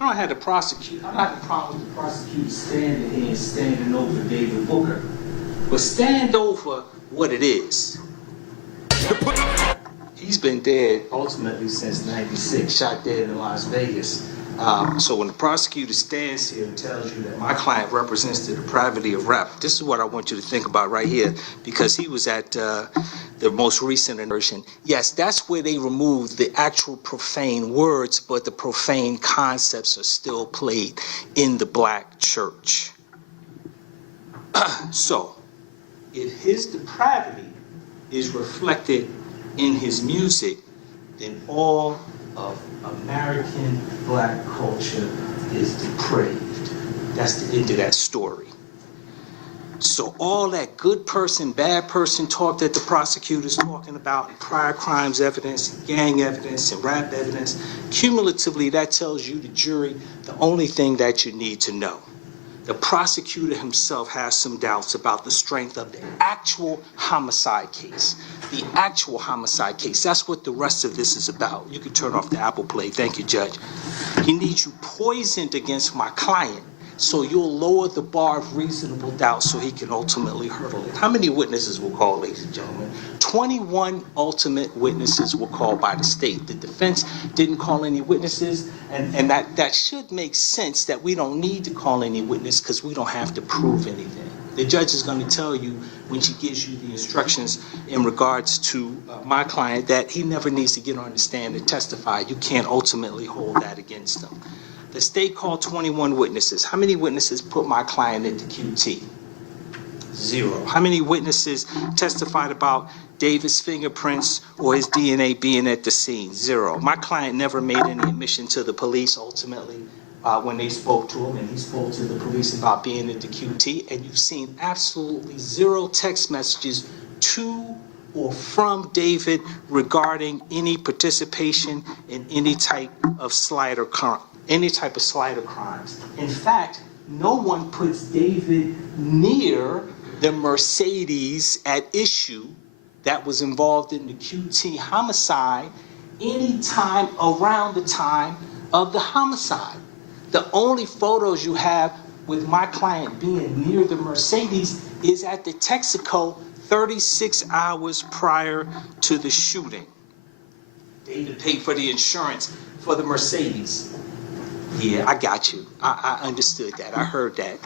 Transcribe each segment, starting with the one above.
I don't have the prosecutor. I'm not the problem with the prosecutor standing here and standing over David Booker. But stand over what it is. He's been dead ultimately since '96, shot dead in Las Vegas. So when the prosecutor stands here and tells you that my client represents the depravity of rap, this is what I want you to think about right here, because he was at the most recent version. Yes, that's where they removed the actual profane words, but the profane concepts are still played in the black church. So, if his depravity is reflected in his music, then all of American black culture is depraved. That's the end of that story. So all that good person, bad person talk that the prosecutor's talking about, and prior crimes evidence, and gang evidence, and rap evidence, cumulatively that tells you, the jury, the only thing that you need to know. The prosecutor himself has some doubts about the strength of the actual homicide case. The actual homicide case. That's what the rest of this is about. You can turn off the Apple Play. Thank you, Judge. He needs you poisoned against my client so you'll lower the bar of reasonable doubt so he can ultimately hurdle it. How many witnesses were called, ladies and gentlemen? 21 ultimate witnesses were called by the state. The defense didn't call any witnesses, and that should make sense that we don't need to call any witness because we don't have to prove anything. The judge is going to tell you when she gives you the instructions in regards to my client that he never needs to get on the stand and testify. You can't ultimately hold that against him. The state called 21 witnesses. How many witnesses put my client into QT? 0. How many witnesses testified about David's fingerprints or his DNA being at the scene? 0. My client never made any admission to the police ultimately when they spoke to him, and he spoke to the police about being into QT, and you've seen absolutely 0 text messages to or from David regarding any participation in any type of slight or crime. Crimes. In fact, no one puts David near the Mercedes at issue that was involved in the QT homicide any time around the time of the homicide. The only photos you have with my client being near the Mercedes is at the Texaco 36 hours prior to the shooting. David paid for the insurance for the Mercedes. Yeah, I got you. I understood that. I heard that.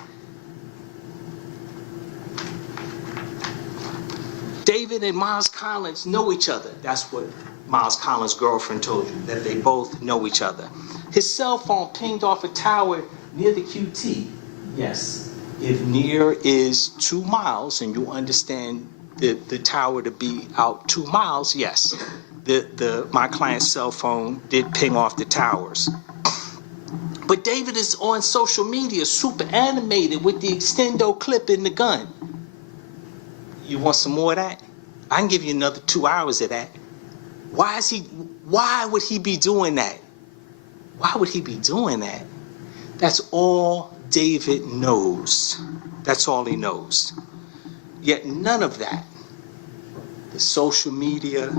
David and Miles Collins know each other. That's what Miles Collins' girlfriend told you, that they both know each other. His cell phone pinged off a tower near the QT. Yes, if near is 2 miles, and you understand the tower to be out 2 miles, yes, my client's cell phone did ping off the towers. But David is on social media, super animated with the extendo clip in the gun. You want some more of that? I can give you another 2 hours of that. Why would he be doing that? Why would he be doing that? That's all David knows. That's all he knows. Yet none of that, the social media,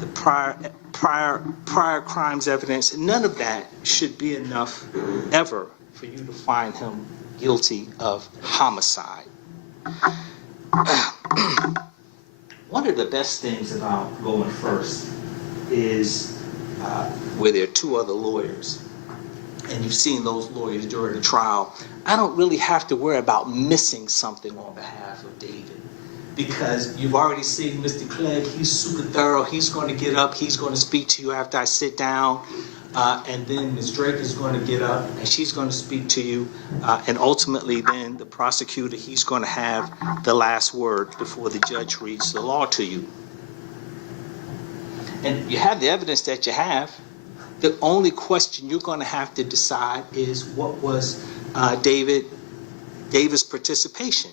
the prior crimes evidence, none of that should be enough ever for you to find him guilty of homicide. One of the best things about going first is where there are 2 other lawyers, and you've seen those lawyers during the trial. I don't really have to worry about missing something on behalf of David, because you've already seen Mr. Clegg. He's super thorough. He's going to get up. He's going to speak to you after I sit down. And then Ms. Drake is going to get up, and she's going to speak to you. And ultimately, then the prosecutor, he's going to have the last word before the judge reads the law to you. And you have the evidence that you have. The only question you're going to have to decide is what was David's participation.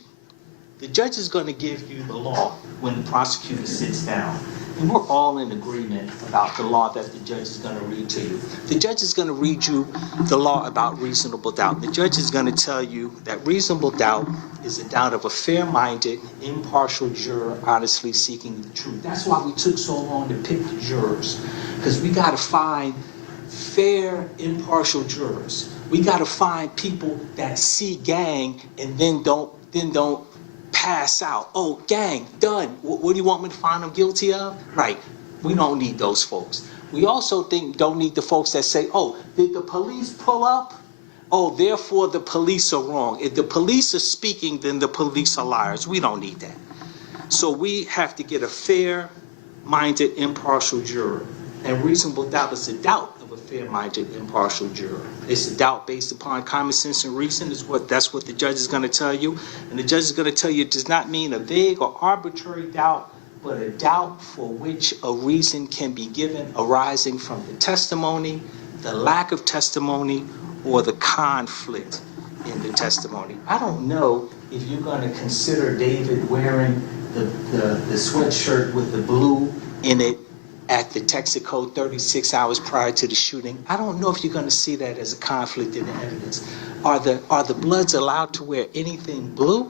The judge is going to give you the law when the prosecutor sits down. And we're all in agreement about the law that the judge is going to read to you. The judge is going to read you the law about reasonable doubt. The judge is going to tell you that reasonable doubt is a doubt of a fair-minded, impartial juror honestly seeking the truth. That's why we took so long to pick the jurors, because we got to find fair, impartial jurors. We got to find people that see gang and then don't pass out. Oh, gang, done. What do you want me to find them guilty of? Right. We don't need those folks. We also don't need the folks that say, oh, did the police pull up? Oh, therefore the police are wrong. If the police are speaking, then the police are liars. We don't need that. So we have to get a fair-minded, impartial juror. And reasonable doubt is a doubt of a fair-minded, impartial juror. It's a doubt based upon common sense and reason. That's what the judge is going to tell you. And the judge is going to tell you it does not mean a vague or arbitrary doubt, but a doubt for which a reason can be given arising from the testimony, the lack of testimony, or the conflict in the testimony. I don't know if you're going to consider David wearing the sweatshirt with the blue in it at the Texaco 36 hours prior to the shooting. I don't know if you're going to see that as a conflict in the evidence. Are the Bloods allowed to wear anything blue?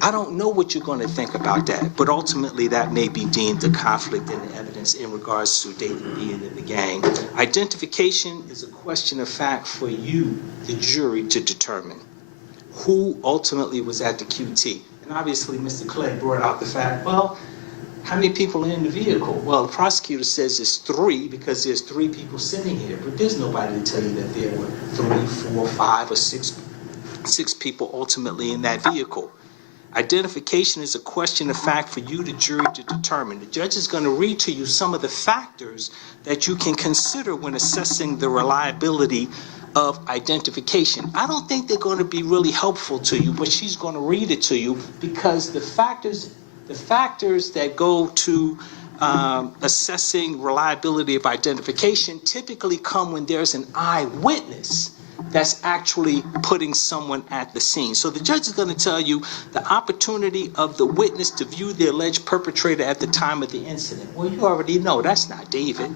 I don't know what you're going to think about that, but ultimately that may be deemed a conflict in the evidence in regards to David being in the gang. Identification is a question of fact for you, the jury, to determine who ultimately was at the QT. And obviously Mr. Clegg brought out the fact, well, how many people are in the vehicle? Well, the prosecutor says it's 3 because there's 3 people sitting here, but there's nobody to tell you that there were 3, 4, 5, or 6 people ultimately in that vehicle. Identification is a question of fact for you, the jury, to determine. The judge is going to read to you some of the factors that you can consider when assessing the reliability of identification. I don't think they're going to be really helpful to you, but she's going to read it to you because the factors that go to assessing reliability of identification typically come when there's an eyewitness that's actually putting someone at the scene. So the judge is going to tell you the opportunity of the witness to view the alleged perpetrator at the time of the incident. Well, you already know that's not David.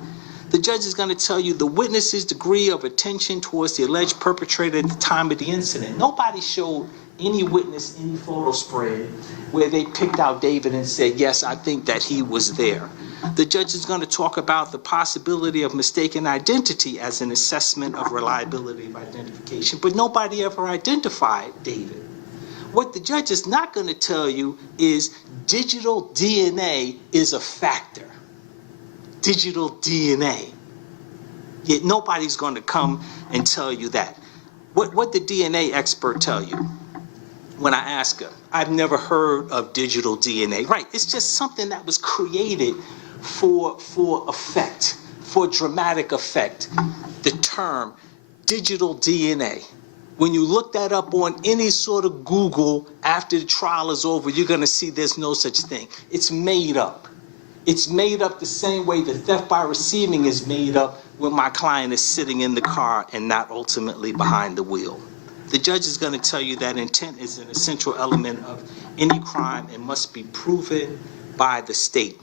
The judge is going to tell you the witness's degree of attention towards the alleged perpetrator at the time of the incident. Nobody showed any witness any photo spread where they picked out David and said, yes, I think that he was there. The judge is going to talk about the possibility of mistaken identity as an assessment of reliability of identification, but nobody ever identified David. What the judge is not going to tell you is digital DNA is a factor. Digital DNA. Yet nobody's going to come and tell you that. What did the DNA expert tell you? When I ask her, I've never heard of digital DNA. Right, it's just something that was created for effect, for dramatic effect. The term digital DNA. When you look that up on any sort of Google after the trial is over, you're going to see there's no such thing. It's made up. It's made up the same way the theft by receiving is made up when my client is sitting in the car and not ultimately behind the wheel. The judge is going to tell you that intent is an essential element of any crime and must be proven by the state.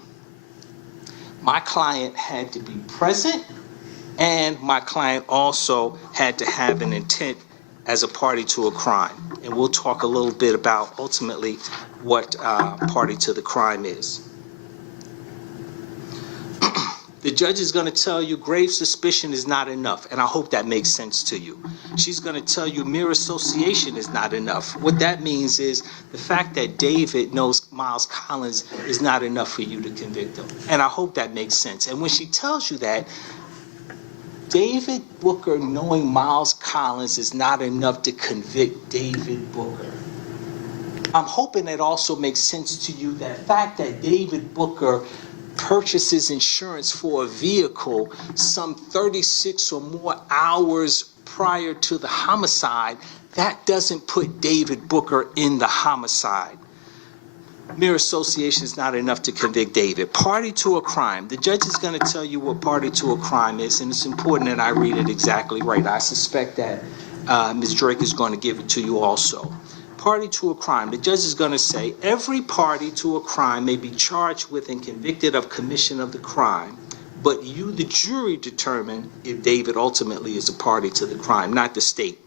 My client had to be present, and my client also had to have an intent as a party to a crime. And we'll talk a little bit about ultimately what party to the crime is. The judge is going to tell you grave suspicion is not enough, and I hope that makes sense to you. She's going to tell you mere association is not enough. What that means is the fact that David knows Miles Collins is not enough for you to convict him, and I hope that makes sense. And when she tells you that, David Booker knowing Miles Collins is not enough to convict David Booker. I'm hoping it also makes sense to you that fact that David Booker purchases insurance for a vehicle some 36 or more hours prior to the homicide, that doesn't put David Booker in the homicide. Mere association is not enough to convict David. Party to a crime. The judge is going to tell you what party to a crime is, and it's important that I read it exactly right. I suspect that Ms. Drake is going to give it to you also. Party to a crime. The judge is going to say every party to a crime may be charged with and convicted of commission of the crime, but you, the jury, determine if David ultimately is a party to the crime, not the state.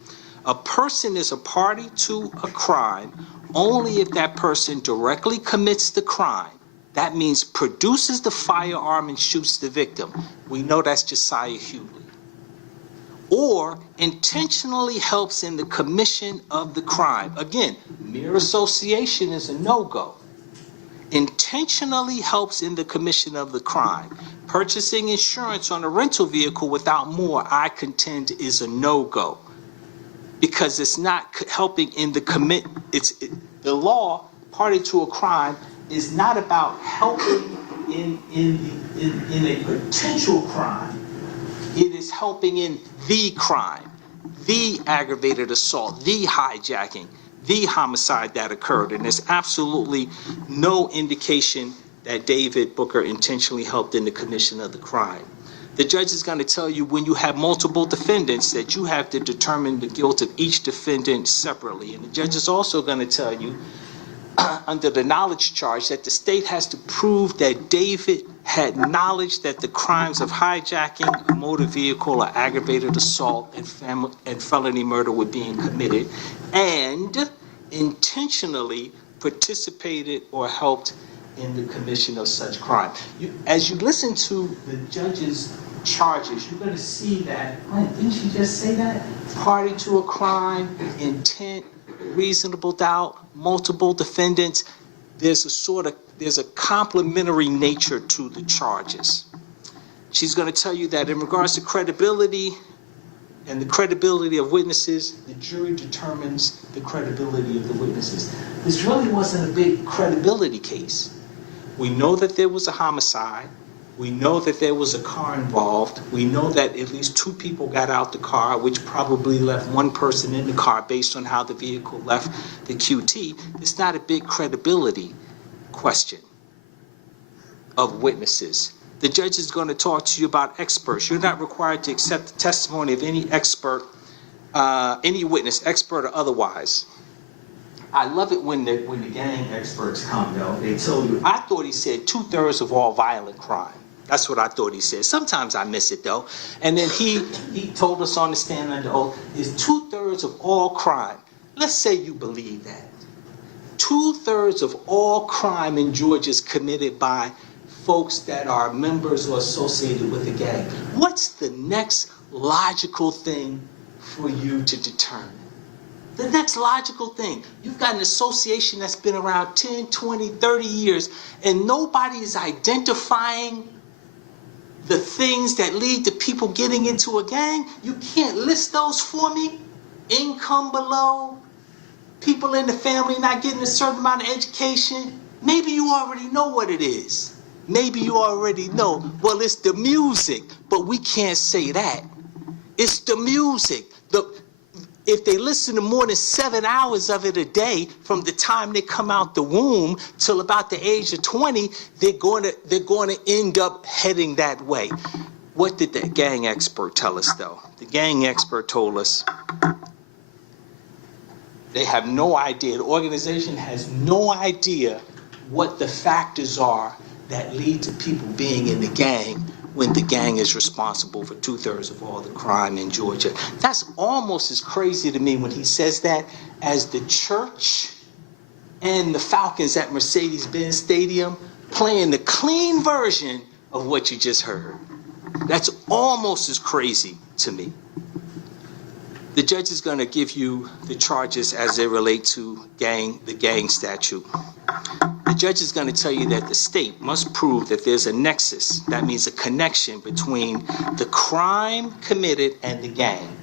A person is a party to a crime only if that person directly commits the crime That means produces the firearm and shoots the victim. We know that's Josiah Hughley. Or intentionally helps in the commission of the crime. Again, mere association is a no-go. Intentionally helps in the commission of the crime. Purchasing insurance on a rental vehicle without more, I contend, is a no-go. Because it's not helping in the the law, party to a crime, is not about helping in a potential crime. It is helping in the crime, the aggravated assault, the hijacking, the homicide that occurred. And there's absolutely no indication that David Booker intentionally helped in the commission of the crime. The judge is going to tell you when you have multiple defendants that you have to determine the guilt of each defendant separately. And the judge is also going to tell you under the knowledge charge that the state has to prove that David had knowledge that the crimes of hijacking, a motor vehicle, or aggravated assault, and felony murder were being committed, and intentionally participated or helped in the commission of such crime. As you listen to the judge's charges, you're going to see that, didn't she just say that? Party to a crime, intent, reasonable doubt, multiple defendants. There's a complementary nature to the charges. She's going to tell you that in regards to credibility and the credibility of witnesses, the jury determines the credibility of the witnesses. This really wasn't a big credibility case. We know that there was a homicide. We know that there was a car involved. We know that at least 2 people got out the car, which probably left 1 person in the car based on how the vehicle left the QT. It's not a big credibility question of witnesses. The judge is going to talk to you about experts. You're not required to accept the testimony of any expert, any witness, expert or otherwise. I love it when the gang experts come, though. They tell you, I thought he said 2/3 of all violent crime. That's what I thought he said. Sometimes I miss it, though. And then he told us on the stand under oath, is 2/3 of all crime. Let's say you believe that. 2/3 of all crime in Georgia is committed by folks that are members or associated with a gang. What's the next logical thing for you to determine? The next logical thing, you've got an association that's been around 10, 20, 30 years, and nobody is identifying the things that lead to people getting into a gang. You can't list those for me? Income below, people in the family not getting a certain amount of education. Maybe you already know what it is. Maybe you already know. Well, it's the music, but we can't say that. It's the music. If they listen to more than 7 hours of it a day, from the time they come out the womb till about the age of 20, they're going to end up heading that way. What did the gang expert tell us, though? The gang expert told us they have no idea. The organization has no idea what the factors are that lead to people being in the gang when the gang is responsible for 2/3 of all the crime in Georgia. That's almost as crazy to me when he says that as the church and the Falcons at Mercedes-Benz Stadium playing the clean version of what you just heard. That's almost as crazy to me. The judge is going to give you the charges as they relate to the gang statute. The judge is going to tell you that the state must prove that there's a nexus, that means a connection between the crime committed and the gang.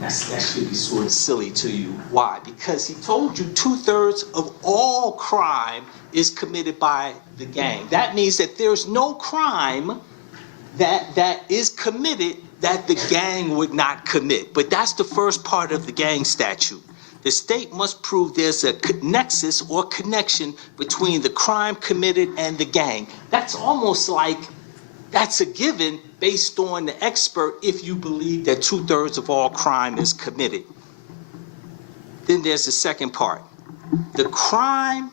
That should be sort of silly to you. Why? Because he told you 2/3 of all crime is committed by the gang. That means that there's no crime that is committed that the gang would not commit. But that's the first part of the gang statute. The state must prove there's a nexus or connection between the crime committed and the gang. That's almost like that's a given based on the expert if you believe that 2/3 of all crime is committed. Then there's the second part. The crime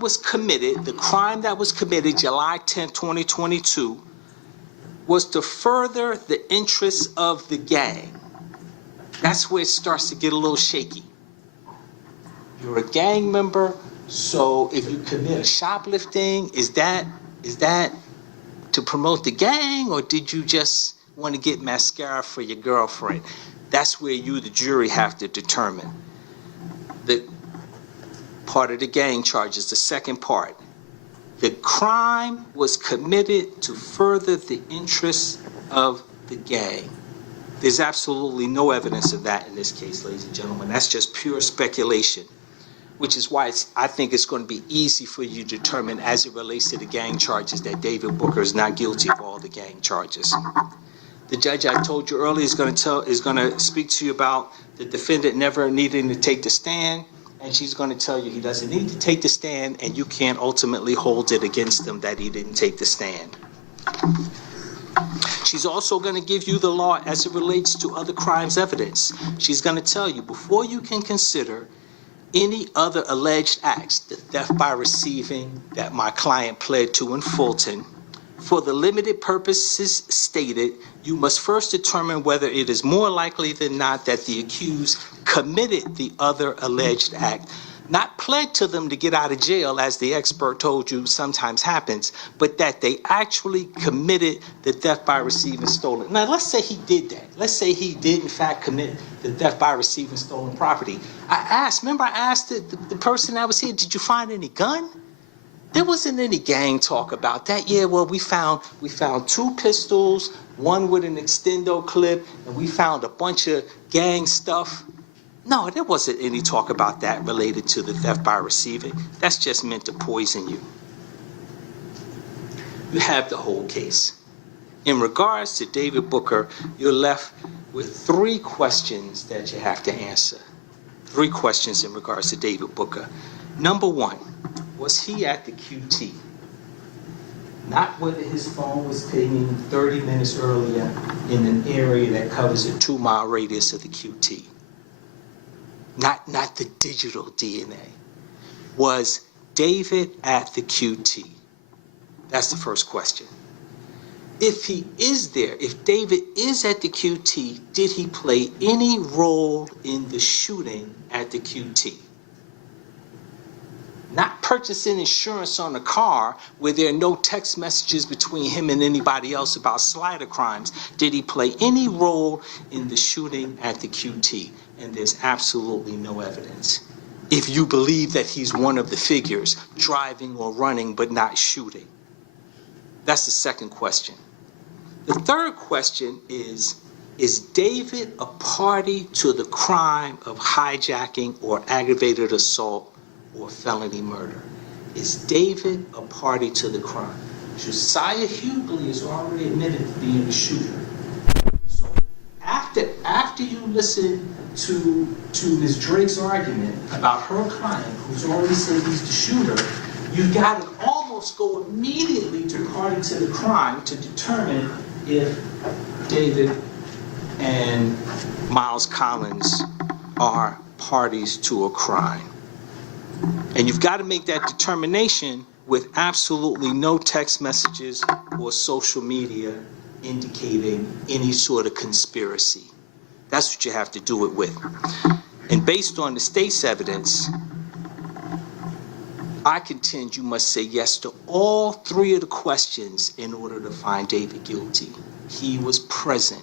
was committed, the crime that was committed July 10, 2022, was to further the interests of the gang. That's where it starts to get a little shaky. You're a gang member So if you commit a shoplifting, is that to promote the gang, or did you just want to get mascara for your girlfriend? That's where you, the jury, have to determine. The part of the gang charges, the second part. The crime was committed to further the interests of the gang. There's absolutely no evidence of that in this case, ladies and gentlemen. That's just pure speculation, which is why I think it's going to be easy for you to determine, as it relates to the gang charges, that David Booker is not guilty of all the gang charges. The judge, I told you earlier, is going to speak to you about the defendant never needing to take the stand, and she's going to tell you he doesn't need to take the stand, and you can't ultimately hold it against him that he didn't take the stand. She's also going to give you the law as it relates to other crimes evidence. She's going to tell you, before you can consider any other alleged acts, the theft by receiving that my client pled to in Fulton, for the limited purposes stated, you must first determine whether it is more likely than not that the accused committed the other alleged act, not pled to them to get out of jail, as the expert told you sometimes happens, but that they actually committed the theft by receiving stolen. Now, let's say he did that. Let's say he did, in fact, commit the theft by receiving stolen property. I asked the person that was here, did you find any gun? There wasn't any gang talk about that. Yeah, well, we found 2 pistols, one with an extendo clip, and we found a bunch of gang stuff. No, there wasn't any talk about that related to the theft by receiving. That's just meant to poison you. You have the whole case. In regards to David Booker, you're left with 3 questions that you have to answer. 3 questions in regards to David Booker. Number 1, was he at the QT? Not whether his phone was pinging 30 minutes earlier in an area that covers a 2-mile radius of the QT. Not the digital DNA. Was David at the QT? That's the first question. If he is there, if David is at the QT, did he play any role in the shooting at the QT? Not purchasing insurance on a car where there are no text messages between him and anybody else about slider crimes. Did he play any role in the shooting at the QT? And there's absolutely no evidence. If you believe that he's one of the figures driving or running but not shooting. That's the second question. The third question is David a party to the crime of hijacking or aggravated assault or felony murder? Is David a party to the crime? Josiah Hughley is already admitted to being the shooter. So after you listen to Ms. Drake's argument about her client, who's already said he's the shooter, you've got to almost go immediately to party to the crime to determine if David and Miles Collins are parties to a crime. And you've got to make that determination with absolutely no text messages or social media indicating any sort of conspiracy. That's what you have to do it with. And based on the state's evidence, I contend you must say yes to all 3 of the questions in order to find David guilty. He was present.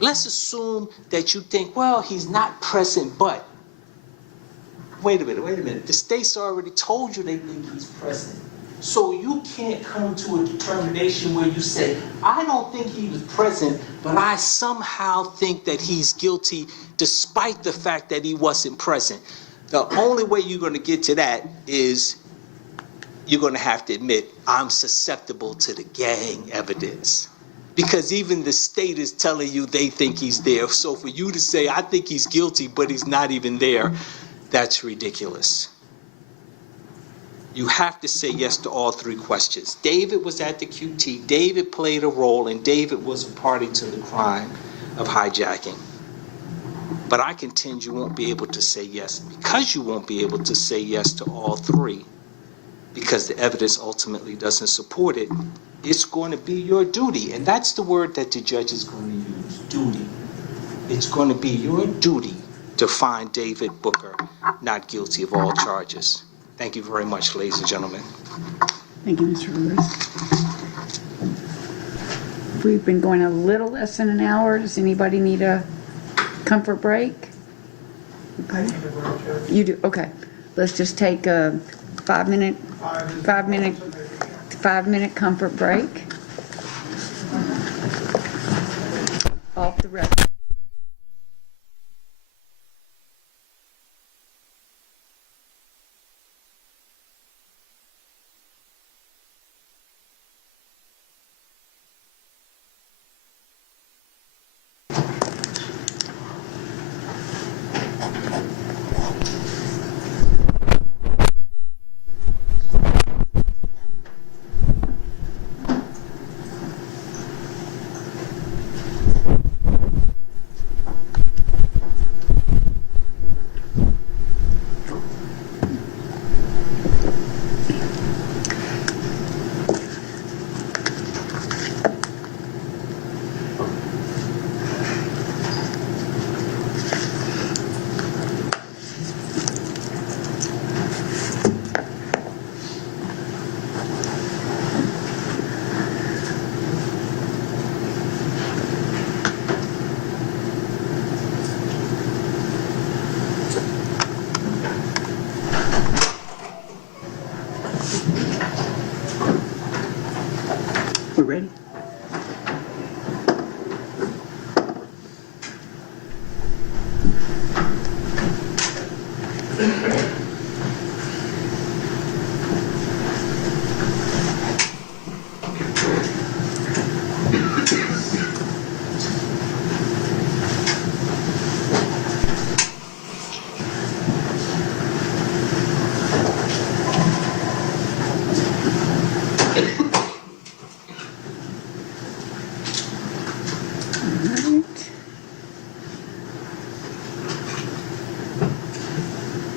Let's assume that you think, well, he's not present, but wait a minute. The state's already told you they think he's present. So you can't come to a determination where you say, I don't think he was present, but I somehow think that he's guilty despite the fact that he wasn't present. The only way you're going to get to that is you're going to have to admit, I'm susceptible to the gang evidence. Because even the state is telling you they think he's there. So for you to say, I think he's guilty, but he's not even there, that's ridiculous. You have to say yes to all 3 questions. David was at the QT, David played a role, and David was a party to the crime of hijacking. But I contend you won't be able to say yes. Because you won't be able to say yes to all 3, because the evidence ultimately doesn't support it, it's going to be your duty. And that's the word that the judge is going to use, duty. It's going to be your duty to find David Booker not guilty of all charges. Thank you very much, ladies and gentlemen. Thank you, Mr. Lewis. We've been going a little less than an hour. Does anybody need a comfort break? I need a wheelchair. You do? Okay. Let's just take a 5-minute comfort break. Off the record. We're ready.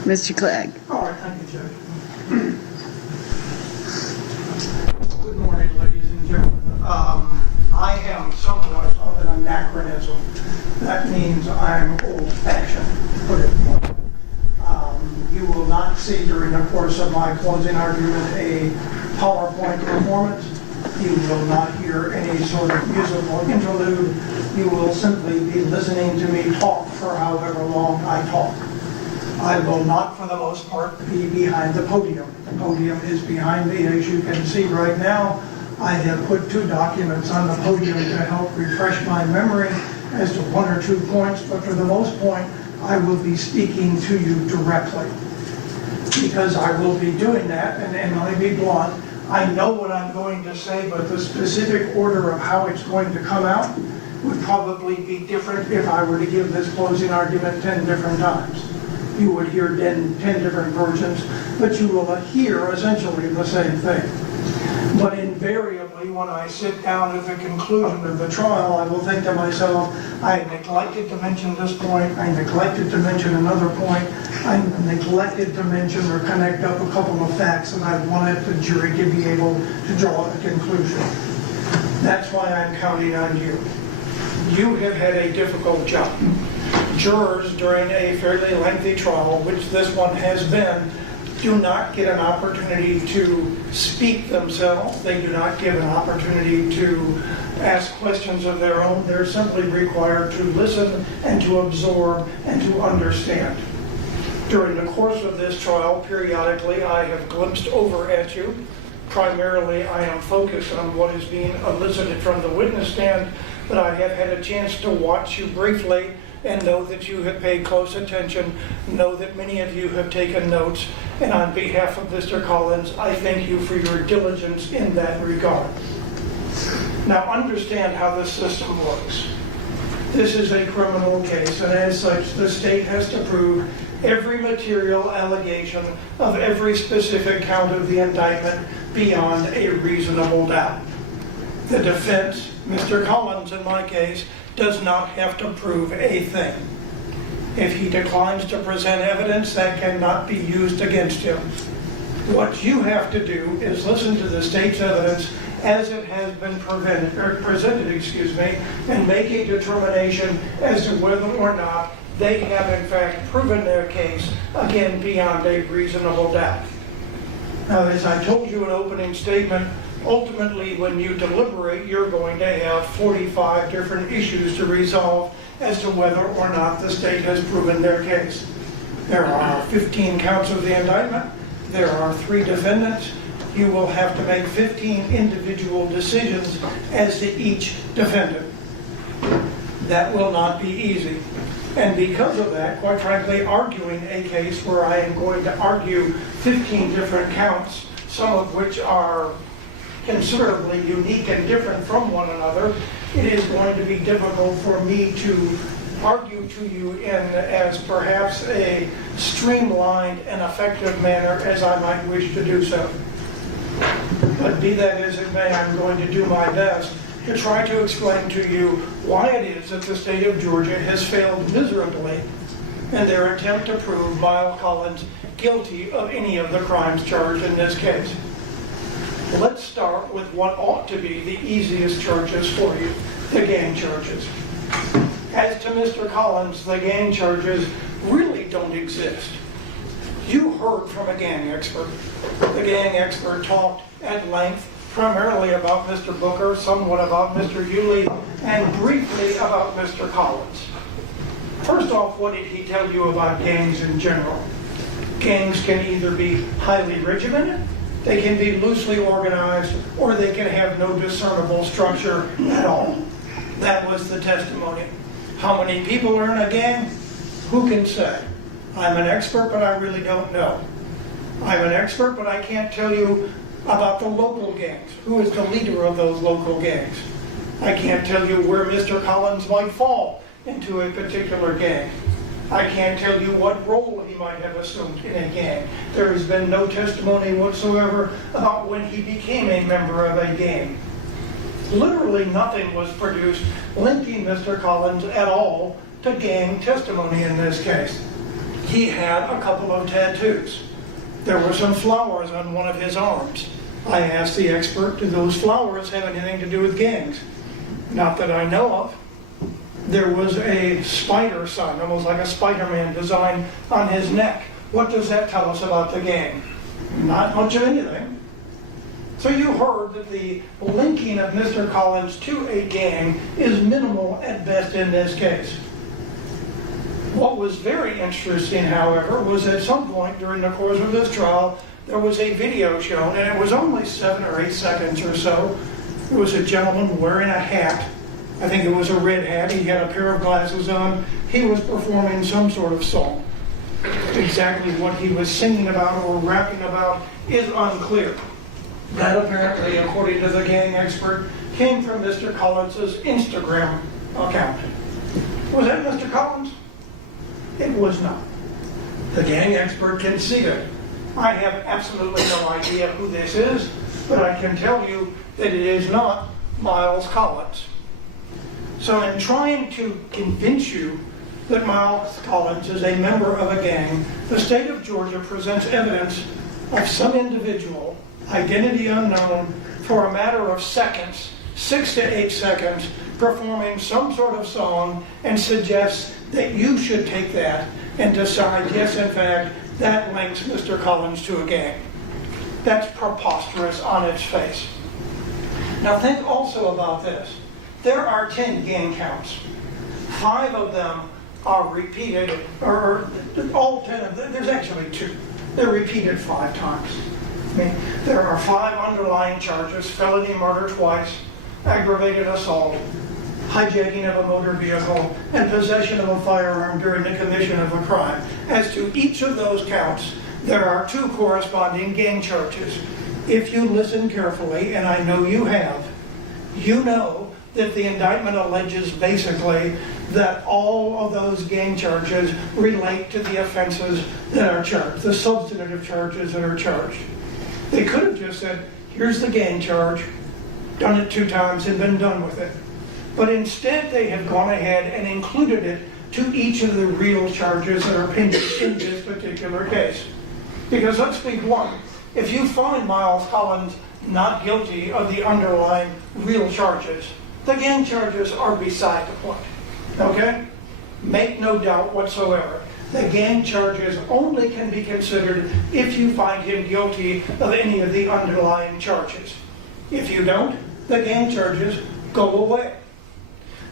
Mr. Clegg. All right, thank you, Judge. Good morning, ladies and gentlemen. I am somewhat of an anachronism. That means I'm old-fashioned, to put it bluntly. You will not see during the course of my closing argument a PowerPoint performance. You will not hear any sort of musical interlude. You will simply be listening to me talk for however long I talk. I will not, for the most part, be behind the podium. The podium is behind me, as you can see right now. I have put 2 documents on the podium to help refresh my memory as to 1 or 2 points, but for the most part, I will be speaking to you directly. Because I will be doing that, and let me be blunt, I know what I'm going to say, but the specific order of how it's going to come out would probably be different if I were to give this closing argument 10 different times. You would hear 10 different versions, but you will hear essentially the same thing. But invariably, when I sit down at the conclusion of the trial, I will think to myself, I neglected to mention this point, I neglected to mention another point, I neglected to mention or connect up a couple of facts, and I wanted the jury to be able to draw a conclusion. That's why I'm counting on you. You have had a difficult job. Jurors during a fairly lengthy trial, which this one has been, do not get an opportunity to speak themselves. They do not get an opportunity to ask questions of their own. They're simply required to listen and to absorb and to understand. During the course of this trial, periodically, I have glimpsed over at you. Primarily, I am focused on what is being elicited from the witness stand, but I have had a chance to watch you briefly and know that you have paid close attention, know that many of you have taken notes, and on behalf of Mr. Collins, I thank you for your diligence in that regard. Now understand how the system works. This is a criminal case, and as such, the state has to prove every material allegation of every specific count of the indictment beyond a reasonable doubt. The defense, Mr. Collins in my case, does not have to prove a thing. If he declines to present evidence, that cannot be used against him. What you have to do is listen to the state's evidence as it has been presented, and make a determination as to whether or not they have in fact proven their case, again, beyond a reasonable doubt. Now, as I told you in opening statement, ultimately, when you deliberate, you're going to have 45 different issues to resolve as to whether or not the state has proven their case. There are 15 counts of the indictment. There are 3 defendants. You will have to make 15 individual decisions as to each defendant. That will not be easy. And because of that, quite frankly, arguing a case where I am going to argue 15 different counts, some of which are considerably unique and different from one another, it is going to be difficult for me to argue to you in as perhaps a streamlined and effective manner as I might wish to do so. But be that as it may, I'm going to do my best to try to explain to you why it is that the state of Georgia has failed miserably in their attempt to prove Miles Collins guilty of any of the crimes charged in this case. Let's start with what ought to be the easiest charges for you, the gang charges. As to Mr. Collins, the gang charges really don't exist. You heard from a gang expert. The gang expert talked at length primarily about Mr. Booker, somewhat about Mr. Yulee, and briefly about Mr. Collins. First off, what did he tell you about gangs in general? Gangs can either be highly regimented, they can be loosely organized, or they can have no discernible structure at all. That was the testimony. How many people are in a gang? Who can say? I'm an expert, but I really don't know. I'm an expert, but I can't tell you about the local gangs. Who is the leader of those local gangs? I can't tell you where Mr. Collins might fall into a particular gang. I can't tell you what role he might have assumed in a gang. There has been no testimony whatsoever about when he became a member of a gang. Literally nothing was produced linking Mr. Collins at all to gang testimony in this case. He had a couple of tattoos. There were some flowers on one of his arms. I asked the expert, do those flowers have anything to do with gangs? Not that I know of. There was a spider sign, almost like a Spider-Man design on his neck. What does that tell us about the gang? Not much of anything. So you heard that the linking of Mr. Collins to a gang is minimal at best in this case. What was very interesting, however, was at some point during the course of this trial, there was a video shown, and it was only 7 or 8 seconds or so. It was a gentleman wearing a hat. I think it was a red hat. He had a pair of glasses on. He was performing some sort of song. Exactly what he was singing about or rapping about is unclear. That apparently, according to the gang expert, came from Mr. Collins's Instagram account. Was that Mr. Collins? It was not. The gang expert conceded. I have absolutely no idea who this is, but I can tell you that it is not Miles Collins. So in trying to convince you that Miles Collins is a member of a gang, the state of Georgia presents evidence of some individual, identity unknown, for a matter of seconds, 6 to 8 seconds, performing some sort of song and suggests that you should take that and decide, yes, in fact, that links Mr. Collins to a gang. That's preposterous on its face. Now think also about this. There are 10 gang counts. 5 of them are repeated, or all 10 of them, there's actually 2. They're repeated 5 times. I mean, there are 5 underlying charges: felony murder twice, aggravated assault, hijacking of a motor vehicle, and possession of a firearm during the commission of a crime. As to each of those counts, there are 2 corresponding gang charges. If you listen carefully, and I know you have, you know that the indictment alleges basically that all of those gang charges relate to the offenses that are charged, the substantive charges that are charged. They could have just said, here's the gang charge, done it 2 times and been done with it. But instead they have gone ahead and included it to each of the real charges that are pending in this particular case. Because let's be blunt, if you find Miles Collins not guilty of the underlying real charges, the gang charges are beside the point, okay? Make no doubt whatsoever. The gang charges only can be considered if you find him guilty of any of the underlying charges. If you don't, the gang charges go away.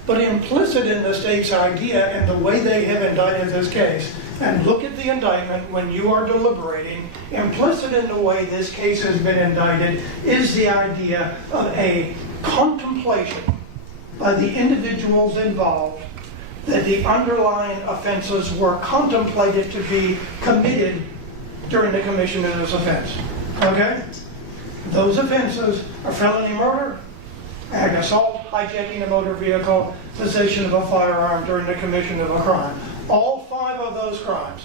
But implicit in the state's idea and the way they have indicted this case, and look at the indictment when you are deliberating, implicit in the way this case has been indicted is the idea of a contemplation by the individuals involved that the underlying offenses were contemplated to be committed during the commission of this offense. Okay? Those offenses are felony murder, ag assault, hijacking a motor vehicle, possession of a firearm during the commission of a crime. All 5 of those crimes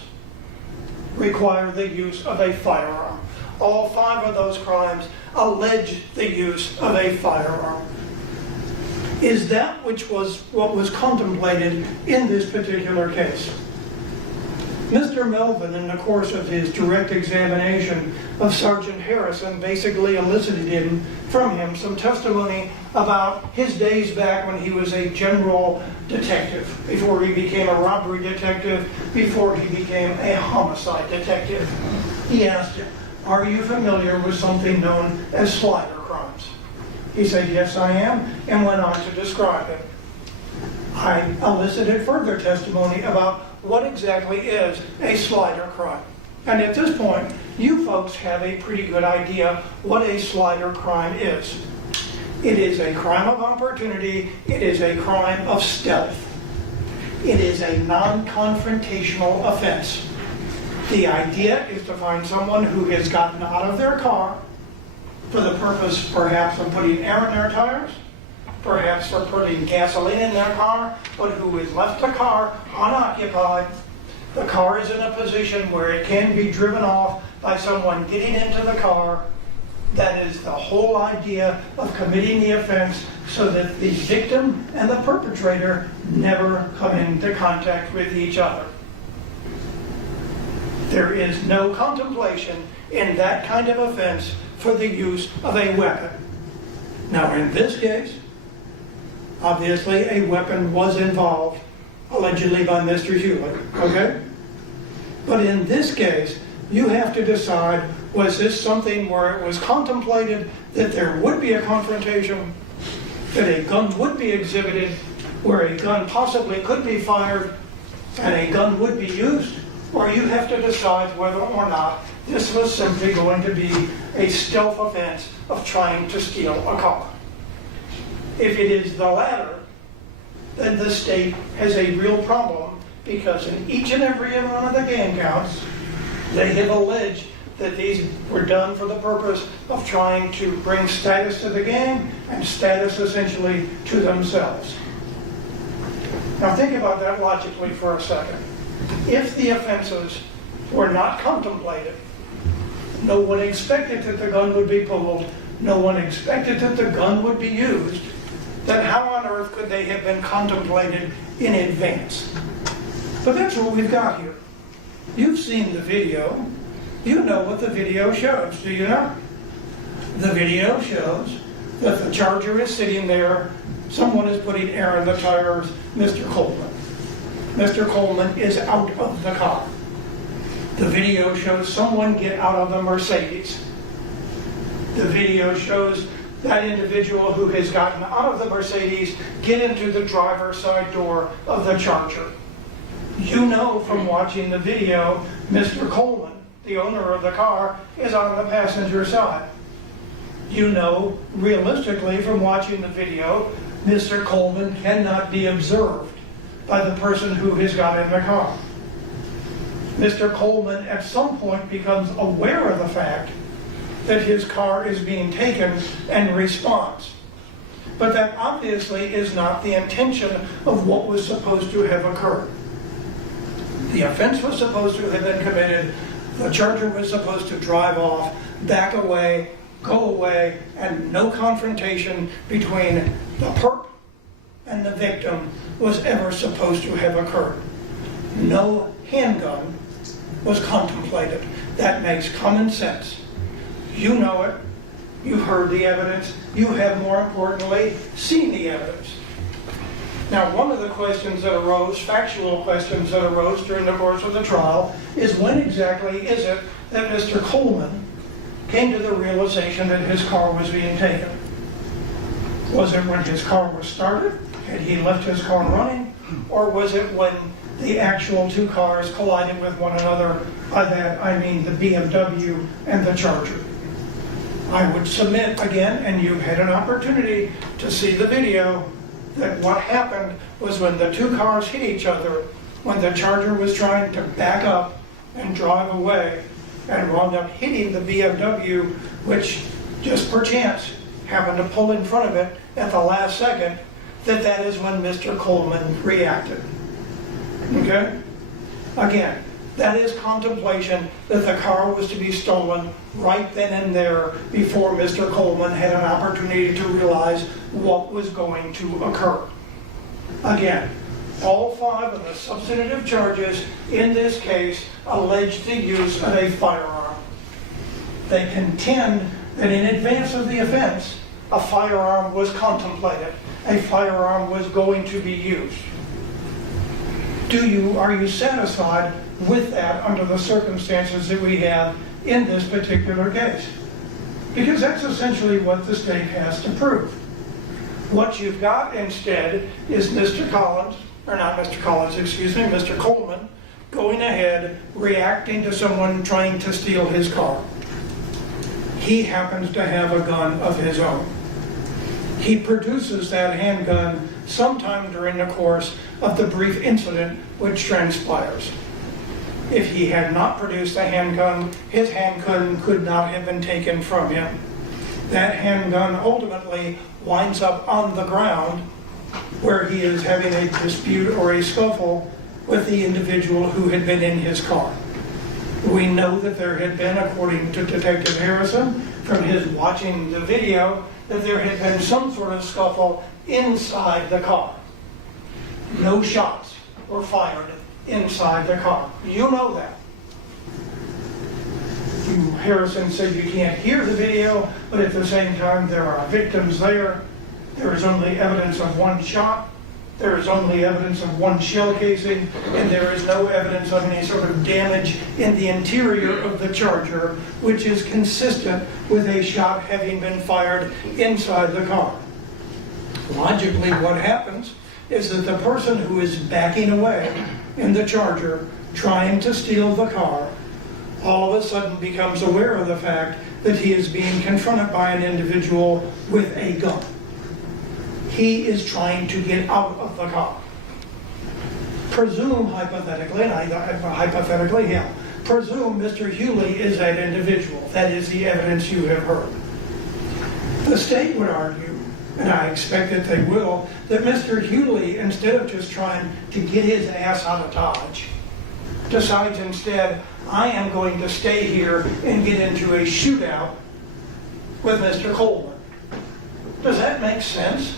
require the use of a firearm. All 5 of those crimes allege the use of a firearm. Is that what was contemplated in this particular case? Mr. Melvin, in the course of his direct examination of Sergeant Harrison, basically elicited from him some testimony about his days back when he was a general detective, before he became a robbery detective, before he became a homicide detective. He asked him, "Are you familiar with something known as slider crimes?" He said, "Yes, I am," and went on to describe it. I elicited further testimony about what exactly is a slider crime. And at this point, you folks have a pretty good idea what a slider crime is. It is a crime of opportunity. It is a crime of stealth. It is a non-confrontational offense. The idea is to find someone who has gotten out of their car for the purpose, perhaps, of putting air in their tires, perhaps for putting gasoline in their car, but who has left the car unoccupied. The car is in a position where it can be driven off by someone getting into the car. That is the whole idea of committing the offense, so that the victim and the perpetrator never come into contact with each other. There is no contemplation in that kind of offense for the use of a weapon. Now, in this case, obviously a weapon was involved, allegedly by Mr. Hewlett, okay? But in this case, you have to decide, was this something where it was contemplated that there would be a confrontation, that a gun would be exhibited, where a gun possibly could be fired, and a gun would be used? Or you have to decide whether or not this was simply going to be a stealth offense of trying to steal a car. If it is the latter, then the state has a real problem, because in each and every one of the gang counts, they have alleged that these were done for the purpose of trying to bring status to the gang and status essentially to themselves. Now think about that logically for a second. If the offenses were not contemplated, no one expected that the gun would be pulled, no one expected that the gun would be used, then how on earth could they have been contemplated in advance? But that's what we've got here. You've seen the video. You know what the video shows, do you not? The video shows that the Charger is sitting there, someone is putting air in the tires, Mr. Coleman. Mr. Coleman is out of the car. The video shows someone get out of the Mercedes. The video shows that individual who has gotten out of the Mercedes get into the driver's side door of the Charger. You know from watching the video, Mr. Coleman, the owner of the car, is on the passenger side. You know, realistically, from watching the video, Mr. Coleman cannot be observed by the person who has got in the car. Mr. Coleman at some point becomes aware of the fact that his car is being taken and responds. But that obviously is not the intention of what was supposed to have occurred. The offense was supposed to have been committed, the Charger was supposed to drive off, back away, go away, and no confrontation between the perp and the victim was ever supposed to have occurred. No handgun was contemplated. That makes common sense. You know it. You've heard the evidence. You have, more importantly, seen the evidence. Now, one of the questions that arose, factual questions that arose during the course of the trial, is when exactly is it that Mr. Coleman came to the realization that his car was being taken? Was it when his car was started? Had he left his car running? Or was it when the actual two cars collided with one another? By that, I mean the BMW and the Charger. I would submit again, and you've had an opportunity to see the video, that what happened was when the two cars hit each other, when the Charger was trying to back up and drive away, and wound up hitting the BMW, which just perchance happened to pull in front of it at the last second, that is when Mr. Coleman reacted. Okay? Again, that is contemplation that the car was to be stolen right then and there before Mr. Coleman had an opportunity to realize what was going to occur. Again, all 5 of the substantive charges in this case allege the use of a firearm. They contend that in advance of the offense, a firearm was contemplated. A firearm was going to be used. Are you satisfied with that under the circumstances that we have in this particular case? Because that's essentially what the state has to prove. What you've got instead is Mr. Coleman going ahead, reacting to someone trying to steal his car. He happens to have a gun of his own. He produces that handgun sometime during the course of the brief incident which transpires. If he had not produced the handgun, his handgun could not have been taken from him. That handgun ultimately winds up on the ground where he is having a dispute or a scuffle with the individual who had been in his car. We know that there had been, according to Detective Harrison, from his watching the video, that there had been some sort of scuffle inside the car. No shots were fired inside the car. You know that. Harrison said you can't hear the video, but at the same time there are victims there. There is only evidence of one shot. There is only evidence of one shell casing, and there is no evidence of any sort of damage in the interior of the Charger, which is consistent with a shot having been fired inside the car. Logically, what happens is that the person who is backing away in the Charger, trying to steal the car, all of a sudden becomes aware of the fact that he is being confronted by an individual with a gun. He is trying to get out of the car. Presume hypothetically, presume Mr. Hewley is that individual. That is the evidence you have heard. The state would argue, and I expect that they will, that Mr. Hewley, instead of just trying to get his ass out of Dodge, decides instead, I am going to stay here and get into a shootout with Mr. Coleman. Does that make sense?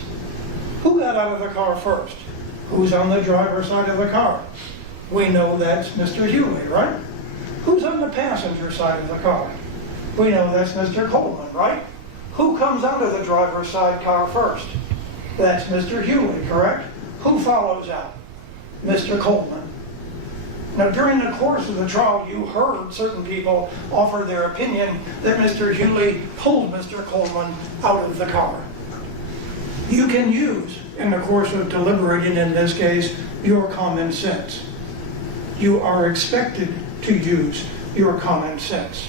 Who got out of the car first? Who's on the driver's side of the car? We know that's Mr. Hewley, right? Who's on the passenger side of the car? We know that's Mr. Coleman, right? Who comes out of the driver's side car first? That's Mr. Hewley, correct? Who follows out? Mr. Coleman. Now, during the course of the trial, you heard certain people offer their opinion that Mr. Hewley pulled Mr. Coleman out of the car. You can use, in the course of deliberating in this case, your common sense. You are expected to use your common sense.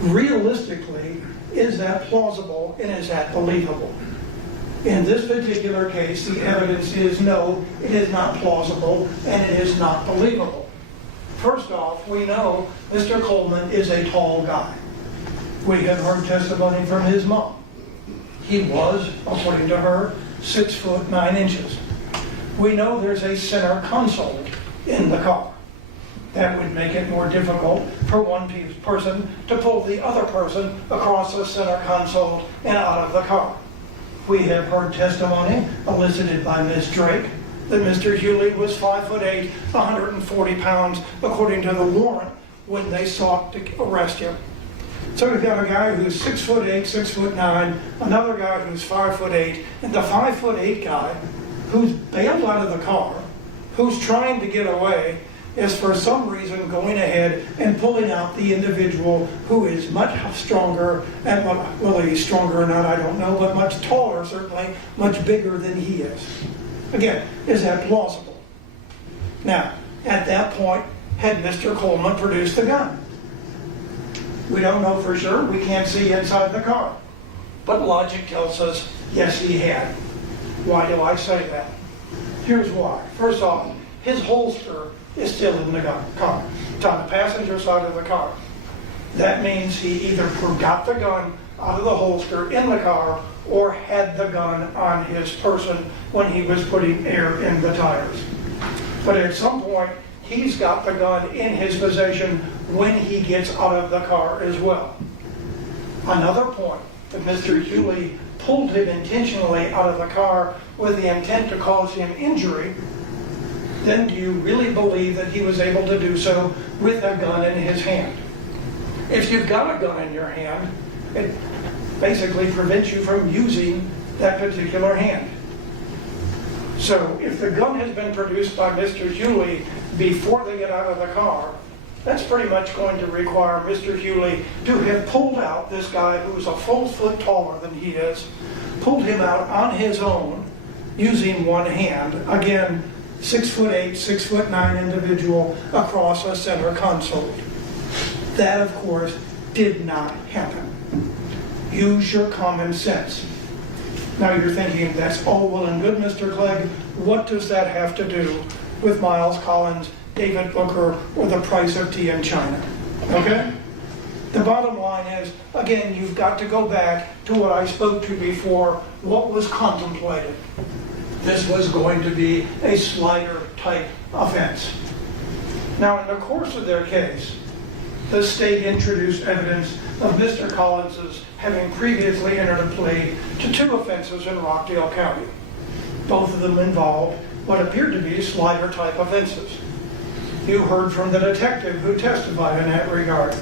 Realistically, is that plausible and is that believable? In this particular case, the evidence is no, it is not plausible and it is not believable. First off, we know Mr. Coleman is a tall guy. We have heard testimony from his mom. He was, according to her, 6'9". We know there's a center console in the car. That would make it more difficult for one person to pull the other person across the center console and out of the car. We have heard testimony elicited by Ms. Drake that Mr. Hewley was 5'8", 140 pounds, according to the warrant, when they sought to arrest him. So we've got a guy who's 6'8", 6'9", another guy who's 5'8", and the 5'8" guy who's bailed out of the car, who's trying to get away, is for some reason going ahead and pulling out the individual who is much stronger, and well, he's stronger or not, I don't know, but much taller, certainly, much bigger than he is. Again, is that plausible? Now, at that point, had Mr. Coleman produced the gun? We don't know for sure. We can't see inside the car. But logic tells us, yes, he had. Why do I say that? Here's why. First off, his holster is still in the car. It's on the passenger side of the car. That means he either got the gun out of the holster in the car or had the gun on his person when he was putting air in the tires. But at some point, he's got the gun in his possession when he gets out of the car as well. Another point, that Mr. Hewley pulled him intentionally out of the car with the intent to cause him injury, then do you really believe that he was able to do so with a gun in his hand? If you've got a gun in your hand, it basically prevents you from using that particular hand. So if the gun has been produced by Mr. Hewley before they get out of the car, that's pretty much going to require Mr. Hewley to have pulled out this guy who's a full foot taller than he is, pulled him out on his own using one hand. Again, 6'8", 6'9" individual across a center console. That, of course, did not happen. Use your common sense. Now you're thinking, that's all well and good, Mr. Clegg. What does that have to do with Miles Collins, David Booker, or the price of tea in China? Okay? The bottom line is, again, you've got to go back to what I spoke to before, what was contemplated. This was going to be a slider-type offense. Now, in the course of their case, the state introduced evidence of Mr. Collins's having previously entered a plea to 2 offenses in Rockdale County. Both of them involved what appeared to be slider-type offenses. You heard from the detective who testified in that regard.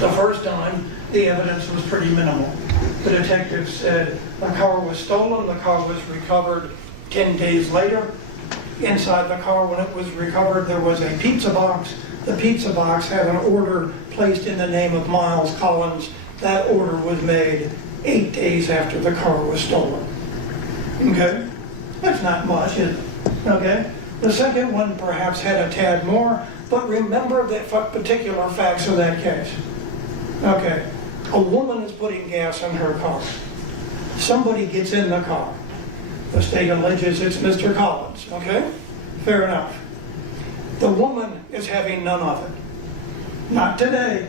The first time, the evidence was pretty minimal. The detective said the car was stolen, the car was recovered 10 days later. Inside the car, when it was recovered, there was a pizza box. The pizza box had an order placed in the name of Miles Collins. That order was made 8 days after the car was stolen. Okay? That's not much, is it? Okay? The second one perhaps had a tad more, but remember the particular facts of that case. Okay, a woman is putting gas in her car. Somebody gets in the car. The state alleges it's Mr. Collins, okay? Fair enough. The woman is having none of it. Not today.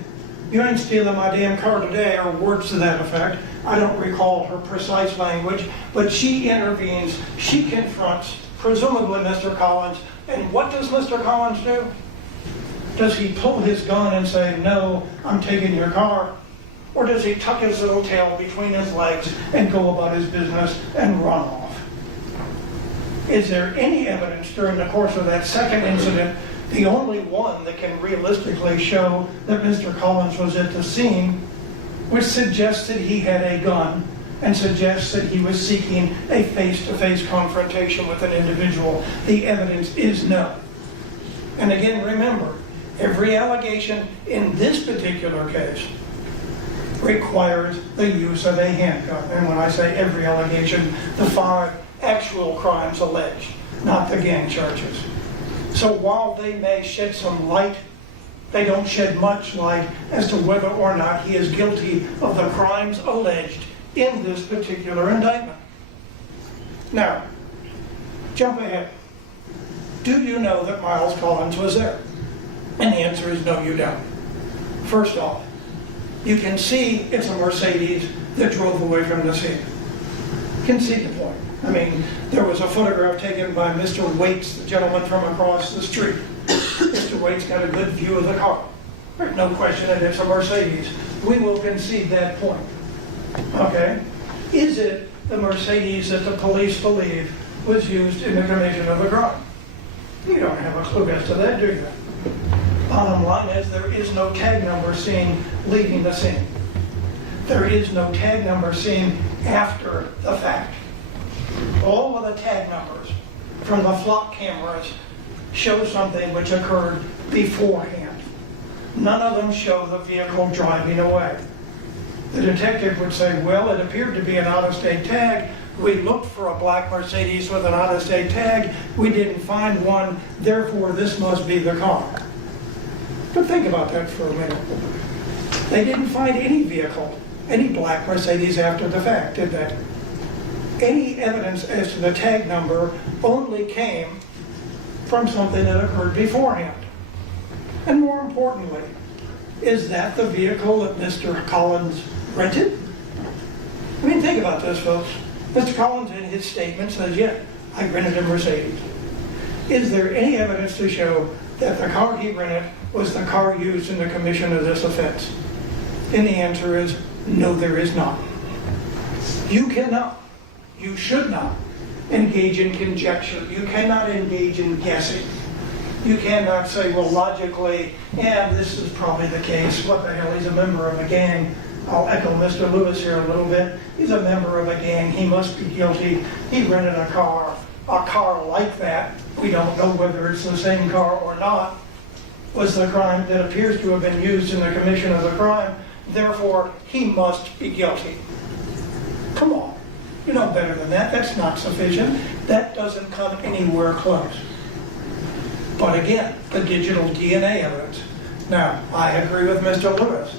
You ain't stealing my damn car today, or words to that effect. I don't recall her precise language, but she intervenes, she confronts, presumably Mr. Collins, and what does Mr. Collins do? Does he pull his gun and say, no, I'm taking your car? Or does he tuck his little tail between his legs and go about his business and run off? Is there any evidence during the course of that second incident, the only one that can realistically show that Mr. Collins was at the scene, which suggests that he had a gun and suggests that he was seeking a face-to-face confrontation with an individual? The evidence is no. And again, remember, every allegation in this particular case requires the use of a handgun. And when I say every allegation, the 5 actual crimes alleged, not the gang charges. So while they may shed some light, they don't shed much light as to whether or not he is guilty of the crimes alleged in this particular indictment. Now, jump ahead. Do you know that Miles Collins was there? And the answer is no, you don't. First off, you can see it's a Mercedes that drove away from the scene. You can see the point. I mean, there was a photograph taken by Mr. Waits, the gentleman from across the street. Mr. Waits got a good view of the car. There's no question that it's a Mercedes. We will concede that point. Okay? Is it the Mercedes that the police believe was used in the commission of the crime? You don't have a clue as to that, do you? Bottom line is there is no tag number seen leaving the scene. There is no tag number seen after the fact. All of the tag numbers from the flock cameras show something which occurred beforehand. None of them show the vehicle driving away. The detective would say, well, it appeared to be an out-of-state tag. We looked for a black Mercedes with an out-of-state tag. We didn't find one, therefore this must be the car. But think about that for a minute. They didn't find any vehicle, any black Mercedes after the fact, did they? Any evidence as to the tag number only came from something that occurred beforehand. And more importantly, is that the vehicle that Mr. Collins rented? I mean, think about this, folks. Mr. Collins in his statement says, yeah, I rented a Mercedes. Is there any evidence to show that the car he rented was the car used in the commission of this offense? And the answer is, no, there is not. You cannot, you should not engage in conjecture. You cannot engage in guessing. You cannot say, well, logically, yeah, this is probably the case. What the hell, he's a member of a gang. I'll echo Mr. Lewis here a little bit. He's a member of a gang. He must be guilty. He rented a car like that. We don't know whether it's the same car or not. Was the crime that appears to have been used in the commission of the crime. Therefore, he must be guilty. Come on. You know better than that. That's not sufficient. That doesn't come anywhere close. But again, the digital DNA evidence. Now, I agree with Mr. Lewis.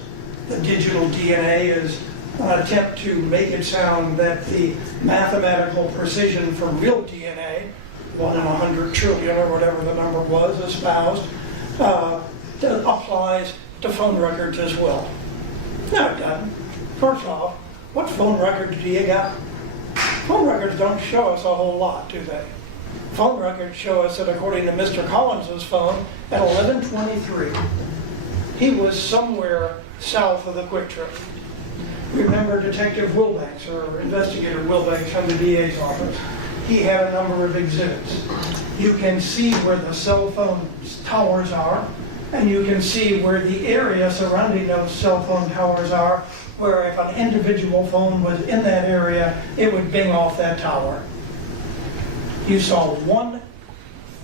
The digital DNA is an attempt to make it sound that the mathematical precision for real DNA, 1 in 100 trillion or whatever the number was espoused, applies to phone records as well. No, it doesn't. First off, what phone records do you got? Phone records don't show us a whole lot, do they? Phone records show us that according to Mr. Collins' phone, at 11:23, he was somewhere south of the QuikTrip. Remember Detective Wilbanks, or Investigator Wilbanks from the DA's office? He had a number of exhibits. You can see where the cell phone towers are, and you can see where the area surrounding those cell phone towers are, where if an individual phone was in that area, it would bing off that tower. You saw one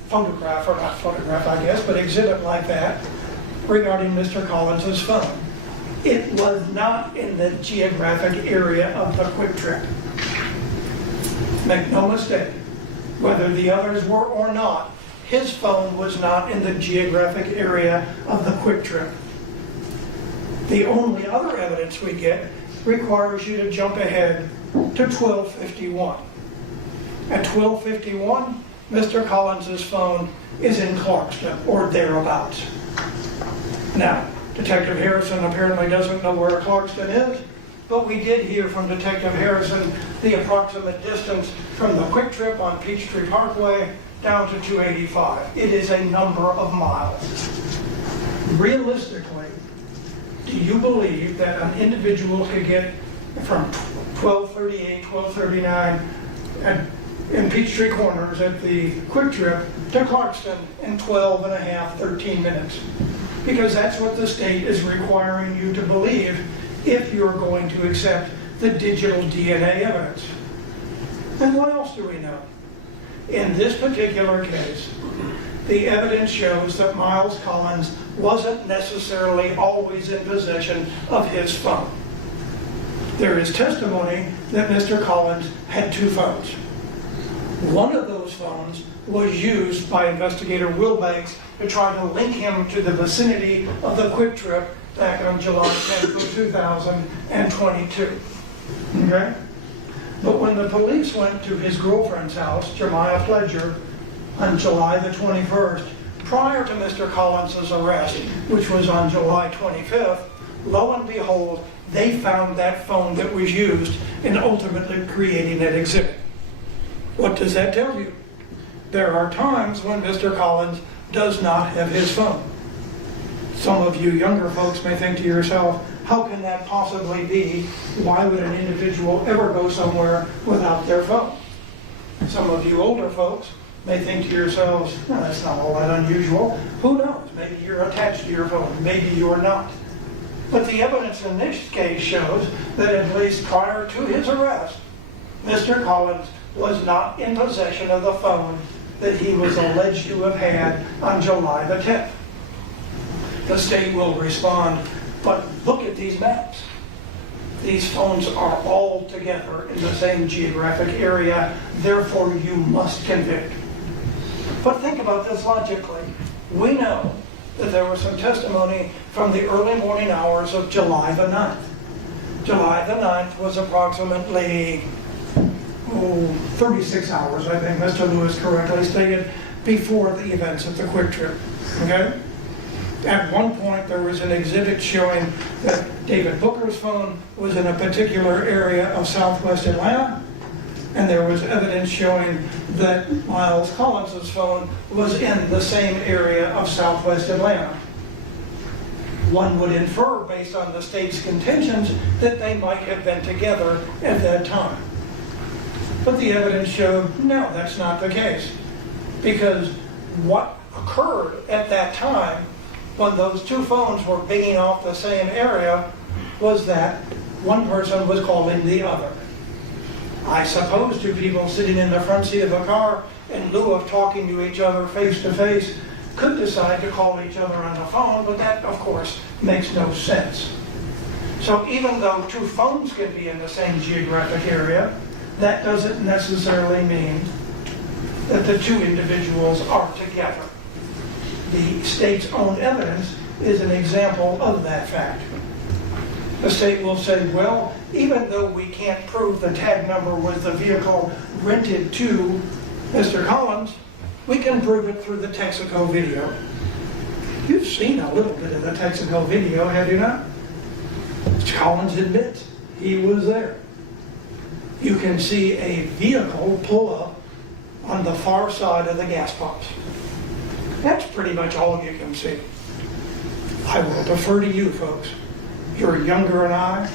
photograph, or not photograph, I guess, but exhibit like that regarding Mr. Collins' phone. It was not in the geographic area of the QuikTrip. Make no mistake, whether the others were or not, his phone was not in the geographic area of the QuikTrip. The only other evidence we get requires you to jump ahead to 12:51. At 12:51, Mr. Collins' phone is in Clarkston, or thereabouts. Now, Detective Harrison apparently doesn't know where Clarkston is, but we did hear from Detective Harrison the approximate distance from the QuikTrip on Peachtree Parkway down to 285. It is a number of miles. Realistically, do you believe that an individual could get from 1238, 1239, in Peachtree Corners at the QuikTrip to Clarkston in 12 and a half, 13 minutes? Because that's what the state is requiring you to believe if you're going to accept the digital DNA evidence. And what else do we know? In this particular case, the evidence shows that Miles Collins wasn't necessarily always in possession of his phone. There is testimony that Mr. Collins had two phones. One of those phones was used by Investigator Wilbanks to try to link him to the vicinity of the QuikTrip back on July 10th of 2022. Okay? But when the police went to his girlfriend's house, Jeremiah Pledger, on July the 21st, prior to Mr. Collins' arrest, which was on July 25th, lo and behold, they found that phone that was used in ultimately creating that exhibit. What does that tell you? There are times when Mr. Collins does not have his phone. Some of you younger folks may think to yourself, how can that possibly be? Why would an individual ever go somewhere without their phone? Some of you older folks may think to yourselves, no, that's not all that unusual. Who knows? Maybe you're attached to your phone. Maybe you're not. But the evidence in this case shows that at least prior to his arrest, Mr. Collins was not in possession of the phone that he was alleged to have had on July the 10th. The state will respond, but look at these maps. These phones are all together in the same geographic area, therefore you must convict. But think about this logically. We know that there was some testimony from the early morning hours of July the 9th. July the 9th was approximately 36 hours, I think Mr. Lewis correctly stated, before the events at the QuikTrip. Okay? At one point, there was an exhibit showing that David Booker's phone was in a particular area of southwest Atlanta, and there was evidence showing that Miles Collins's phone was in the same area of southwest Atlanta. One would infer, based on the state's contentions, that they might have been together at that time. But the evidence showed, no, that's not the case. Because what occurred at that time, when those two phones were pinging off the same area, was that one person was calling the other. I suppose two people sitting in the front seat of a car, in lieu of talking to each other face to face, could decide to call each other on the phone, but that, of course, makes no sense. So even though two phones can be in the same geographic area, that doesn't necessarily mean that the two individuals are together. The state's own evidence is an example of that fact. The state will say, well, even though we can't prove the tag number was the vehicle rented to Mr. Collins, we can prove it through the Texaco video. You've seen a little bit of the Texaco video, have you not? Collins admits he was there. You can see a vehicle pull up on the far side of the gas pumps. That's pretty much all you can see. I will defer to you folks. You're younger than I.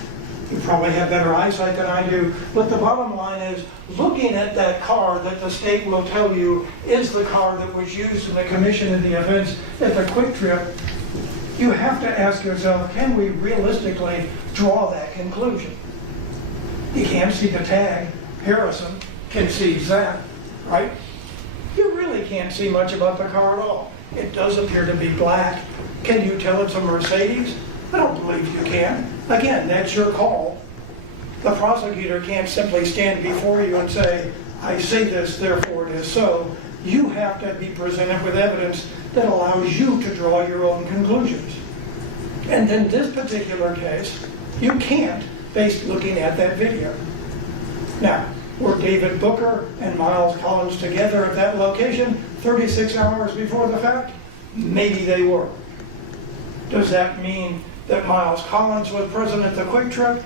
You probably have better eyesight than I do. But the bottom line is, looking at that car that the state will tell you is the car that was used in the commission of the offense at the QuikTrip, you have to ask yourself, can we realistically draw that conclusion? You can't see the tag. Harrison can see that, right? You really can't see much about the car at all. It does appear to be black. Can you tell it's a Mercedes? I don't believe you can. Again, that's your call. The prosecutor can't simply stand before you and say, I say this, therefore it is so. You have to be presented with evidence that allows you to draw your own conclusions. And in this particular case, you can't, based looking at that video. Now, were David Booker and Miles Collins together at that location 36 hours before the fact? Maybe they were. Does that mean that Miles Collins was present at the QuikTrip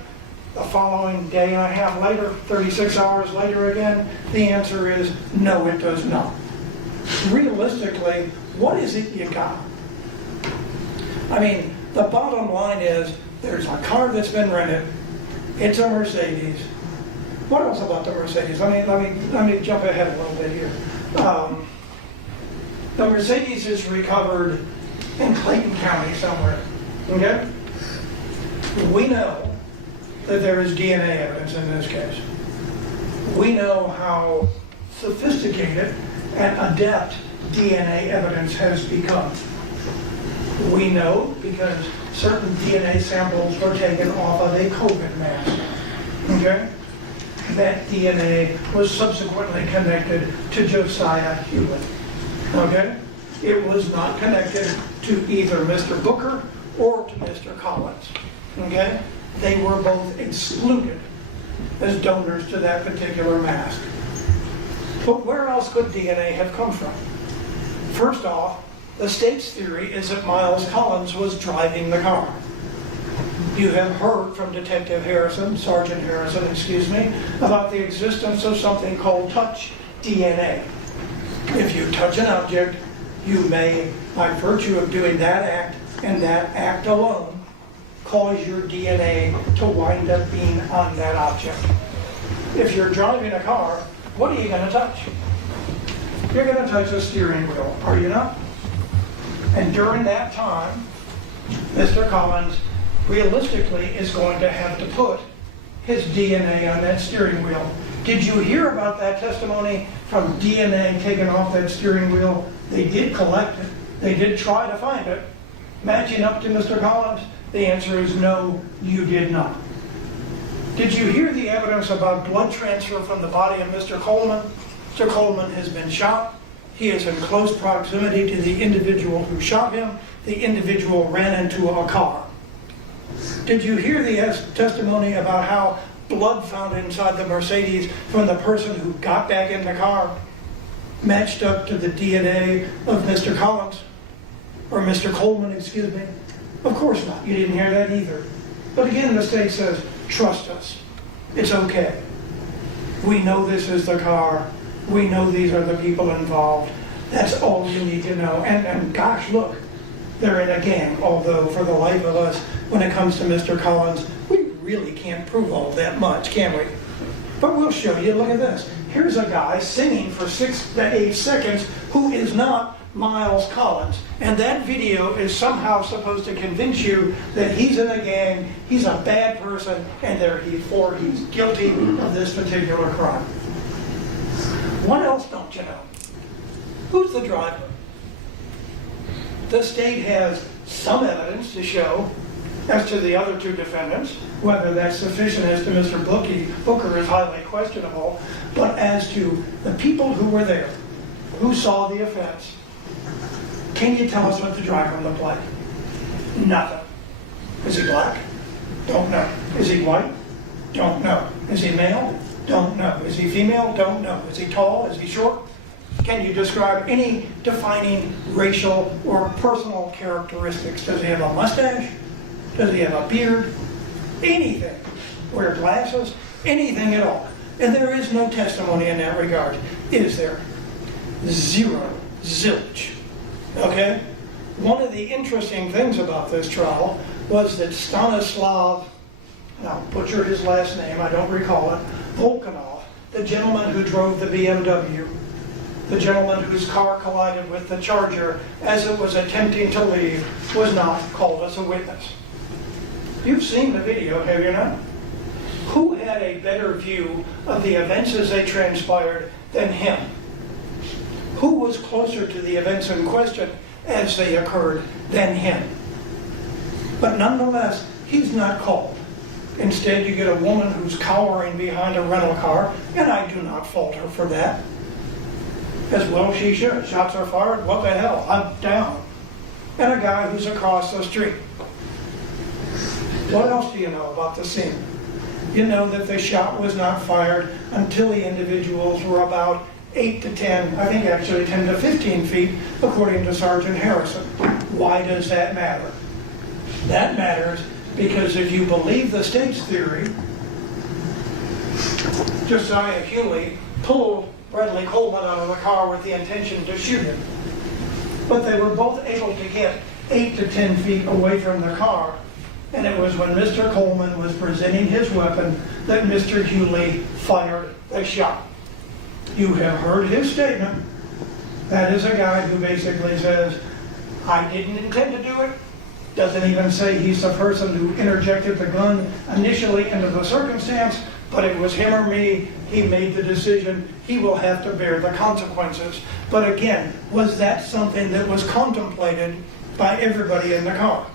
the following day and a half later, 36 hours later again? The answer is no, it does not. Realistically, what is it you got? I mean, the bottom line is there's a car that's been rented. It's a Mercedes. What else about the Mercedes? Let me jump ahead a little bit here. The Mercedes is recovered in Clayton County somewhere. Okay? We know that there is DNA evidence in this case. We know how sophisticated and adept DNA evidence has become. We know because certain DNA samples were taken off of a COVID mask. Okay? That DNA was subsequently connected to Josiah Hewitt. Okay? It was not connected to either Mr. Booker or to Mr. Collins. Okay? They were both excluded as donors to that particular mask. But where else could DNA have come from? First off, the state's theory is that Miles Collins was driving the car. You have heard from Detective Harrison, Sergeant Harrison, about the existence of something called touch DNA. If you touch an object, you may, by virtue of doing that act and that act alone, cause your DNA to wind up being on that object. If you're driving a car, what are you going to touch? You're going to touch the steering wheel, are you not? And during that time, Mr. Collins realistically is going to have to put his DNA on that steering wheel. Did you hear about that testimony from DNA taken off that steering wheel. They did collect it. They did try to find it. Matching up to Mr. Collins? The answer is no, you did not. Did you hear the evidence about blood transfer from the body of Mr. Coleman? Mr. Coleman has been shot. He is in close proximity to the individual who shot him. The individual ran into a car. Did you hear the testimony about how blood found inside the Mercedes from the person who got back in the car matched up to the DNA of Mr. Collins? Or Mr. Coleman, excuse me? Of course not. You didn't hear that either. But again, the state says, trust us. It's okay. We know this is the car. We know these are the people involved. That's all you need to know. And gosh, look, they're in a gang. Although, for the life of us, when it comes to Mr. Collins, we really can't prove all that much, can we? But we'll show you. Look at this. Here's a guy singing for 6 to 8 seconds who is not Miles Collins. And that video is somehow supposed to convince you that he's in a gang, he's a bad person, and he's guilty of this particular crime. What else don't you know? Who's the driver? The state has some evidence to show as to the other 2 defendants. Whether that's sufficient as to Mr. Booker is highly questionable. But as to the people who were there, who saw the offense, can you tell us what the driver looked like? Nothing. Is he black? Don't know. Is he white? Don't know. Is he male? Don't know. Is he female? Don't know. Is he tall? Is he short? Can you describe any defining racial or personal characteristics? Does he have a mustache? Does he have a beard? Anything. Wear glasses? Anything at all. And there is no testimony in that regard, is there? Zero. Zilch. Okay? One of the interesting things about this trial was that Stanislav, and I'll butcher his last name, I don't recall it, Volkanov, the gentleman who drove the BMW, the gentleman whose car collided with the Charger as it was attempting to leave, was not called as a witness. You've seen the video, have you not? Who had a better view of the events as they transpired than him? Who was closer to the events in question as they occurred than him? But nonetheless, he's not called. Instead, you get a woman who's cowering behind a rental car, and I do not fault her for that. As well she should. Shots are fired, what the hell, I'm down. And a guy who's across the street. What else do you know about the scene? You know that the shot was not fired until the individuals were about 8 to 10, I think actually 10 to 15 feet, according to Sergeant Harrison. Why does that matter? That matters because if you believe the state's theory, Josiah Hewley pulled Bradley Coleman out of the car with the intention to shoot him. But they were both able to get 8 to 10 feet away from the car, and it was when Mr. Coleman was presenting his weapon that Mr. Hewley fired the shot. You have heard his statement. That is a guy who basically says, I didn't intend to do it. Doesn't even say he's the person who interjected the gun initially into the circumstance, but it was him or me. He made the decision. He will have to bear the consequences. But again, was that something that was contemplated by everybody in the car?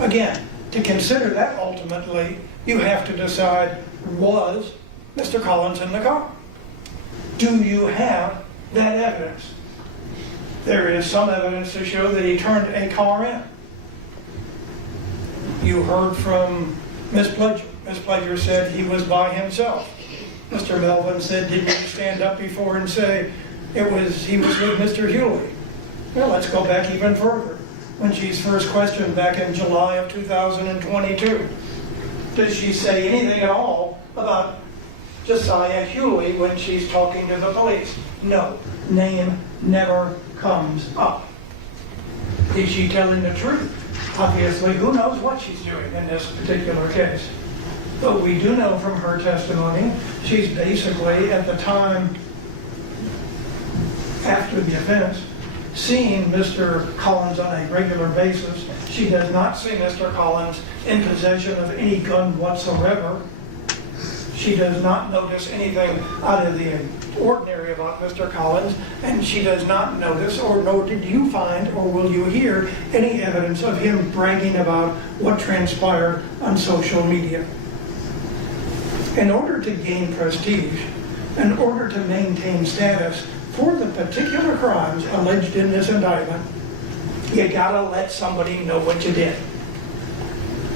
Again, to consider that ultimately, you have to decide, was Mr. Collins in the car? Do you have that evidence? There is some evidence to show that he turned a car in. You heard from Ms. Pledger. Ms. Pledger said he was by himself. Mr. Melvin said, didn't you stand up before and say he was with Mr. Hewley? Well, let's go back even further. When she's first questioned back in July of 2022, does she say anything at all about Josiah Hewley when she's talking to the police? No. Name never comes up. Is she telling the truth? Obviously, who knows what she's doing in this particular case. But we do know from her testimony, she's basically, at the time after the offense, seeing Mr. Collins on a regular basis. She does not see Mr. Collins in possession of any gun whatsoever. She does not notice anything out of the ordinary about Mr. Collins, and she does not notice, or nor did you find, or will you hear, any evidence of him bragging about what transpired on social media. In order to gain prestige, in order to maintain status for the particular crimes alleged in this indictment, you gotta let somebody know what you did.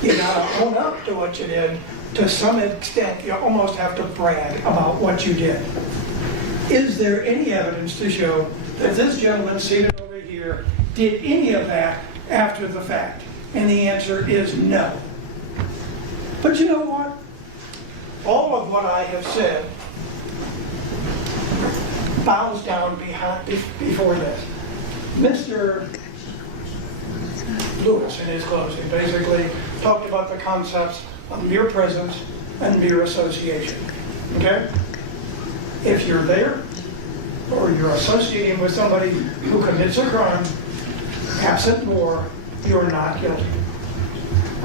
You gotta own up to what you did. To some extent, you almost have to brag about what you did. Is there any evidence to show that this gentleman seated over here did any of that after the fact? And the answer is no. But you know what? All of what I have said bows down before this. Mr. Lewis, in his closing, basically talked about the concepts of mere presence and mere association. Okay? If you're there, or you're associating with somebody who commits a crime, absent more, you're not guilty.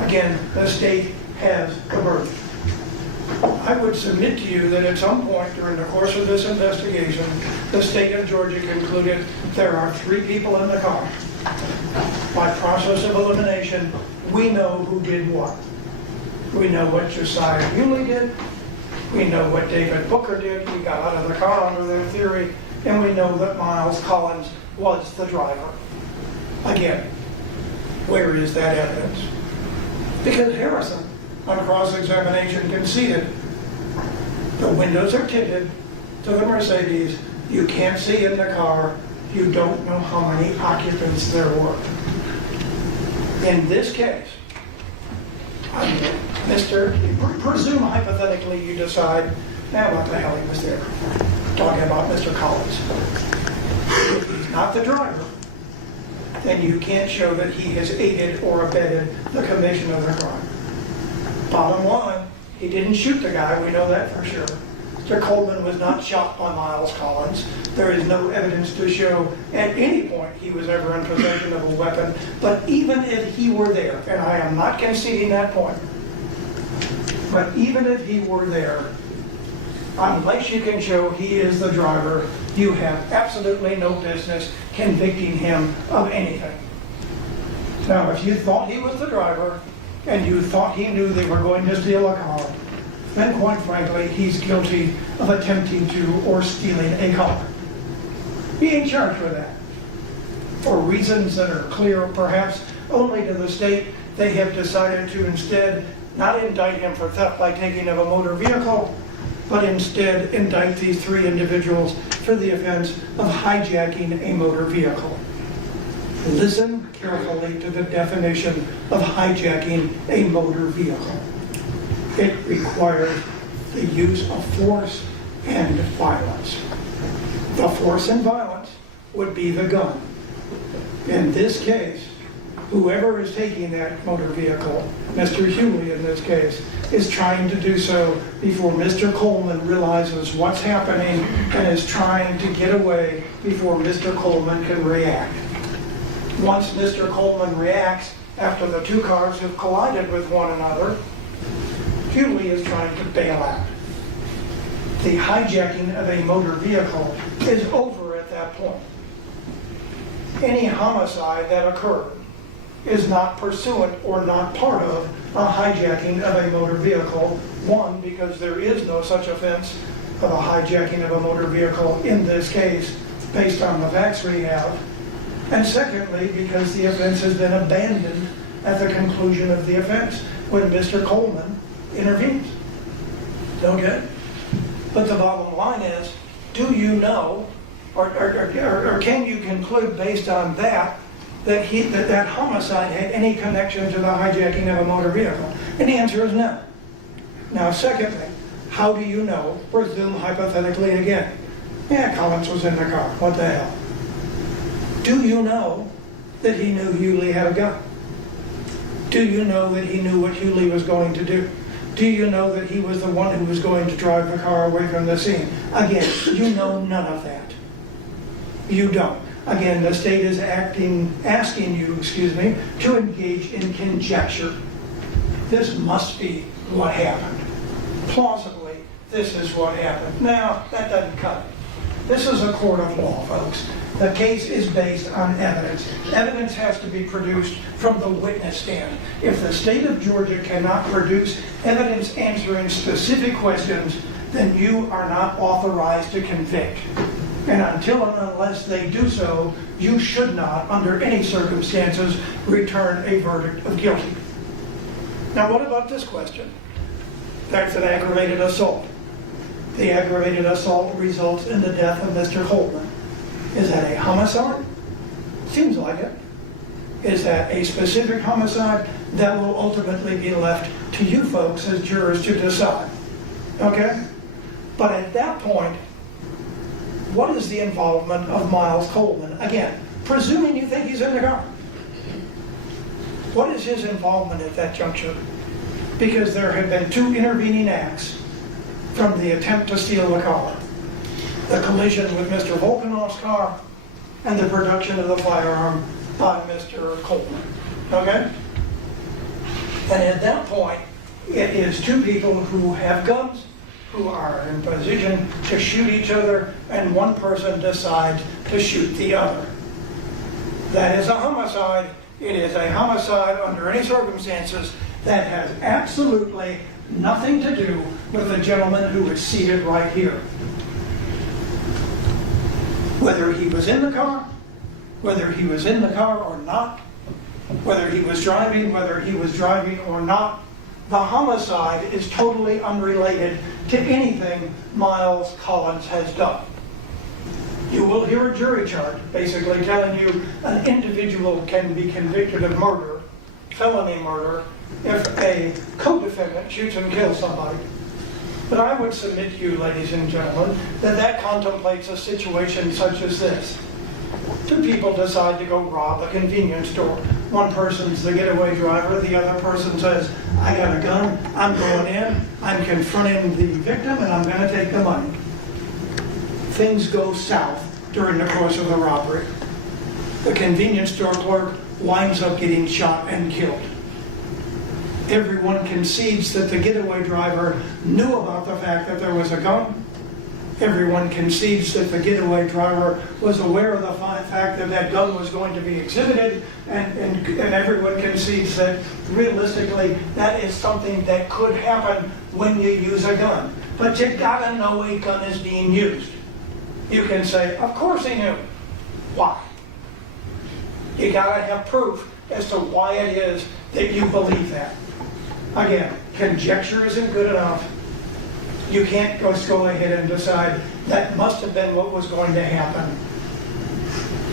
Again, the state has the burden. I would submit to you that at some point during the course of this investigation, the state of Georgia concluded there are 3 people in the car. By process of elimination, we know who did what. We know what Josiah Hewley did. We know what David Booker did. We got out of the car under their theory. And we know that Miles Collins was the driver. Again, where is that evidence? Because Harrison, on cross-examination, conceded the windows are tinted to the Mercedes. You can't see in the car. You don't know how many occupants there were. In this case, presume hypothetically you decide, now what the hell, he was there. Talking about Mr. Collins. If he's not the driver, then you can't show that he has aided or abetted the commission of the crime. Bottom line, he didn't shoot the guy, we know that for sure. Mr. Coleman was not shot by Miles Collins. There is no evidence to show at any point he was ever in possession of a weapon. But even if he were there, and I am not conceding that point, but even if he were there, unless you can show he is the driver, you have absolutely no business convicting him of anything. Now, if you thought he was the driver, and you thought he knew they were going to steal a car, then quite frankly, he's guilty of attempting to or stealing a car. He ain't charged with that. For reasons that are clear perhaps only to the state, they have decided to instead not indict him for theft by taking of a motor vehicle, but instead indict these 3 individuals for the offense of hijacking a motor vehicle. Listen carefully to the definition of hijacking a motor vehicle. It requires the use of force and violence. The force and violence would be the gun. In this case, whoever is taking that motor vehicle, Mr. Hewley in this case, is trying to do so before Mr. Coleman realizes what's happening and is trying to get away before Mr. Coleman can react. Once Mr. Coleman reacts, after the 2 cars have collided with one another, Hewley is trying to bail out. The hijacking of a motor vehicle is over at that point. Any homicide that occurred is not pursuant or not part of a hijacking of a motor vehicle. 1, because there is no such offense of a hijacking of a motor vehicle in this case, based on the facts we have. And secondly, because the offense has been abandoned at the conclusion of the offense when Mr. Coleman intervenes. Okay? But the bottom line is, do you know, or can you conclude based on that that homicide had any connection to the hijacking of a motor vehicle? And the answer is no. Now, secondly, how do you know? Presume hypothetically again. Yeah, Collins was in the car. What the hell? Do you know that he knew Hewley had a gun? Do you know that he knew what Hewley was going to do? Do you know that he was the one who was going to drive the car away from the scene? Again, you know none of that. You don't. Again, the state is asking you, to engage in conjecture. This must be what happened. Plausibly, this is what happened. Now, that doesn't cut it. This is a court of law, folks. The case is based on evidence. Evidence has to be produced from the witness stand. If the state of Georgia cannot produce evidence answering specific questions, then you are not authorized to convict. And until and unless they do so, you should not, under any circumstances, return a verdict of guilty. Now, what about this question? That's an aggravated assault. The aggravated assault results in the death of Mr. Holtman. Is that a homicide? Seems like it. Is that a specific homicide? That will ultimately be left to you folks as jurors to decide. Okay? But at that point, what is the involvement of Miles Coleman? Again, presuming you think he's in the car. What is his involvement at that juncture? Because there had been two intervening acts from the attempt to steal the car. The collision with Mr. Volkanov's car and the production of the firearm by Mr. Coleman. Okay? And at that point, it is two people who have guns, who are in position to shoot each other, and one person decides to shoot the other. That is a homicide. It is a homicide under any circumstances that has absolutely nothing to do with the gentleman who is seated right here. Whether he was in the car, or not, whether he was driving or not, the homicide is totally unrelated to anything Miles Collins has done. You will hear a jury charge basically telling you an individual can be convicted of murder, felony murder, if a co-defendant shoots and kills somebody. But I would submit to you, ladies and gentlemen, that contemplates a situation such as this. Two people decide to go rob a convenience store. One person's the getaway driver, the other person says, I got a gun, I'm going in, I'm confronting the victim, and I'm going to take the money. Things go south during the course of the robbery. The convenience store clerk winds up getting shot and killed. Everyone concedes that the getaway driver knew about the fact that there was a gun. Everyone concedes that the getaway driver was aware of the fact that that gun was going to be exhibited, and everyone concedes that realistically that is something that could happen when you use a gun. But you gotta know a gun is being used. You can say, of course he knew. Why? You gotta have proof as to why it is that you believe that. Again, conjecture isn't good enough. You can't just go ahead and decide that must have been what was going to happen.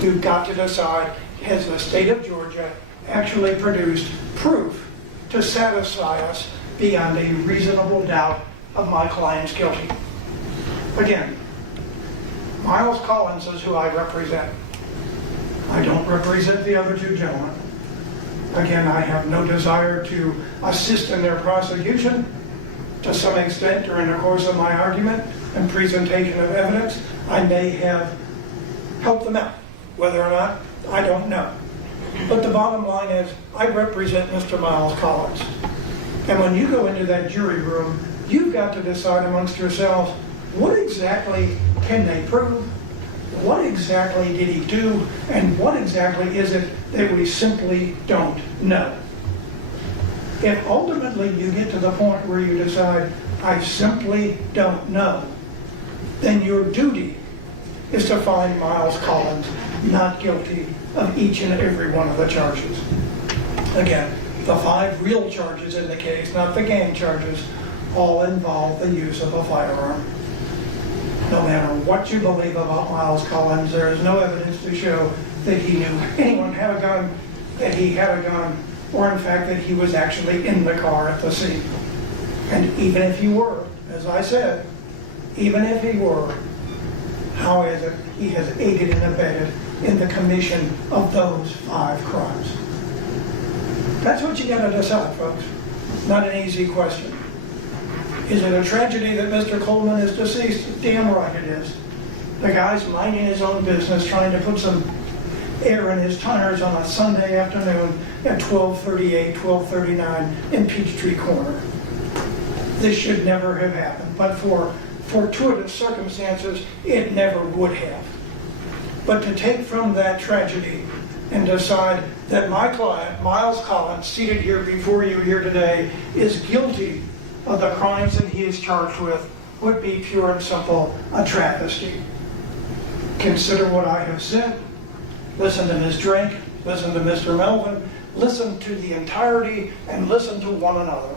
You've got to decide, has the state of Georgia actually produced proof to satisfy us beyond a reasonable doubt of my client's guilty? Again, Miles Collins is who I represent. I don't represent the other two gentlemen. Again, I have no desire to assist in their prosecution. To some extent, during the course of my argument and presentation of evidence, I may have helped them out. Whether or not, I don't know. But the bottom line is, I represent Mr. Miles Collins. And when you go into that jury room, you've got to decide amongst yourselves, what exactly can they prove? What exactly did he do? And what exactly is it that we simply don't know? If ultimately you get to the point where you decide, I simply don't know, then your duty is to find Miles Collins not guilty of each and every one of the charges. Again, the 5 real charges in the case, not the gang charges, all involve the use of a firearm. No matter what you believe about Miles Collins, there is no evidence to show that he knew anyone had a gun, that he had a gun, or in fact that he was actually in the car at the scene. And even if he were, as I said, even if he were, how is it he has aided and abetted in the commission of those 5 crimes? That's what you gotta decide, folks. Not an easy question. Is it a tragedy that Mr. Coleman is deceased? Damn right it is. The guy's minding his own business, trying to put some air in his tires on a Sunday afternoon at 12:38, 12:39 in Peachtree Corner. this should never have happened, but for fortuitous circumstances, it never would have. But to take from that tragedy and decide that my client, Miles Collins, seated here before you here today, is guilty of the crimes that he is charged with would be pure and simple a travesty. Consider what I have said. Listen to Ms. Drake, listen to Mr. Melvin, listen to the entirety, and listen to one another.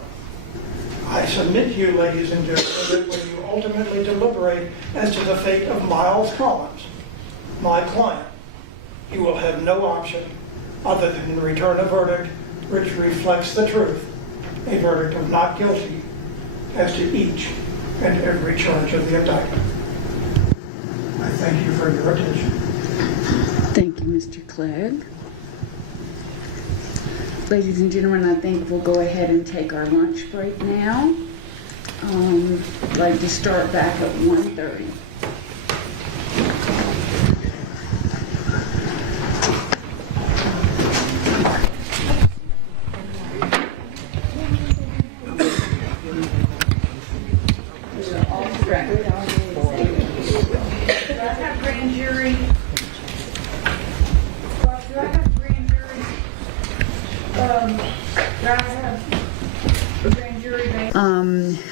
I submit to you, ladies and gentlemen, that when you ultimately deliberate as to the fate of Miles Collins, my client, you will have no option other than to return a verdict which reflects the truth, a verdict of not guilty as to each and every charge of the indictment. I thank you for your attention. Thank you, Mr. Clegg. Ladies and gentlemen, I think we'll go ahead and take our lunch break now. I'd like to start back at 1:30.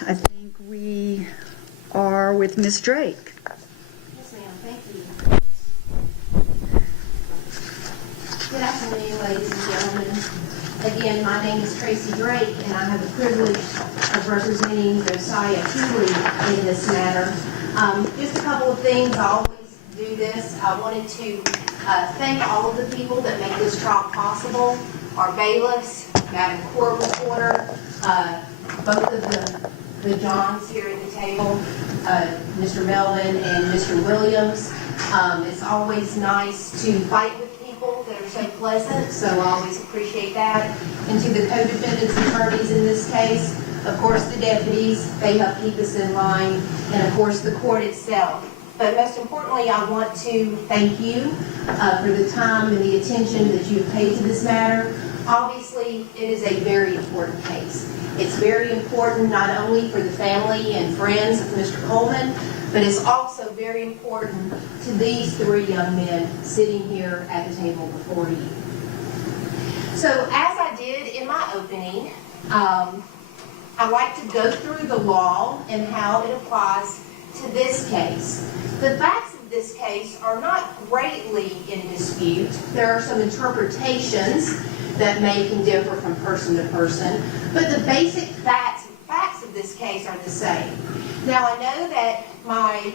I think we are with Ms. Drake. Yes, ma'am. Thank you. Good afternoon, ladies and gentlemen. Again, my name is Tracy Drake, and I have the privilege of representing Josiah Cooley in this matter. Just a couple of things. I always do this. I wanted to thank all of the people that make this trial possible. Our bailiffs, Madam Court Reporter, both of the Johns here at the table, Mr. Melvin and Mr. Williams. It's always nice to fight with people that are so pleasant, so I always appreciate that. And to the co-defendants attorneys in this case, of course the deputies, they help keep us in line, and of course the court itself. But most importantly, I want to thank you for the time and the attention that you have paid to this matter. Obviously, it is a very important case. It's very important not only for the family and friends of Mr. Coleman, but it's also very important to these three young men sitting here at the table before you. So as I did in my opening, I like to go through the law and how it applies to this case. The facts of this case are not greatly in dispute. There are some interpretations that may can differ from person to person, but the basic facts of this case are the same. Now I know that my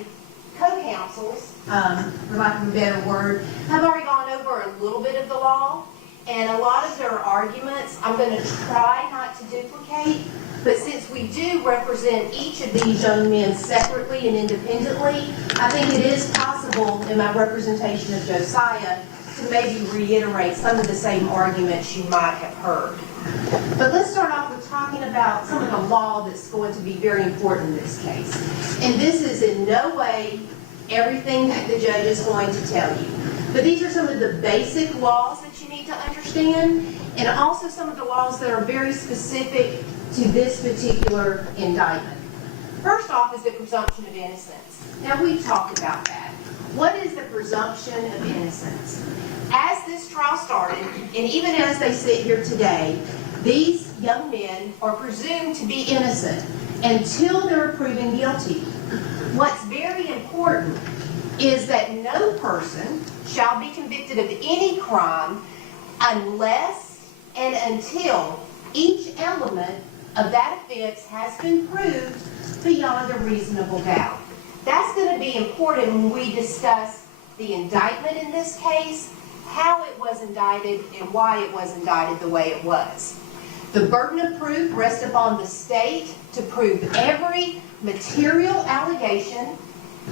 co-counsels, for lack of a better word, have already gone over a little bit of the law, and a lot of their arguments I'm going to try not to duplicate, but since we do represent each of these young men separately and independently, I think it is possible in my representation of Josiah to maybe reiterate some of the same arguments you might have heard. But let's start off with talking about some of the law that's going to be very important in this case. And this is in no way everything that the judge is going to tell you. But these are some of the basic laws that you need to understand, and also some of the laws that are very specific to this particular indictment. First off is the presumption of innocence. Now we've talked about that. What is the presumption of innocence? As this trial started, and even as they sit here today, these young men are presumed to be innocent until they're proven guilty. What's very important is that no person shall be convicted of any crime unless and until each element of that offense has been proved beyond a reasonable doubt. That's going to be important when we discuss the indictment in this case, how it was indicted, and why it was indicted the way it was. The burden of proof rests upon the state to prove every material allegation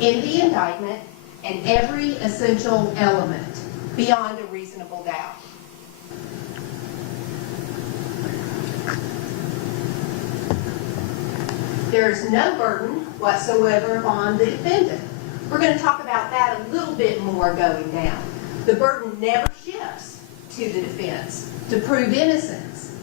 in the indictment and every essential element beyond a reasonable doubt. There is no burden whatsoever upon the defendant. We're going to talk about that a little bit more going down. The burden never shifts to the defense to prove innocence.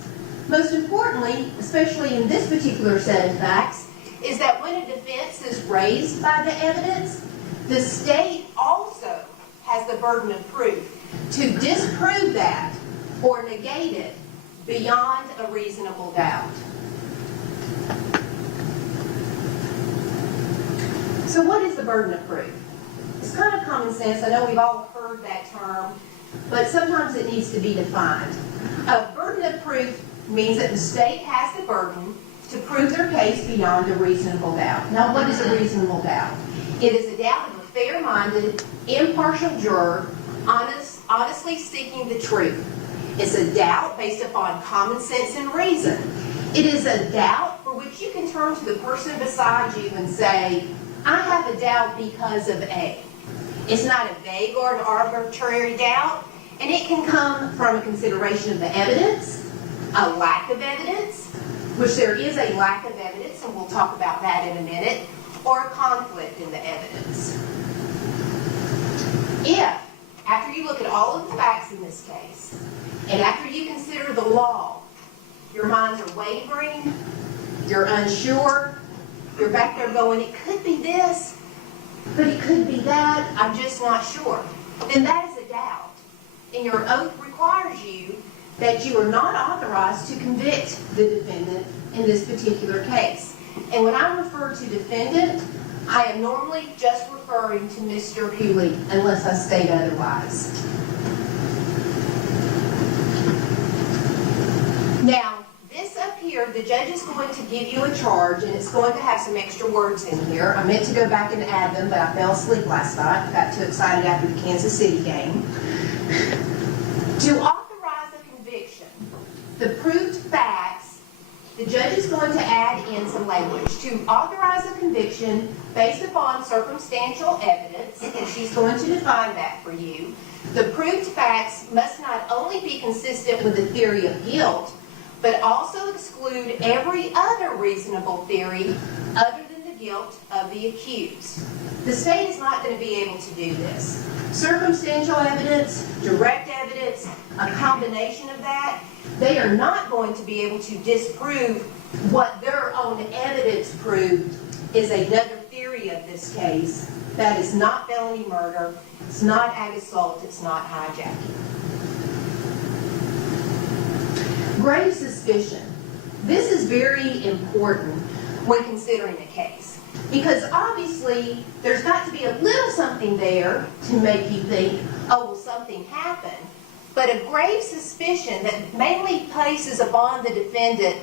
Most importantly, especially in this particular set of facts, is that when a defense is raised by the evidence, the state also has the burden of proof to disprove that or negate it beyond a reasonable doubt. So what is the burden of proof? It's kind of common sense. I know we've all heard that term, but sometimes it needs to be defined. A burden of proof means that the state has the burden to prove their case beyond a reasonable doubt. Now, what is a reasonable doubt? It is a doubt of a fair-minded, impartial juror honestly seeking the truth. It's a doubt based upon common sense and reason. It is a doubt for which you can turn to the person beside you and say, I have a doubt because of A. It's not a vague or an arbitrary doubt, and it can come from a consideration of the evidence, a lack of evidence, which there is a lack of evidence, and we'll talk about that in a minute, or a conflict in the evidence. If, after you look at all of the facts in this case, and after you consider the law, your minds are wavering, you're unsure, you're back there going, it could be this, but it could be that, I'm just not sure, then that is a doubt. And your oath requires you that you are not authorized to convict the defendant in this particular case. And when I refer to defendant, I am normally just referring to Mr. Hooley, unless I state otherwise. Now, this up here, the judge is going to give you a charge, and it's going to have some extra words in here. I meant to go back and add them, but I fell asleep last night. I got too excited after the Kansas City game. To authorize a conviction, the proved facts, the judge is going to add in some language. To authorize a conviction based upon circumstantial evidence, and she's going to define that for you. The proved facts must not only be consistent with the theory of guilt, but also exclude every other reasonable theory other than the guilt of the accused. The state is not going to be able to do this. Circumstantial evidence, direct evidence, a combination of that, they are not going to be able to disprove what their own evidence proved is another theory of this case. That is not felony murder, it's not ag assault, it's not hijacking. Grave suspicion. This is very important when considering a case, because obviously there's got to be a little something there to make you think, oh, well, something happened. But a grave suspicion that mainly places upon the defendant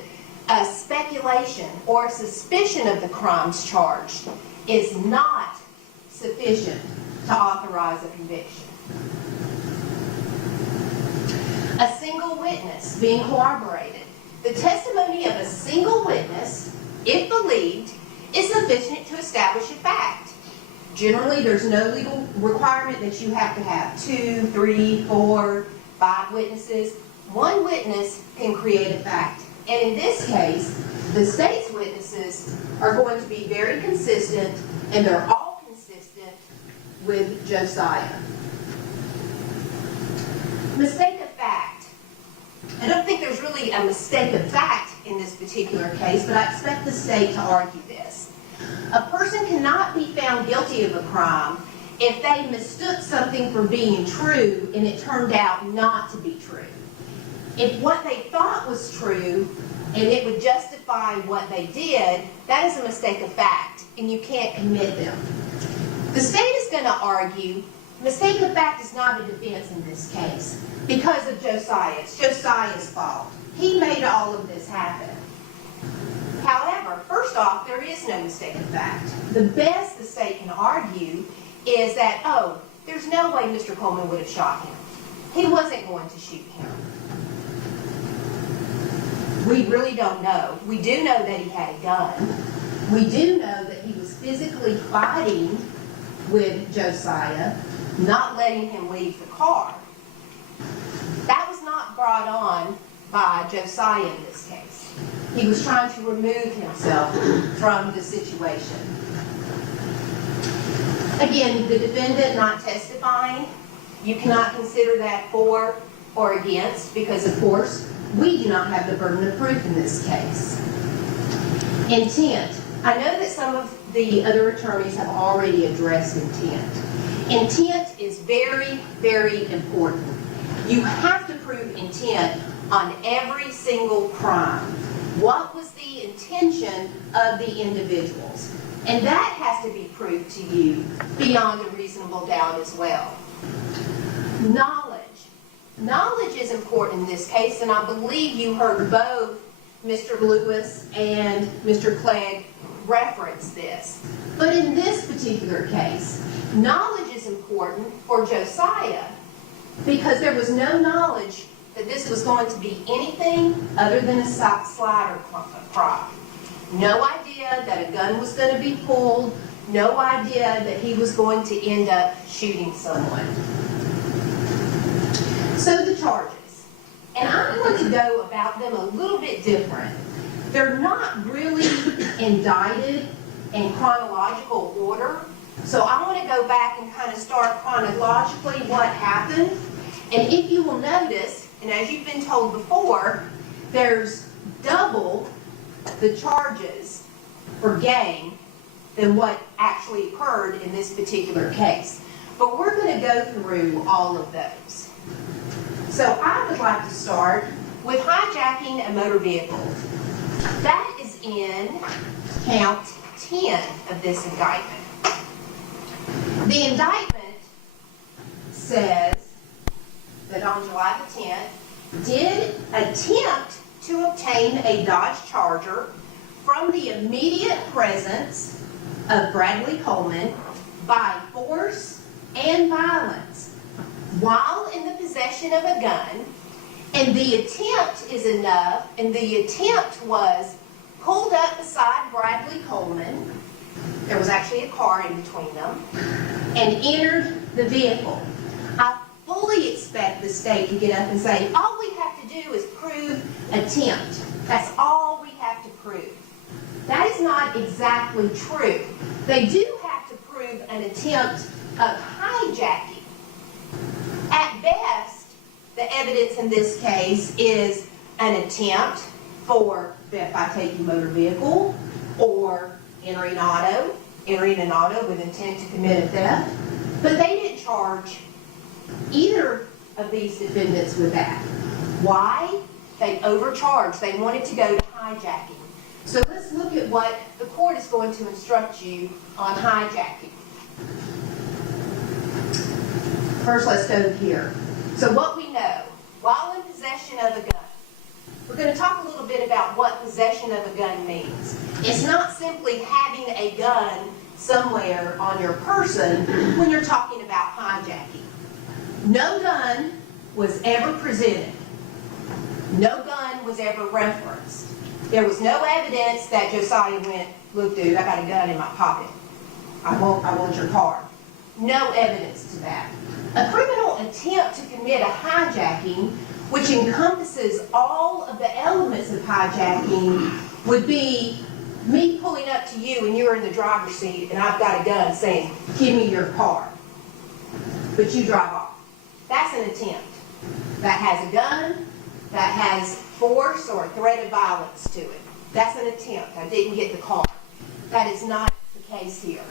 a speculation or a suspicion of the crimes charged is not sufficient to authorize a conviction. A single witness being corroborated. The testimony of a single witness, if believed, is sufficient to establish a fact. Generally, there's no legal requirement that you have to have 2, 3, 4, 5 witnesses. One witness can create a fact. And in this case, the state's witnesses are going to be very consistent, and they're all consistent with Josiah. Mistake of fact. I don't think there's really a mistake of fact in this particular case, but I expect the state to argue this. A person cannot be found guilty of a crime if they mistook something for being true and it turned out not to be true. If what they thought was true and it would justify what they did, that is a mistake of fact, and you can't commit them. The state is going to argue mistake of fact is not a defense in this case because of Josiah. It's Josiah's fault. He made all of this happen. However, first off, there is no mistake of fact. The best the state can argue is that, oh, there's no way Mr. Coleman would have shot him. He wasn't going to shoot him. We really don't know. We do know that he had a gun. We do know that he was physically fighting with Josiah, not letting him leave the car. That was not brought on by Josiah in this case. He was trying to remove himself from the situation. Again, the defendant not testifying, you cannot consider that for or against, because of course, we do not have the burden of proof in this case. Intent. I know that some of the other attorneys have already addressed intent. Intent is very, very important. You have to prove intent on every single crime. What was the intention of the individuals? And that has to be proved to you beyond a reasonable doubt as well. Knowledge. Knowledge is important in this case, and I believe you heard both Mr. Lewis and Mr. Clegg reference this. But in this particular case, knowledge is important for Josiah because there was no knowledge that this was going to be anything other than a slider crop. No idea that a gun was going to be pulled. No idea that he was going to end up shooting someone. So the charges. And I'm going to go about them a little bit different. They're not really indicted in chronological order. So I want to go back and kind of start chronologically what happened. And if you will notice, and as you've been told before, there's double the charges for gang than what actually occurred in this particular case. But we're going to go through all of those. So I would like to start with hijacking a motor vehicle. That is in count 10 of this indictment. The indictment says that on July the 10th, did attempt to obtain a Dodge Charger from the immediate presence of Bradley Coleman by force and violence while in the possession of a gun, and the attempt is enough, and the attempt was pulled up beside Bradley Coleman, there was actually a car in between them, and entered the vehicle. I fully expect the state to get up and say, all we have to do is prove attempt. That's all we have to prove. That is not exactly true. They do have to prove an attempt of hijacking. At best, the evidence in this case is an attempt for theft by taking motor vehicle or entering an auto with intent to commit a theft. But they didn't charge either of these defendants with that. Why? They overcharged. They wanted to go to hijacking. So let's look at what the court is going to instruct you on hijacking. First, let's go here. So what we know, while in possession of a gun, we're going to talk a little bit about what possession of a gun means. It's not simply having a gun somewhere on your person when you're talking about hijacking. No gun was ever presented. No gun was ever referenced. There was no evidence that Josiah went, look dude, I got a gun in my pocket. I want your car. No evidence to that. A criminal attempt to commit a hijacking, which encompasses all of the elements of hijacking, would be me pulling up to you and you're in the driver's seat and I've got a gun saying, give me your car. But you drive off. That's an attempt. That has a gun, that has force or a threat of violence to it. That's an attempt. I didn't get the car. That is not the case here.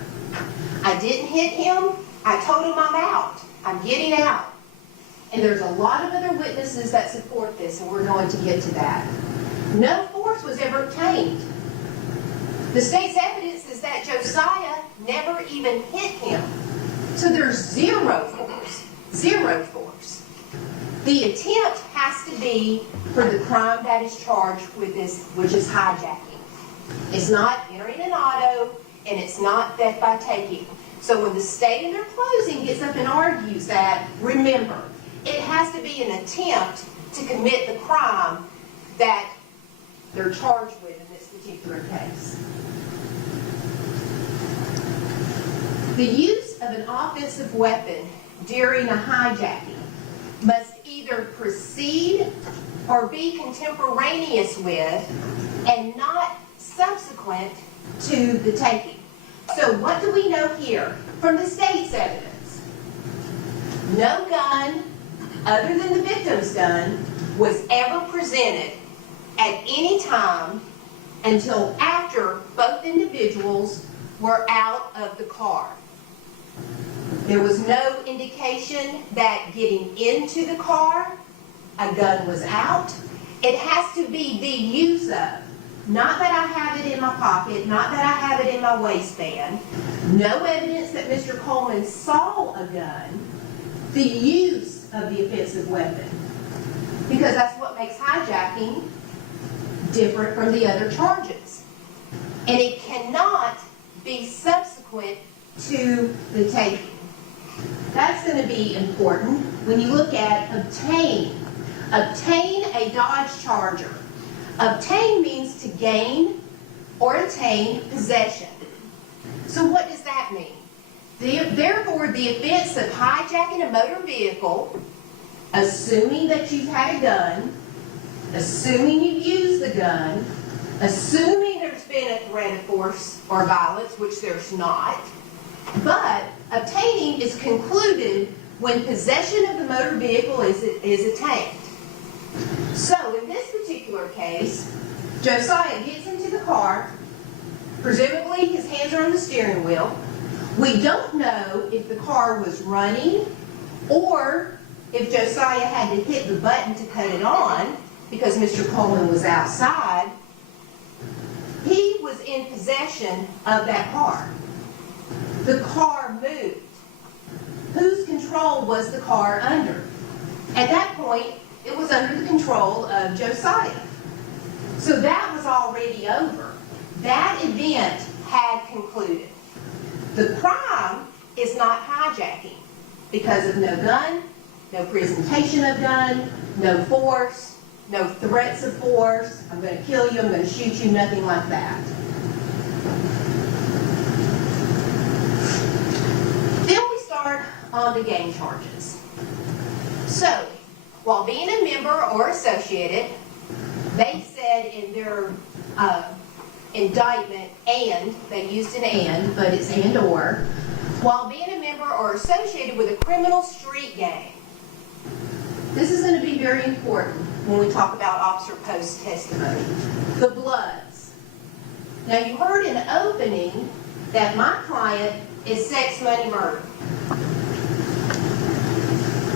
I didn't hit him. I told him I'm out. I'm getting out. And there's a lot of other witnesses that support this, and we're going to get to that. No force was ever obtained. The state's evidence is that Josiah never even hit him. So there's zero force. Zero force. The attempt has to be for the crime that is charged with this, which is hijacking. It's not entering an auto, and it's not theft by taking. So when the state in their closing gets up and argues that, remember, it has to be an attempt to commit the crime that they're charged with in this particular case. The use of an offensive weapon during a hijacking must either precede or be contemporaneous with and not subsequent to the taking. So what do we know here from the state's evidence? No gun other than the victim's gun was ever presented at any time until after both individuals were out of the car. There was no indication that getting into the car, a gun was out. It has to be the use of. Not that I have it in my pocket, not that I have it in my waistband. No evidence that Mr. Coleman saw a gun. The use of the offensive weapon. Because that's what makes hijacking different from the other charges. And it cannot be subsequent to the taking. That's going to be important when you look at obtain. Obtain a Dodge Charger. Obtain means to gain or attain possession. So what does that mean? Therefore, the offense of hijacking a motor vehicle, assuming that you've had a gun, assuming you've used the gun, assuming there's been a threat of force or violence, which there's not, but obtaining is concluded when possession of the motor vehicle is attained. So in this particular case, Josiah gets into the car, presumably his hands are on the steering wheel. We don't know if the car was running or if Josiah had to hit the button to cut it on because Mr. Coleman was outside. He was in possession of that car. The car moved. Whose control was the car under? At that point, it was under the control of Josiah. So that was already over. That event had concluded. The crime is not hijacking because of no gun, no presentation of gun, no force, no threats of force. I'm going to kill you, I'm going to shoot you, nothing like that. Then we start on the gang charges. So, while being a member or associated, they said in their indictment, and, they used an and, but it's and or, while being a member or associated with a criminal street gang. This is going to be very important when we talk about Officer Post's testimony. The Bloods. Now you heard in the opening that my client is sex, money, murder.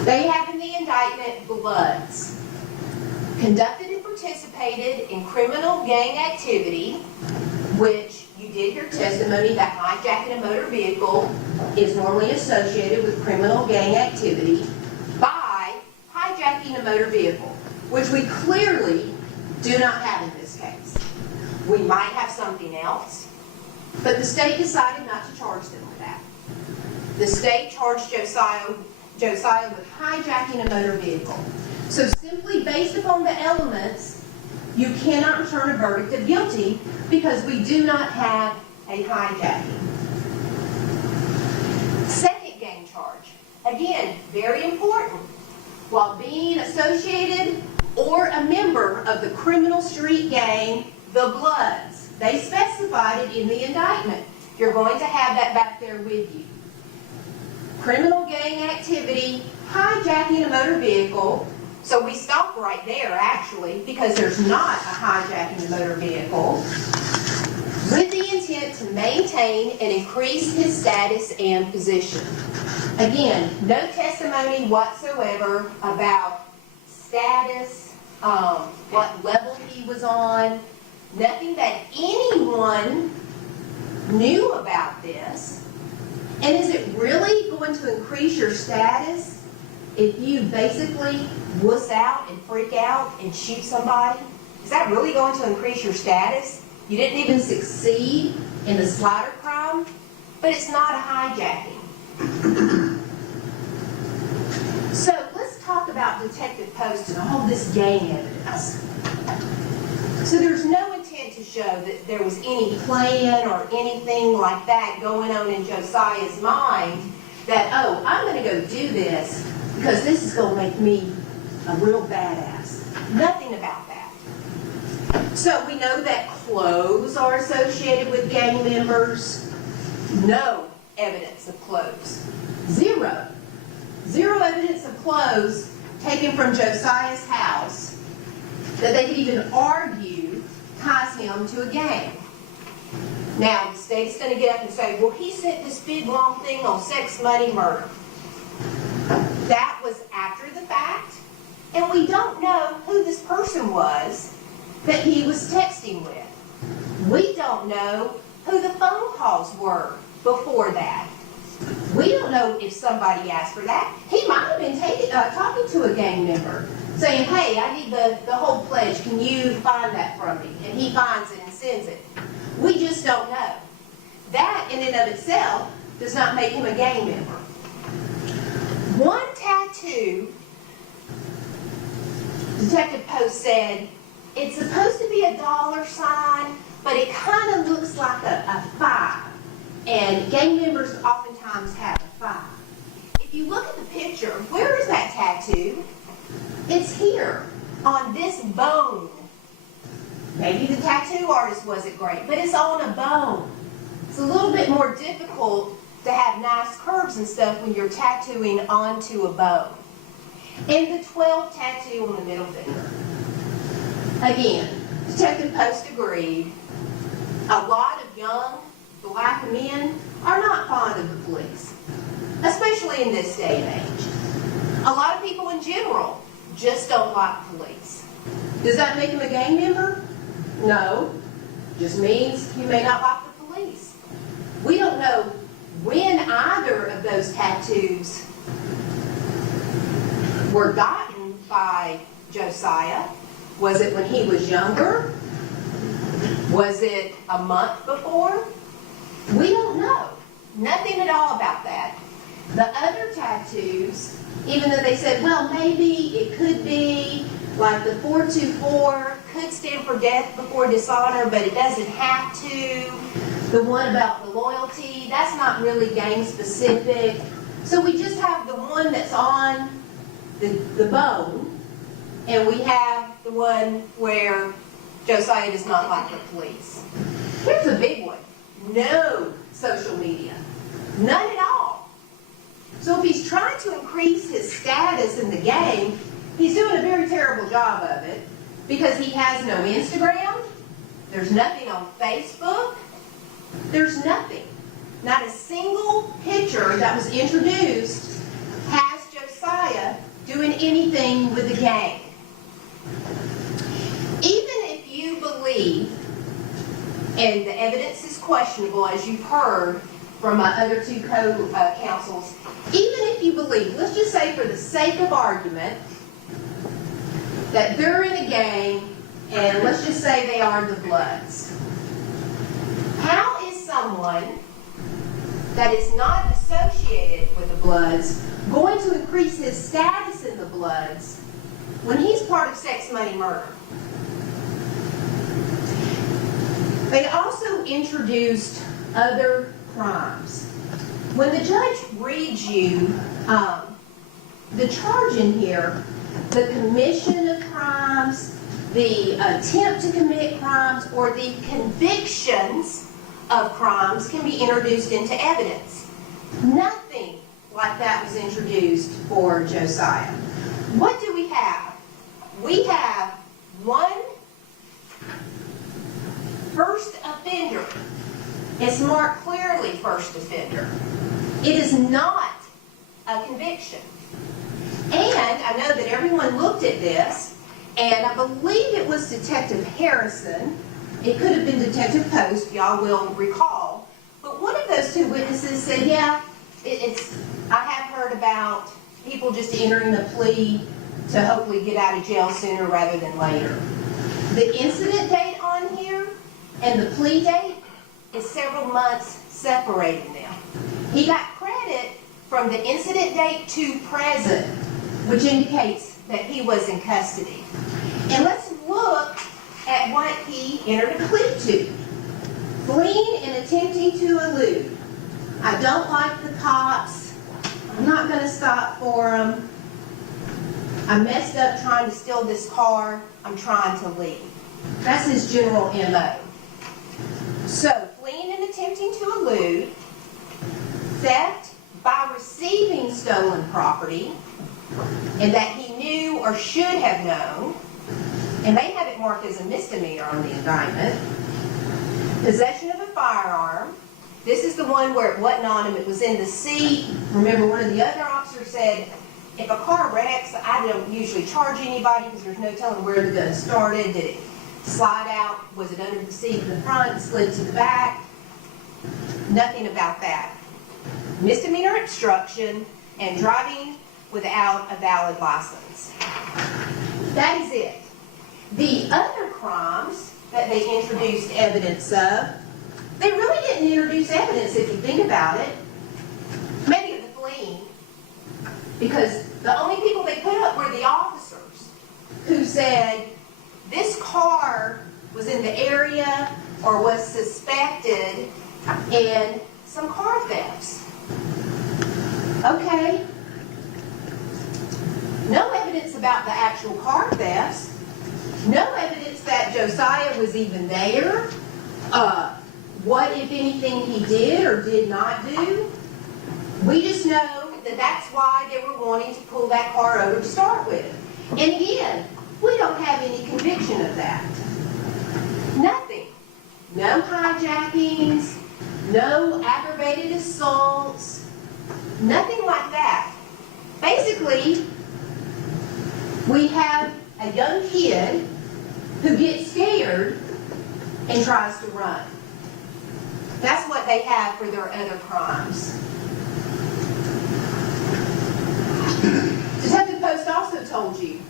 They have in the indictment Bloods. Conducted and participated in criminal gang activity, which you did hear testimony that hijacking a motor vehicle is normally associated with criminal gang activity by hijacking a motor vehicle, which we clearly do not have in this case. We might have something else, but the state decided not to charge them with that. The state charged Josiah with hijacking a motor vehicle. So simply based upon the elements, you cannot return a verdict of guilty because we do not have a hijacking. Second gang charge. Again, very important. While being associated or a member of the criminal street gang, the Bloods, they specified it in the indictment. You're going to have that back there with you. Criminal gang activity, hijacking a motor vehicle. So we stop right there, actually, because there's not a hijacking a motor vehicle, with the intent to maintain and increase his status and position. Again, no testimony whatsoever about status, what level he was on, nothing that anyone knew about this. And is it really going to increase your status if you basically wuss out and freak out and shoot somebody? Is that really going to increase your status? You didn't even succeed in the slider crime, but it's not a hijacking. So let's talk about Detective Post and all this gang evidence. So there's no intent to show that there was any plan or anything like that going on in Josiah's mind that, oh, I'm going to go do this because this is going to make me a real badass. Nothing about that. So we know that clothes are associated with gang members. No evidence of clothes. Zero. Zero evidence of clothes taken from Josiah's house that they could even argue ties him to a gang. Now, the state's going to get up and say, well, he sent this big long thing on sex, money, murder. That was after the fact, and we don't know who this person was that he was texting with. We don't know who the phone calls were before that. We don't know if somebody asked for that. He might have been talking to a gang member, saying, hey, I need the whole pledge. Can you find that from me? And he finds it and sends it. We just don't know. That, in and of itself, does not make him a gang member. One tattoo, Detective Post said, it's supposed to be a $, but it kind of looks like a 5. And gang members oftentimes have a 5. If you look at the picture, where is that tattoo? It's here, on this bone. Maybe the tattoo artist wasn't great, but it's on a bone. It's a little bit more difficult to have nice curves and stuff when you're tattooing onto a bone. And the 12th tattoo on the middle finger. Again, Detective Post agreed. A lot of young black men are not fond of the police, especially in this day and age. A lot of people in general just don't like police. Does that make him a gang member? No. Just means he may not like the police. We don't know when either of those tattoos were gotten by Josiah. Was it when he was younger? Was it a month before? We don't know. Nothing at all about that. The other tattoos, even though they said, well, maybe it could be like the 424 could stand for death before dishonor, but it doesn't have to. The one about the loyalty, that's not really gang specific. So we just have the one that's on the bone, and we have the one where Josiah does not like the police. Here's a big one. No social media. None at all. So if he's trying to increase his status in the gang, he's doing a very terrible job of it because he has no Instagram. There's nothing on Facebook. There's nothing. Not a single picture that was introduced has Josiah doing anything with the gang. Even if you believe, and the evidence is questionable, as you've heard from my other two co-counsels, even if you believe, let's just say for the sake of argument, that they're in a gang, and let's just say they are the Bloods. How is someone that is not associated with the Bloods going to increase his status in the Bloods when he's part of sex, money, murder? They also introduced other crimes. When the judge reads you the charge in here, the commission of crimes, the attempt to commit crimes, or the convictions of crimes can be introduced into evidence. Nothing like that was introduced for Josiah. What do we have? We have one first offender. It's marked clearly first offender. It is not a conviction. And I know that everyone looked at this, and I believe it was Detective Harrison. It could have been Detective Post, y'all will recall. But one of those two witnesses said, yeah, I have heard about people just entering the plea to hopefully get out of jail sooner rather than later. The incident date on here and the plea date is several months separating them. He got credit from the incident date to present, which indicates that he was in custody. And let's look at what he entered a plea to. Fleeing and attempting to elude. I don't like the cops. I'm not going to stop for them. I messed up trying to steal this car. I'm trying to leave. That's his general MO. So, fleeing and attempting to elude, theft, by receiving stolen property, and that he knew or should have known, and they have it marked as a misdemeanor on the indictment. Possession of a firearm. This is the one where it wasn't on him, it was in the seat. Remember, one of the other officers said, if a car wrecks, I don't usually charge anybody because there's no telling where the gun started. Did it slide out? Was it under the seat in the front, slid to the back? Nothing about that. Misdemeanor obstruction and driving without a valid license. That is it. The other crimes that they introduced evidence of, they really didn't introduce evidence if you think about it. Maybe of the fleeing, because the only people they put up were the officers who said this car was in the area or was suspected in some car thefts. Okay. No evidence about the actual car thefts. No evidence that Josiah was even there. What, if anything, he did or did not do. We just know that that's why they were wanting to pull that car over to start with. And again, we don't have any conviction of that. Nothing. No hijackings, no aggravated assaults, nothing like that. Basically, we have a young kid who gets scared and tries to run. That's what they have for their other crimes. Detective Post also told you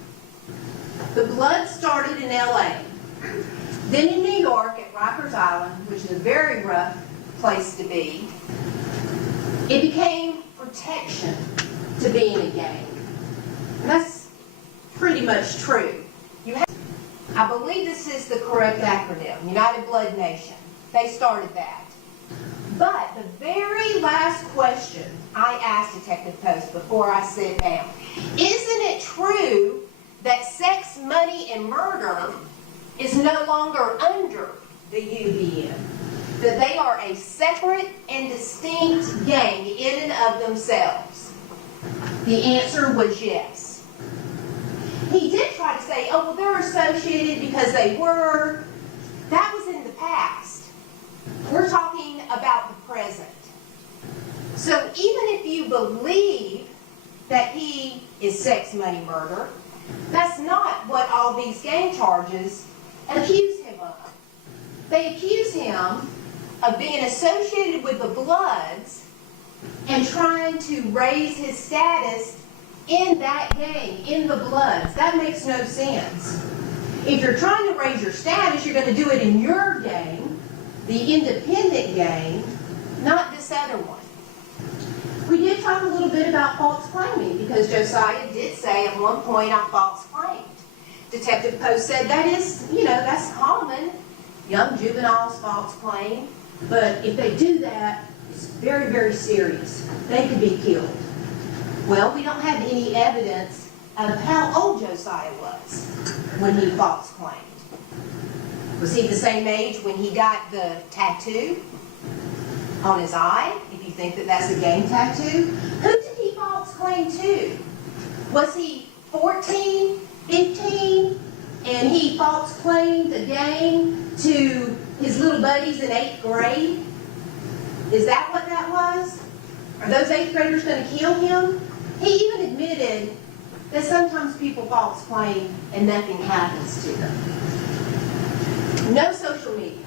the blood started in LA, then in New York at Rikers Island, which is a very rough place to be. It became protection to be in a gang. And that's pretty much true. I believe this is the correct acronym, United Blood Nation. They started that. But the very last question I asked Detective Post before I sit down, isn't it true that sex, money, and murder is no longer under the UBN? That they are a separate and distinct gang in and of themselves? The answer was yes. He did try to say, oh, well, they're associated because they were. That was in the past. We're talking about the present. So even if you believe that he is sex, money, murder, that's not what all these gang charges accuse him of. They accuse him of being associated with the Bloods and trying to raise his status in that gang, in the Bloods. That makes no sense. If you're trying to raise your status, you're going to do it in your gang, the independent gang, not this other one. We did talk a little bit about false claiming because Josiah did say at one point I false claimed. Detective Post said that is, that's common. Young juveniles false claim. But if they do that, it's very, very serious. They could be killed. Well, we don't have any evidence of how old Josiah was when he false claimed. Was he the same age when he got the tattoo on his eye? If you think that that's a gang tattoo. Who did he false claim to? Was he 14, 15, and he false claimed the gang to his little buddies in 8th grade? Is that what that was? Are those 8th graders going to kill him? He even admitted that sometimes people false claim and nothing happens to them. No social media.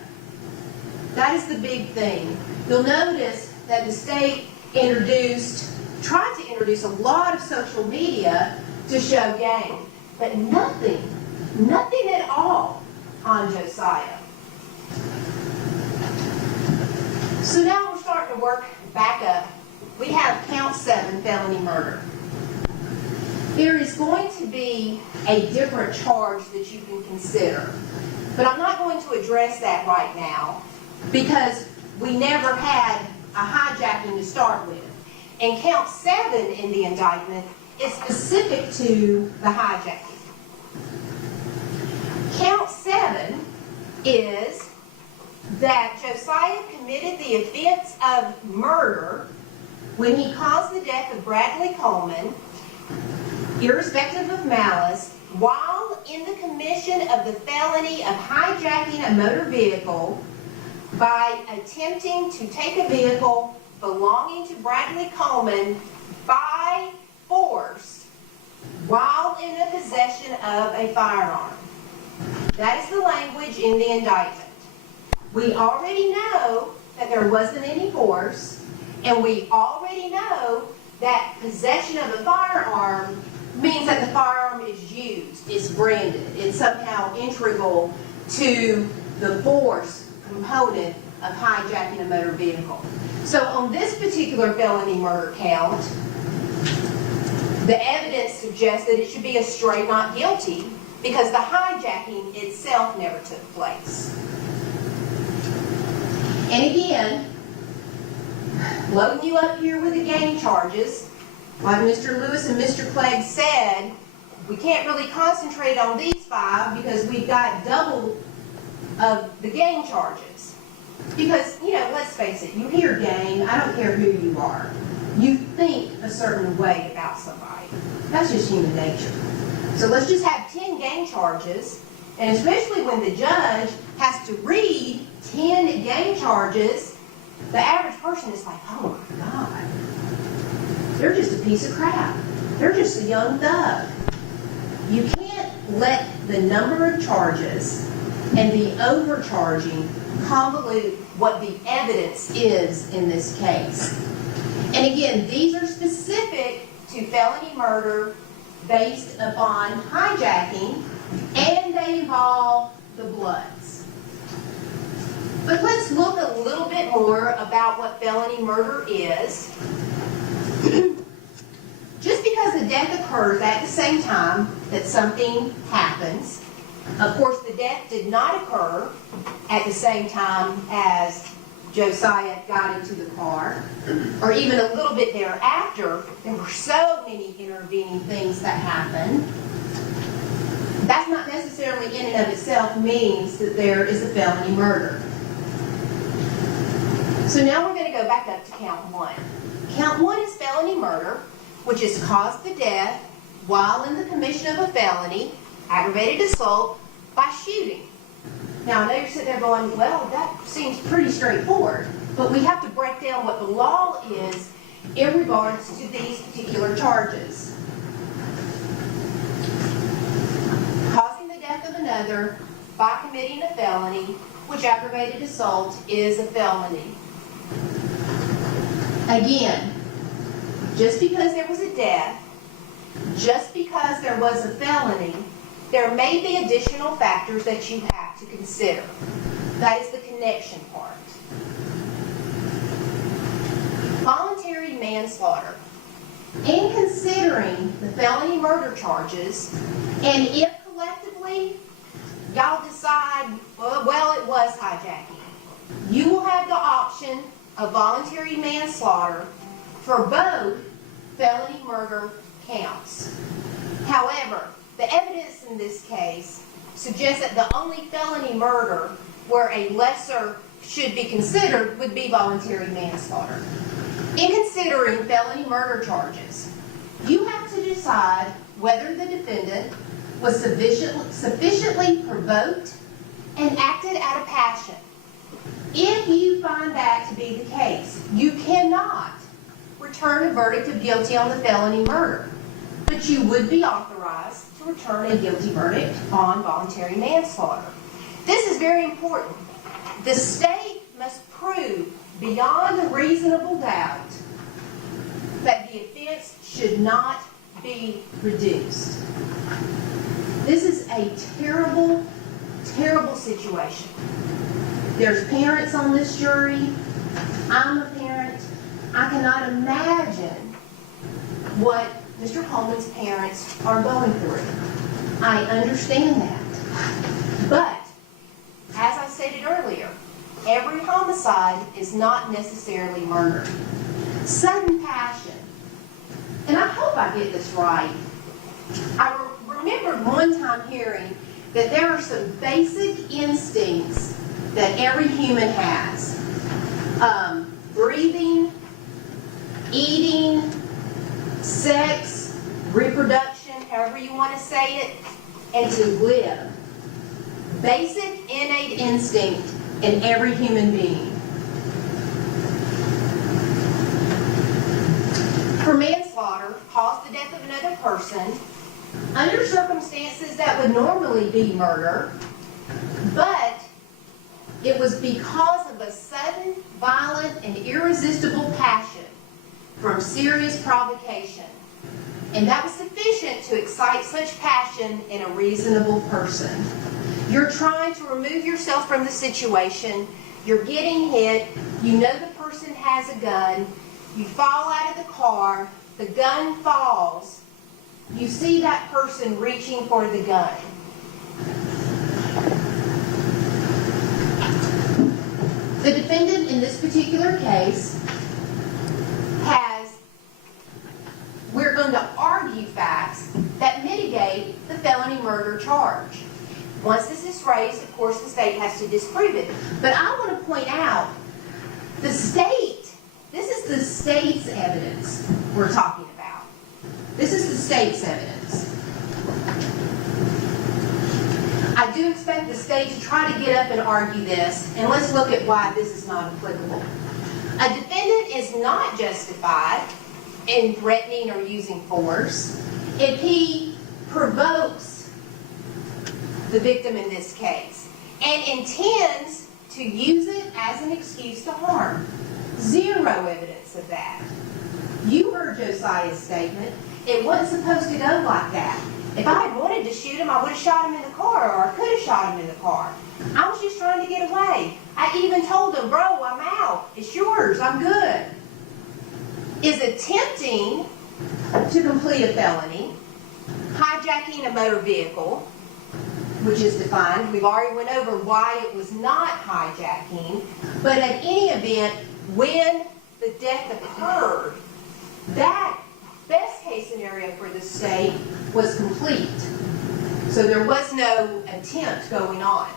That is the big thing. You'll notice that the state tried to introduce a lot of social media to show gang, but nothing at all on Josiah. So now we're starting to work back up. We have count 7, felony murder. There is going to be a different charge that you can consider, but I'm not going to address that right now because we never had a hijacking to start with. And count 7 in the indictment is specific to the hijacking. Count 7 is that Josiah committed the offense of murder when he caused the death of Bradley Coleman, irrespective of malice, while in the commission of the felony of hijacking a motor vehicle by attempting to take a vehicle belonging to Bradley Coleman by force while in the possession of a firearm. That is the language in the indictment. We already know that there wasn't any force, and we already know that possession of a firearm means that the firearm is used, it's branded, it's somehow integral to the force component of hijacking a motor vehicle. So on this particular felony murder count, the evidence suggests that it should be a straight not guilty because the hijacking itself never took place. And again, loading you up here with the gang charges, like Mr. Lewis and Mr. Clegg said, we can't really concentrate on these 5 because we've got double of the gang charges. Because, you know, let's face it, you hear gang, I don't care who you are. You think a certain way about somebody. That's just human nature. So let's just have 10 gang charges, and especially when the judge has to read 10 gang charges, the average person is like, oh my God, they're just a piece of crap. They're just a young thug. You can't let the number of charges and the overcharging convolute what the evidence is in this case. And again, these are specific to felony murder based upon hijacking, and they involve the Bloods. But let's look a little bit more about what felony murder is. Just because the death occurs at the same time that something happens, of course the death did not occur at the same time as Josiah got into the car, or even a little bit thereafter. There were so many intervening things that happened. That's not necessarily in and of itself means that there is a felony murder. So now we're going to go back up to count 1. Count 1 is felony murder, which has caused the death while in the commission of a felony, aggravated assault, by shooting. Now, I know you're sitting there going, well, that seems pretty straightforward, but we have to break down what the law is in regards to these particular charges. Causing the death of another by committing a felony, which aggravated assault is a felony. Again, just because there was a death, just because there was a felony, there may be additional factors that you have to consider. That is the connection part. Voluntary manslaughter. In considering the felony murder charges, and if collectively y'all decide, well, it was hijacking, you will have the option of voluntary manslaughter for both felony murder counts. However, the evidence in this case suggests that the only felony murder where a lesser should be considered would be voluntary manslaughter. In considering felony murder charges, you have to decide whether the defendant was sufficiently provoked and acted out of passion. If you find that to be the case, you cannot return a verdict of guilty on the felony murder, but you would be authorized to return a guilty verdict on voluntary manslaughter. This is very important. The state must prove beyond a reasonable doubt that the offense should not be reduced. This is a terrible, terrible situation. There's parents on this jury. I'm a parent. I cannot imagine what Mr. Coleman's parents are going through. I understand that. But, as I stated earlier, every homicide is not necessarily murder. Sudden passion. And I hope I get this right. I remembered one time hearing that there are some basic instincts that every human has. Breathing, eating, sex, reproduction, however you want to say it, and to live. Basic innate instinct in every human being. For manslaughter, caused the death of another person, under circumstances that would normally be murder, but it was because of a sudden, violent, and irresistible passion from serious provocation. And that was sufficient to excite such passion in a reasonable person. You're trying to remove yourself from the situation. You're getting hit. You know the person has a gun. You fall out of the car. The gun falls. You see that person reaching for the gun. The defendant in this particular case we're going to argue facts that mitigate the felony murder charge. Once this is raised, of course, the state has to disprove it. But I want to point out, this is the state's evidence we're talking about. This is the state's evidence. I do expect the state to try to get up and argue this, and let's look at why this is not applicable. A defendant is not justified in threatening or using force if he provokes the victim in this case and intends to use it as an excuse to harm. Zero evidence of that. You heard Josiah's statement. It wasn't supposed to go like that. If I had wanted to shoot him, I would have shot him in the car, or I could have shot him in the car. I was just trying to get away. I even told him, bro, I'm out. It's yours. I'm good. Is attempting to complete a felony, hijacking a motor vehicle, which is defined. We've already went over why it was not hijacking, but at any event, when the death occurred, that best case scenario for the state was complete. So there was no attempt going on.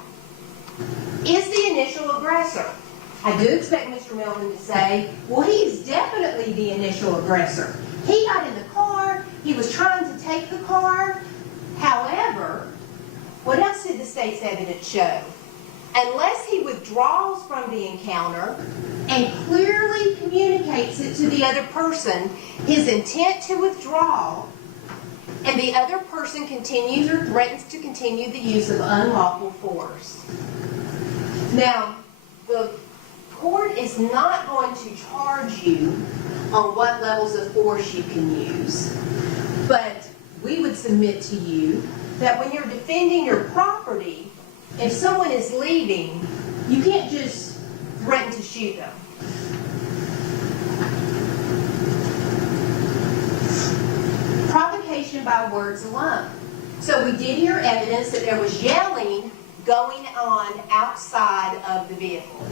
Is the initial aggressor? I do expect Mr. Melvin to say, well, he's definitely the initial aggressor. He got in the car. He was trying to take the car. However, what else did the state's evidence show? Unless he withdraws from the encounter and clearly communicates it to the other person, his intent to withdraw, and the other person continues or threatens to continue the use of unlawful force. Now, the court is not going to charge you on what levels of force you can use, but we would submit to you that when you're defending your property, if someone is leaving, you can't just threaten to shoot them. Provocation by words alone. So we did hear evidence that there was yelling going on outside of the vehicle.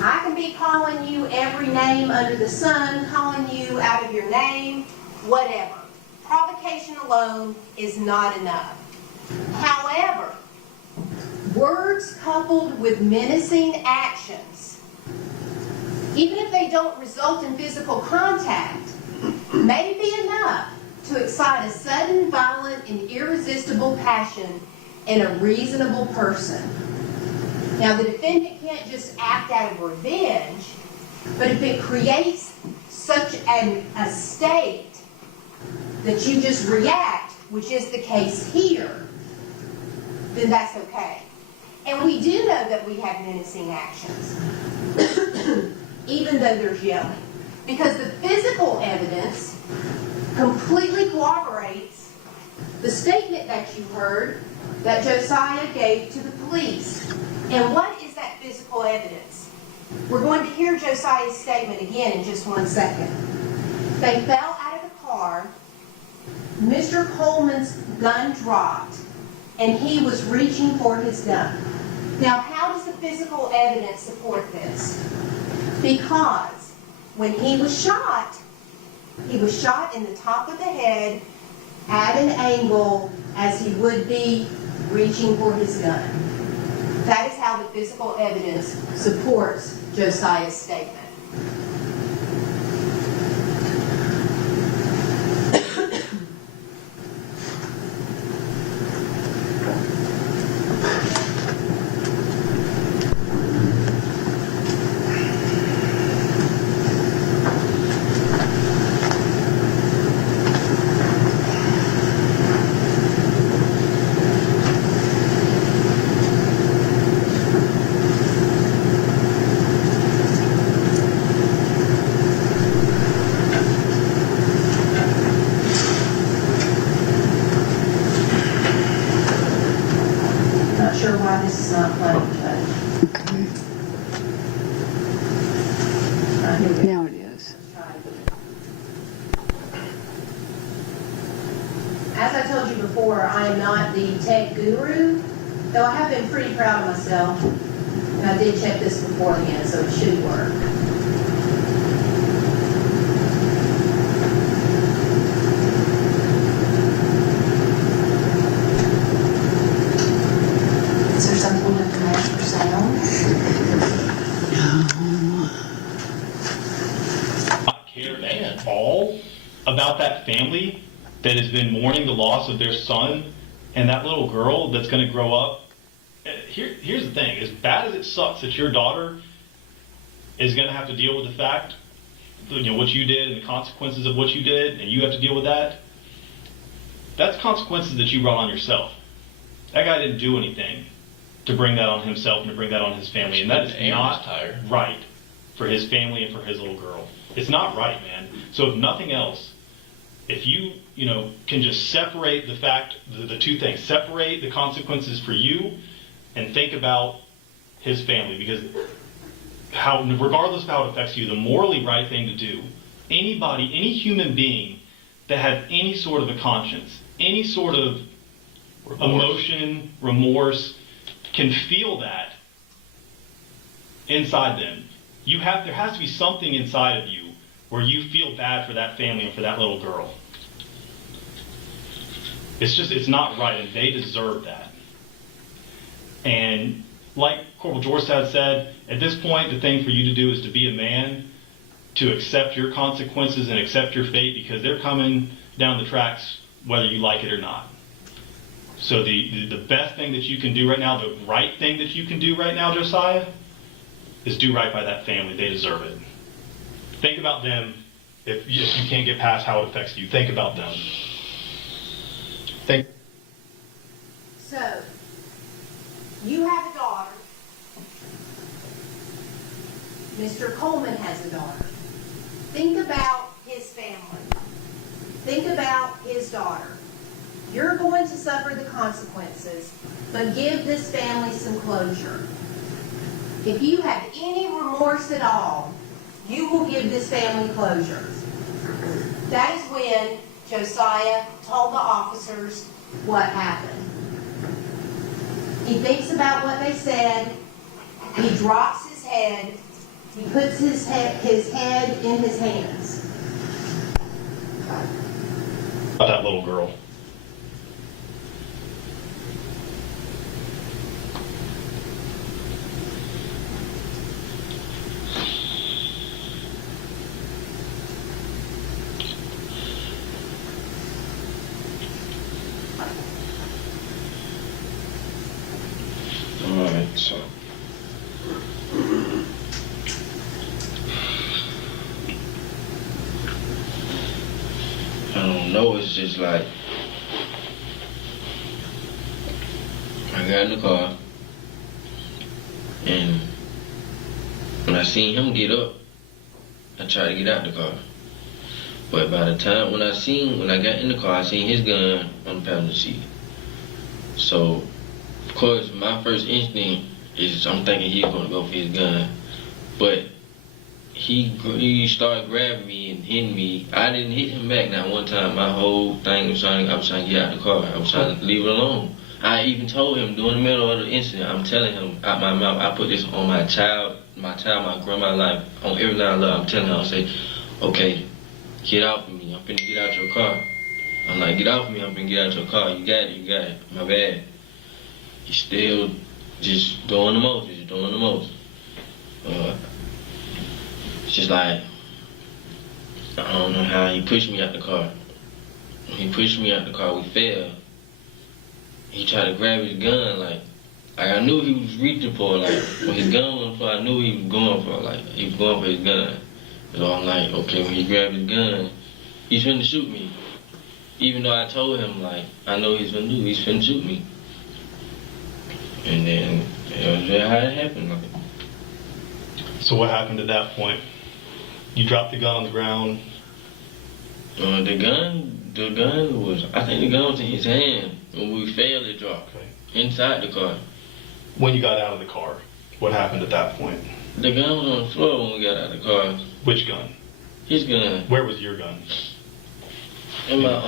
I can be calling you every name under the sun, calling you out of your name, whatever. Provocation alone is not enough. However, words coupled with menacing actions, even if they don't result in physical contact, may be enough to excite a sudden, violent, and irresistible passion in a reasonable person. Now, the defendant can't just act out of revenge, but if it creates such a state that you just react, which is the case here, then that's okay. And we do know that we have menacing actions, even though there's yelling, because the physical evidence completely corroborates the statement that you heard that Josiah gave to the police. And what is that physical evidence? We're going to hear Josiah's statement again in just 1 second. They fell out of the car, Mr. Coleman's gun dropped, and he was reaching for his gun. Now, how does the physical evidence support this? Because when he was shot in the top of the head at an angle as he would be reaching for his gun. That is how the physical evidence supports Josiah's statement. why this is not playing, but Okay. here we go. Now it is. Let's try it again. As I told you before, I am not the tech guru, though I have been pretty proud of myself. And I did check this beforehand, so it should work. Is there something with the match for sound? Not cared at all about that family that has been mourning the loss of their son and that little girl that's going to grow up. Here's the thing: as bad as it sucks that your daughter is going to have to deal with the fact, what you did and the consequences of what you did, and you have to deal with that. That's consequences that you brought on yourself. That guy didn't do anything to bring that on himself and to bring that on his family, and that is not right for his family and for his little girl. It's not right, man. So if nothing else, if you can just separate the fact, the two things, separate the consequences for you and think about his family, because regardless of how it affects you, the morally right thing to do, any human being that has any sort of a conscience, any sort of emotion, remorse, can feel that inside them. There has to be something inside of you where you feel bad for that family and for that little girl. It's not right, and they deserve that. And like Corporal Jorstad said, at this point, the thing for you to do is to be a man, to accept your consequences and accept your fate, because they're coming down the tracks whether you like it or not. So the best thing that you can do right now, the right thing that you can do right now, Josiah, is do right by that family. They deserve it. Think about them. If you can't get past how it affects you, think about them. So, you have a daughter. Mr. Coleman has a daughter. Think about his family. Think about his daughter. You're going to suffer the consequences, but give this family some closure. If you have any remorse at all, you will give this family closure. That is when Josiah told the officers what happened. He thinks about what they said. He drops his head. He puts his head in his hands. About that little girl. Alright, so I don't know, it's just like I got in the car and when I seen him get up, I tried to get out the car. But by the time when I got in the car, I seen his gun on the passenger seat. So of course, my first instinct is I'm thinking he's gonna go for his gun, but he started grabbing me and hitting me. I didn't hit him back not one time. My whole thing was I was trying to get out the car. I was trying to leave it alone. I even told him during the middle of the incident, I'm telling him out my mouth, I put this on my child, my grandma's life, on everything I love. I'm telling him, I say, okay, get off of me. I'm finna get out your car. I'm like, get off of me. I'm finna get out your car. You got it. My bad. He's still just doing the most. It's just like, I don't know how he pushed me out the car. When he pushed me out the car, we fell. He tried to grab his gun, like I knew he was reaching for, like, when his gun went for, I knew he was going for, like, he was going for his gun. So I'm like, okay, when he grabbed his gun, he's finna shoot me. Even though I told him, like, I know he's finna shoot me. And then, that was how it happened, like. So what happened at that point? You dropped the gun on the ground. The gun was, I think the gun was in his hand. When we failed, it dropped. Okay. Inside the car. When you got out of the car, what happened at that point? The gun was on the floor when we got out of the car. Which gun? His gun. Where was your gun? In my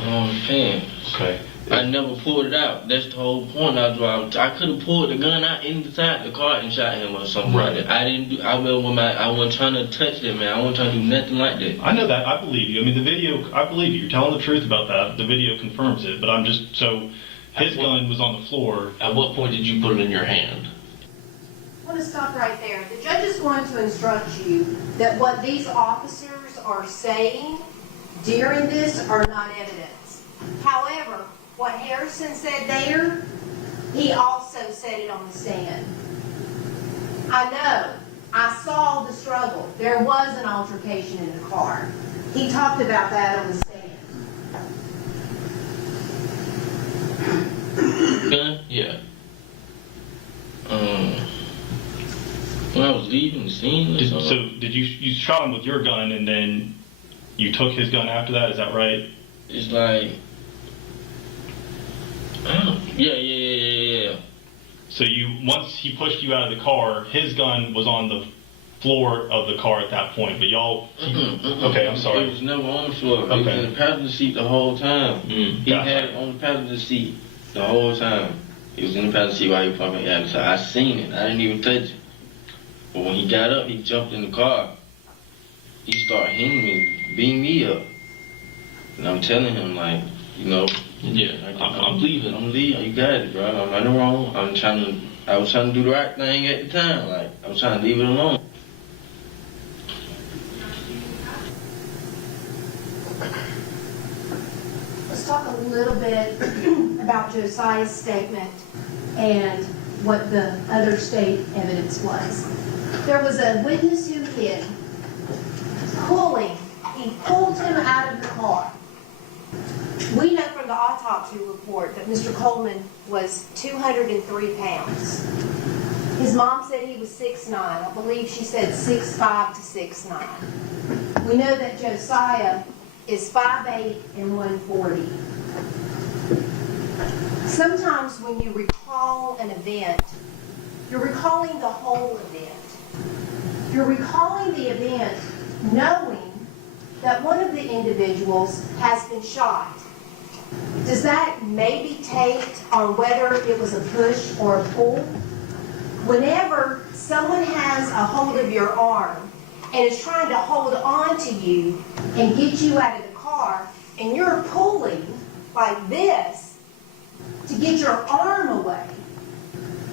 pants. Okay. I never pulled it out. That's the whole point. I could have pulled the gun out inside the car and shot him or something like that. I didn't do. I wasn't trying to touch that man. I wasn't trying to do nothing like that. I know that. I believe you. I mean, the video. I believe you. You're telling the truth about that. The video confirms it. But I'm just so. His gun was on the floor. At what point did you put it in your hand? I want to stop right there. The judge is going to instruct you that what these officers are saying during this are not evidence. However, what Harrison said there, he also said it on the stand. I know. I saw the struggle. There was an altercation in the car. He talked about that on the stand. Gun? Yeah. When I was leaving the scene or something. So did you shot him with your gun and then you took his gun after that? Is that right? It's like, yeah. So once he pushed you out of the car, his gun was on the floor of the car at that point, but y'all. Okay, I'm sorry. It was never on the floor. Okay. It was in the passenger seat the whole time. He Gotcha. had it on the passenger seat the whole time. He was in the passenger seat while he was pumping gas. So I seen it. I didn't even touch it. But when he got up, he jumped in the car. He started hitting me, beating me up. And I'm telling him, like, you know, I'm leaving. I'm leaving. You got it, bro. I'm not wrong. I was trying to do the right thing at the time. Like, I was trying to leave it alone. Let's talk a little bit about Josiah's statement and what the other state evidence was. There was a witness who hid, pulling. He pulled him out of the car. We know from the autopsy report that Mr. Coleman was 203 pounds. His mom said he was 6'9". I believe she said 6'5" to 6'9". We know that Josiah is 5'8" and 140. Sometimes when you recall an event, you're recalling the whole event. You're recalling the event knowing that one of the individuals has been shot. Does that maybe take on whether it was a push or a pull? Whenever someone has a hold of your arm and is trying to hold on to you and get you out of the car, and you're pulling like this to get your arm away,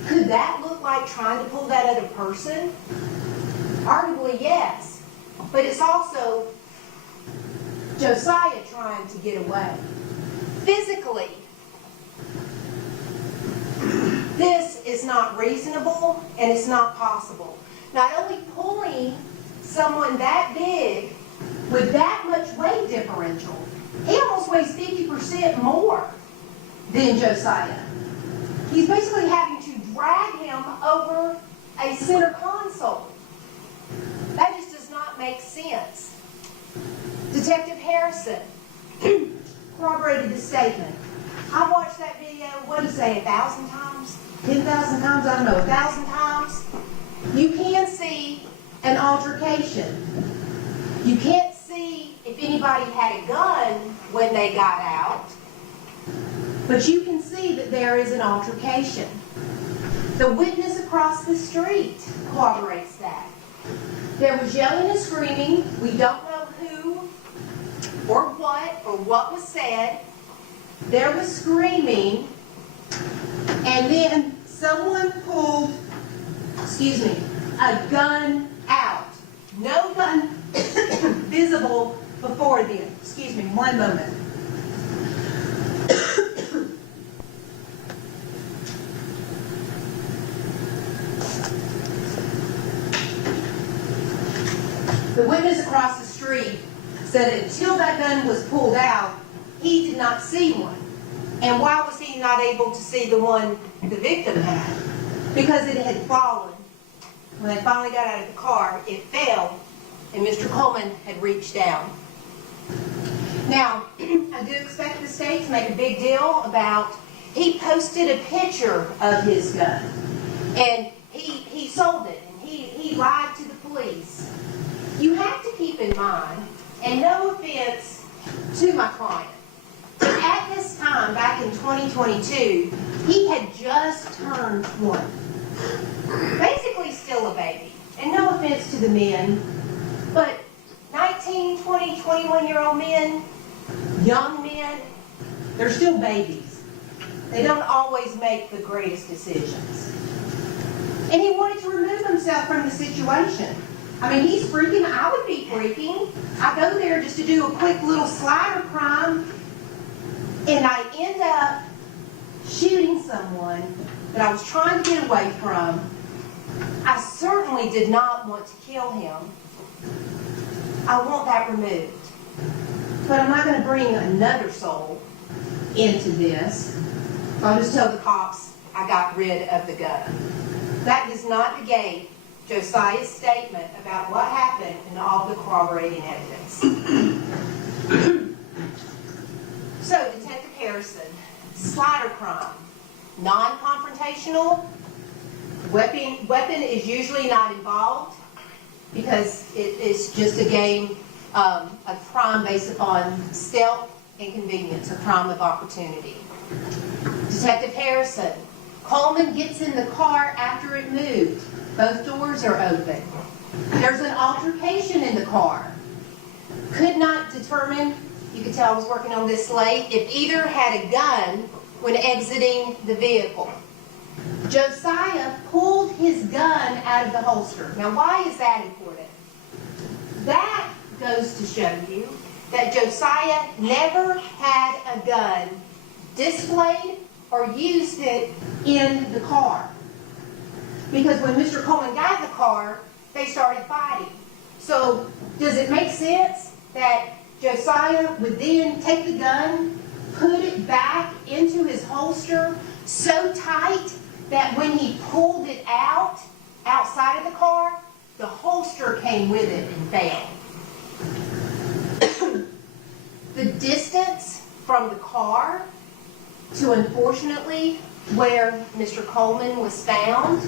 could that look like trying to pull that other person? Arguably, yes. But it's also Josiah trying to get away. Physically, this is not reasonable and it's not possible. Not only pulling someone that big with that much weight differential, he almost weighs 50% more than Josiah. He's basically having to drag him over a center console. That just does not make sense. Detective Harrison corroborated the statement. I watched that video, what did he say, 1,000 times? 10,000 times? I don't know, 1,000 times? You can see an altercation. You can't see if anybody had a gun when they got out, but you can see that there is an altercation. The witness across the street corroborates that. There was yelling and screaming. We don't know who or what was said. There was screaming, and then someone pulled, a gun out. No gun visible before then. Excuse me, one moment. The witness across the street said that until that gun was pulled out, he did not see one. And why was he not able to see the one the victim had? Because it had fallen. When they finally got out of the car, it fell, and Mr. Coleman had reached down. Now, I do expect the state to make a big deal about, he posted a picture of his gun. And he sold it, and he lied to the police. You have to keep in mind, and no offense to my client, but at this time, back in 2022, he had just turned 20. Basically still a baby. And no offense to the men, but 19, 20, 21-year-old men, young men, they're still babies. They don't always make the greatest decisions. And he wanted to remove himself from the situation. I mean, he's freaking. I would be freaking. I go there just to do a quick little slider crime, and I end up shooting someone that I was trying to get away from. I certainly did not want to kill him. I want that removed. But I'm not going to bring another soul into this. I'll just tell the cops I got rid of the gun. That does not negate Josiah's statement about what happened and all the corroborating evidence. So, Detective Harrison, slider crime, non-confrontational, weapon is usually not involved because it's just a game, a crime based upon stealth and convenience, a crime of opportunity. Detective Harrison, Coleman gets in the car after it moved. Both doors are open. There's an altercation in the car. Could not determine, you could tell I was working on this late, if either had a gun when exiting the vehicle. Josiah pulled his gun out of the holster. Now, why is that important? That goes to show you that Josiah never had a gun displayed or used it in the car. Because when Mr. Coleman got in the car, they started fighting. So, does it make sense that Josiah would then take the gun, put it back into his holster so tight that when he pulled it out, outside of the car, the holster came with it and failed? The distance from the car to, unfortunately, where Mr. Coleman was found,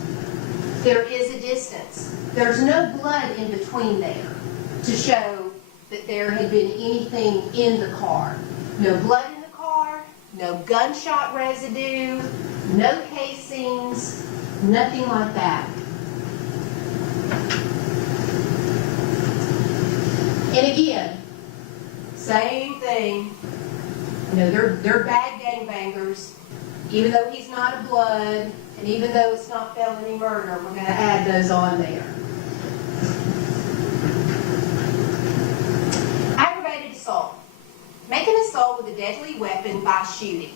there is a distance. There's no blood in between there to show that there had been anything in the car. No blood in the car, no gunshot residue, no casings, nothing like that. And again, same thing. You know, they're bad gangbangers. Even though he's not a blood, and even though it's not felony murder, we're going to add those on there. Aggravated assault. Make an assault with a deadly weapon by shooting.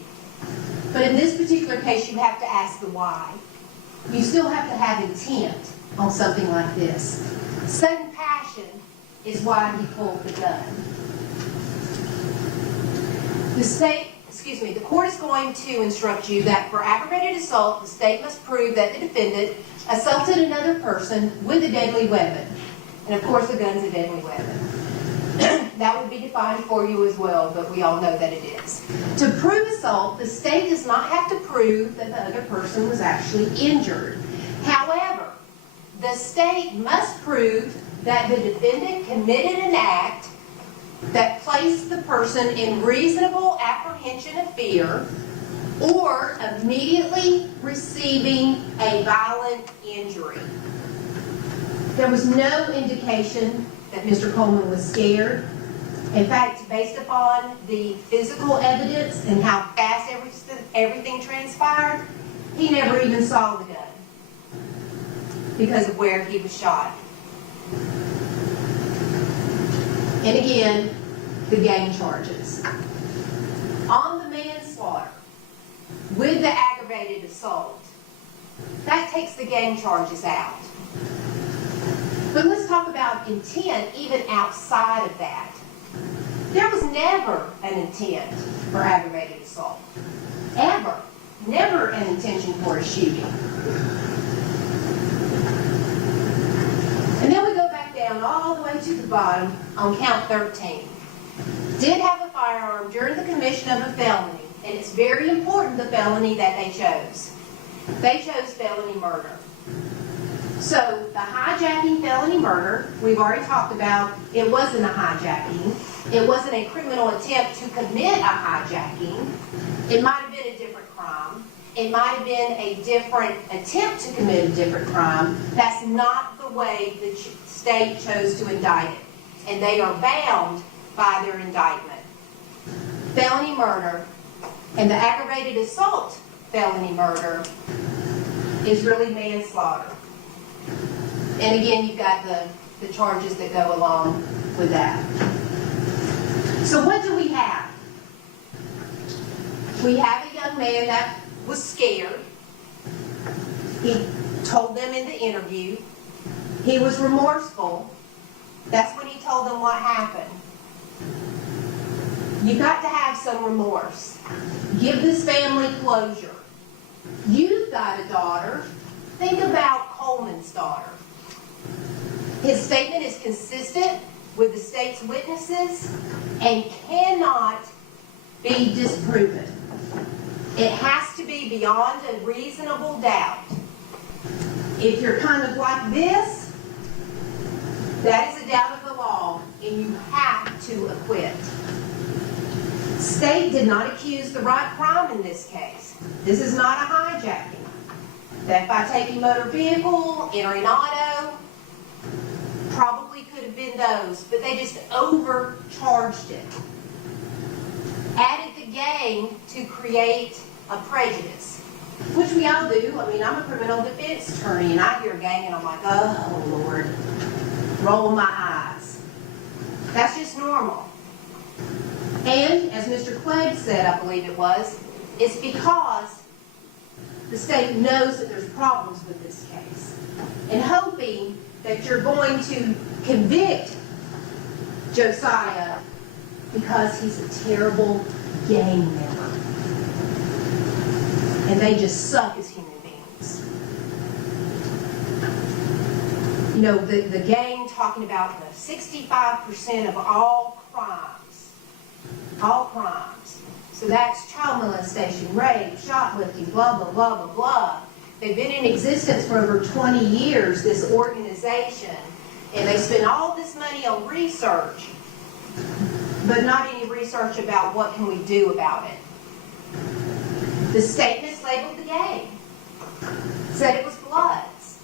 But in this particular case, you have to ask the why. You still have to have intent on something like this. Sudden passion is why he pulled the gun. The court is going to instruct you that for aggravated assault, the state must prove that the defendant assaulted another person with a deadly weapon. And of course, the gun's a deadly weapon. That would be defined for you as well, but we all know that it is. To prove assault, the state does not have to prove that the other person was actually injured. However, the state must prove that the defendant committed an act that placed the person in reasonable apprehension of fear or immediately receiving a violent injury. There was no indication that Mr. Coleman was scared. In fact, based upon the physical evidence and how fast everything transpired, he never even saw the gun because of where he was shot. And again, the gang charges. On the manslaughter, with the aggravated assault, that takes the gang charges out. But let's talk about intent even outside of that. There was never an intent for aggravated assault. Ever. Never an intention for a shooting. And then we go back down all the way to the bottom on count 13. Did have a firearm during the commission of a felony, and it's very important the felony that they chose. They chose felony murder. So the hijacking felony murder, we've already talked about, it wasn't a hijacking. It wasn't a criminal attempt to commit a hijacking. It might have been a different crime. It might have been a different attempt to commit a different crime. That's not the way the state chose to indict it. And they are bound by their indictment. Felony murder and the aggravated assault felony murder is really manslaughter. And again, you've got the charges that go along with that. So what do we have? We have a young man that was scared. He told them in the interview. He was remorseful. That's when he told them what happened. You've got to have some remorse. Give this family closure. You've got a daughter. Think about Coleman's daughter. His statement is consistent with the state's witnesses and cannot be disproven. It has to be beyond a reasonable doubt. If you're kind of like this, that is a doubt of the law, and you have to acquit. State did not accuse the right crime in this case. This is not a hijacking. Theft by taking motor vehicle, entering auto, probably could have been those, but they just overcharged it. Added the gang to create a prejudice, which we all do. I mean, I'm a criminal defense attorney, and I hear gang, and I'm like, oh, Lord, roll my eyes. That's just normal. And, as Mr. Clegg said, I believe it was, it's because the state knows that there's problems with this case, and hoping that you're going to convict Josiah because he's a terrible gang member. And they just suck as human beings. You know, the gang talking about the 65% of all crimes. All crimes. So that's child molestation, rape, shoplifting, blah, blah, blah, blah, blah. They've been in existence for over 20 years, this organization, and they spend all this money on research, but not any research about what can we do about it. The state mislabeled the gang, said it was Bloods.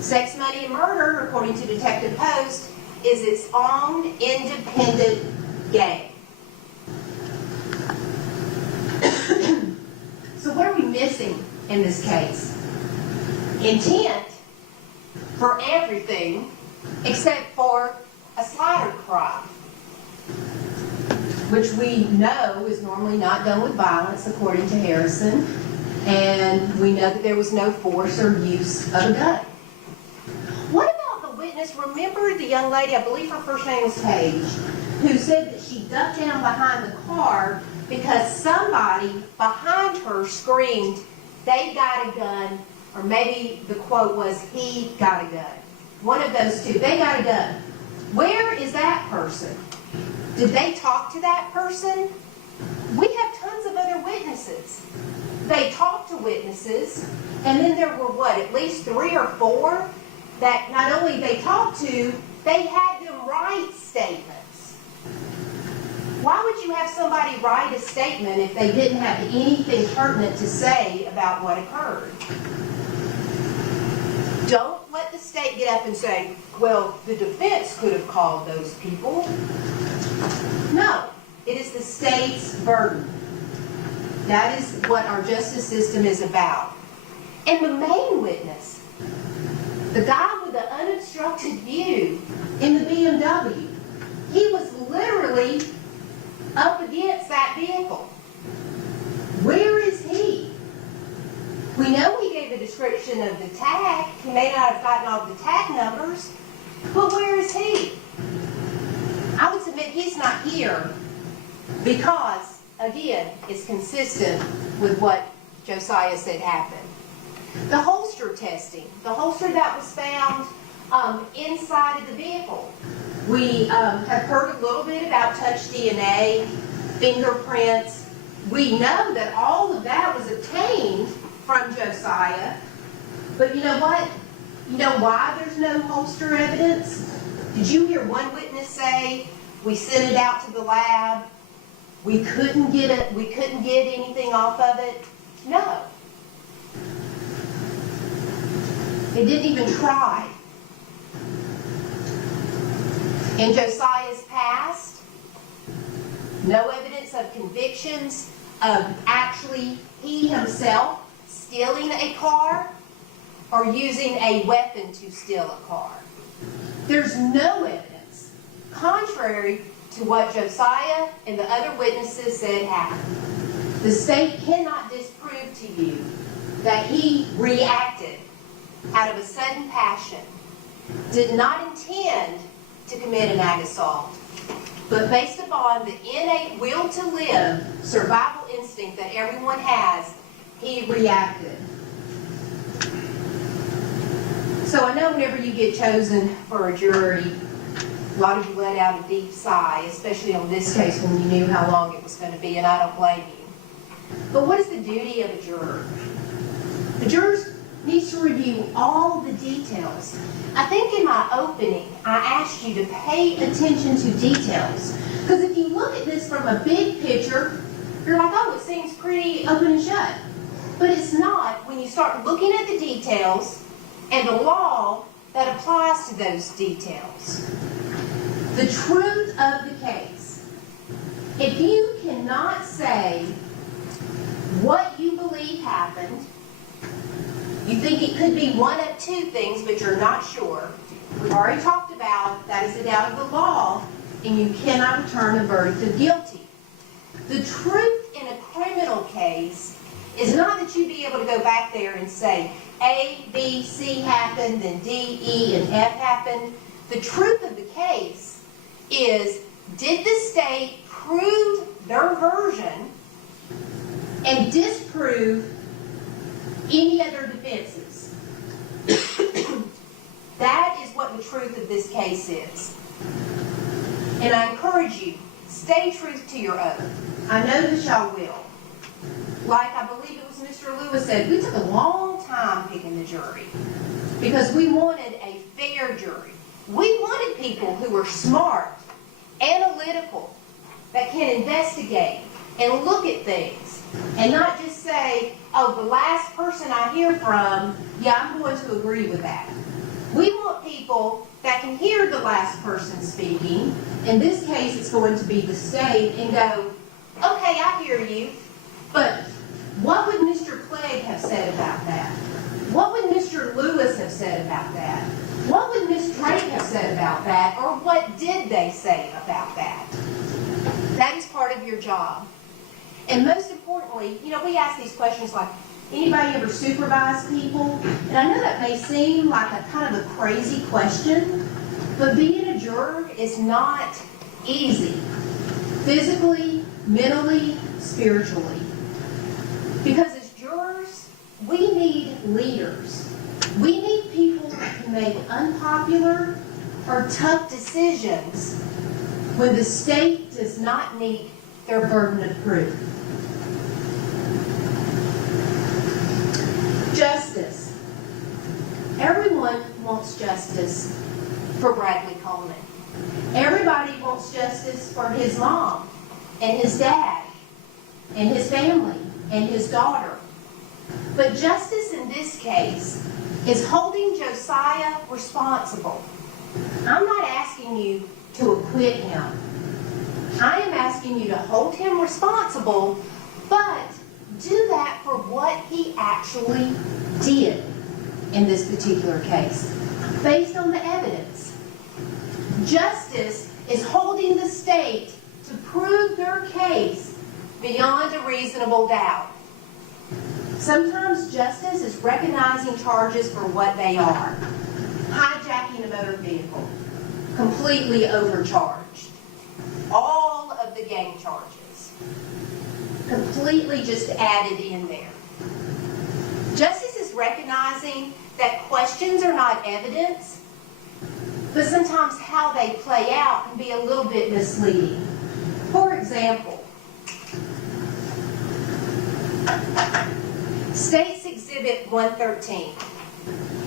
Sex, Money, and Murder, according to Detective Post, is its own independent gang. So what are we missing in this case? Intent for everything except for a slider crime, which we know is normally not done with violence, according to Harrison, and we know that there was no force or use of a gun. What about the witness? Remember the young lady, I believe her first name was Paige, who said that she ducked down behind the car because somebody behind her screamed, "They got a gun," or maybe the quote was, "He got a gun." One of those two, they got a gun. Where is that person? Did they talk to that person? We have tons of other witnesses. They talked to witnesses, and then there were, what, at least 3 or 4 that not only they talked to, they had them write statements. Why would you have somebody write a statement if they didn't have anything pertinent to say about what occurred? Don't let the state get up and say, well, the defense could have called those people. No, it is the state's burden. That is what our justice system is about. And the main witness, the guy with the unobstructed view in the BMW, he was literally up against that vehicle. Where is he? We know he gave a description of the tag. He may not have gotten all the tag numbers, but where is he? I would submit he's not here because, again, it's consistent with what Josiah said happened. The holster testing, the holster that was found inside of the vehicle. We have heard a little bit about touch DNA, fingerprints. We know that all of that was obtained from Josiah. But you know what? You know why there's no holster evidence? Did you hear one witness say, we sent it out to the lab, we couldn't get anything off of it? No. They didn't even try. In Josiah's past, no evidence of convictions of actually he himself stealing a car or using a weapon to steal a car. There's no evidence, contrary to what Josiah and the other witnesses said happened. The state cannot disprove to you that he reacted out of a sudden passion, did not intend to commit an ag assault, but based upon the innate will to live, survival instinct that everyone has, he reacted. So I know whenever you get chosen for a jury, a lot of you let out a deep sigh, especially on this case when you knew how long it was going to be, and I don't blame you. But what is the duty of a juror? The juror needs to review all the details. I think in my opening, I asked you to pay attention to details. Because if you look at this from a big picture, you're like, oh, it seems pretty open and shut. But it's not when you start looking at the details and the law that applies to those details. The truth of the case. If you cannot say what you believe happened, you think it could be one of two things, but you're not sure. We've already talked about that is a doubt of the law, and you cannot return a verdict of guilty. The truth in a criminal case is not that you be able to go back there and say A, B, C happened, then D, E, and F happened. The truth of the case is, did the state prove their version and disprove any other defenses? That is what the truth of this case is. And I encourage you, stay true to your oath. I know that y'all will. Like I believe it was Mr. Lewis said, we took a long time picking the jury because we wanted a fair jury. We wanted people who were smart, analytical, that can investigate and look at things and not just say, oh, the last person I hear from, yeah, I'm going to agree with that. We want people that can hear the last person speaking. In this case, it's going to be the state, and go, okay, I hear you, but what would Mr. Clegg have said about that? What would Mr. Lewis have said about that? What would Ms. Drake have said about that? Or what did they say about that? That is part of your job. And most importantly, you know, we ask these questions like, anybody ever supervise people? And I know that may seem like a kind of a crazy question, but being a juror is not easy. Physically, mentally, spiritually. Because as jurors, we need leaders. We need people who can make unpopular or tough decisions when the state does not meet their burden of proof. Justice. Everyone wants justice for Bradley Coleman. Everybody wants justice for his mom and his dad and his family and his daughter. But justice in this case is holding Josiah responsible. I'm not asking you to acquit him. I am asking you to hold him responsible, but do that for what he actually did in this particular case, based on the evidence. Justice is holding the state to prove their case beyond a reasonable doubt. Sometimes justice is recognizing charges for what they are. Hijacking a motor vehicle, completely overcharged. All of the gang charges, completely just added in there. Justice is recognizing that questions are not evidence, but sometimes how they play out can be a little bit misleading. For example, states Exhibit 113.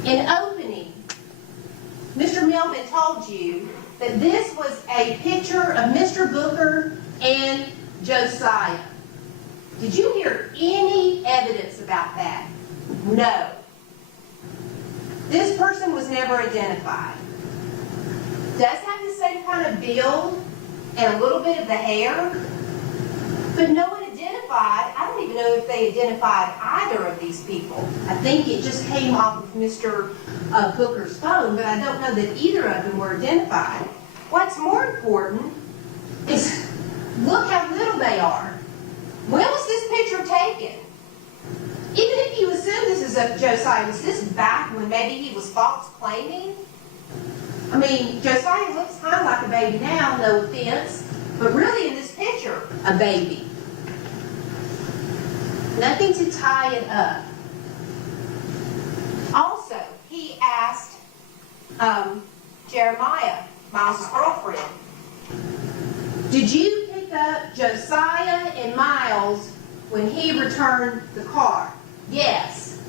In opening, Mr. Melvin told you that this was a picture of Mr. Booker and Josiah. Did you hear any evidence about that? No. This person was never identified. Does have the same kind of build and a little bit of the hair, but no one identified. I don't even know if they identified either of these people. I think it just came off of Mr. Booker's phone, but I don't know that either of them were identified. What's more important is look how little they are. When was this picture taken? Even if you assume this is of Josiah, was this back when maybe he was false claiming? I mean, Josiah looks kind of like a baby now, no offense, but really in this picture, a baby. Nothing to tie it up. Also, he asked Jeremiah, Miles' girlfriend, did you pick up Josiah and Miles when he returned the car? Yes.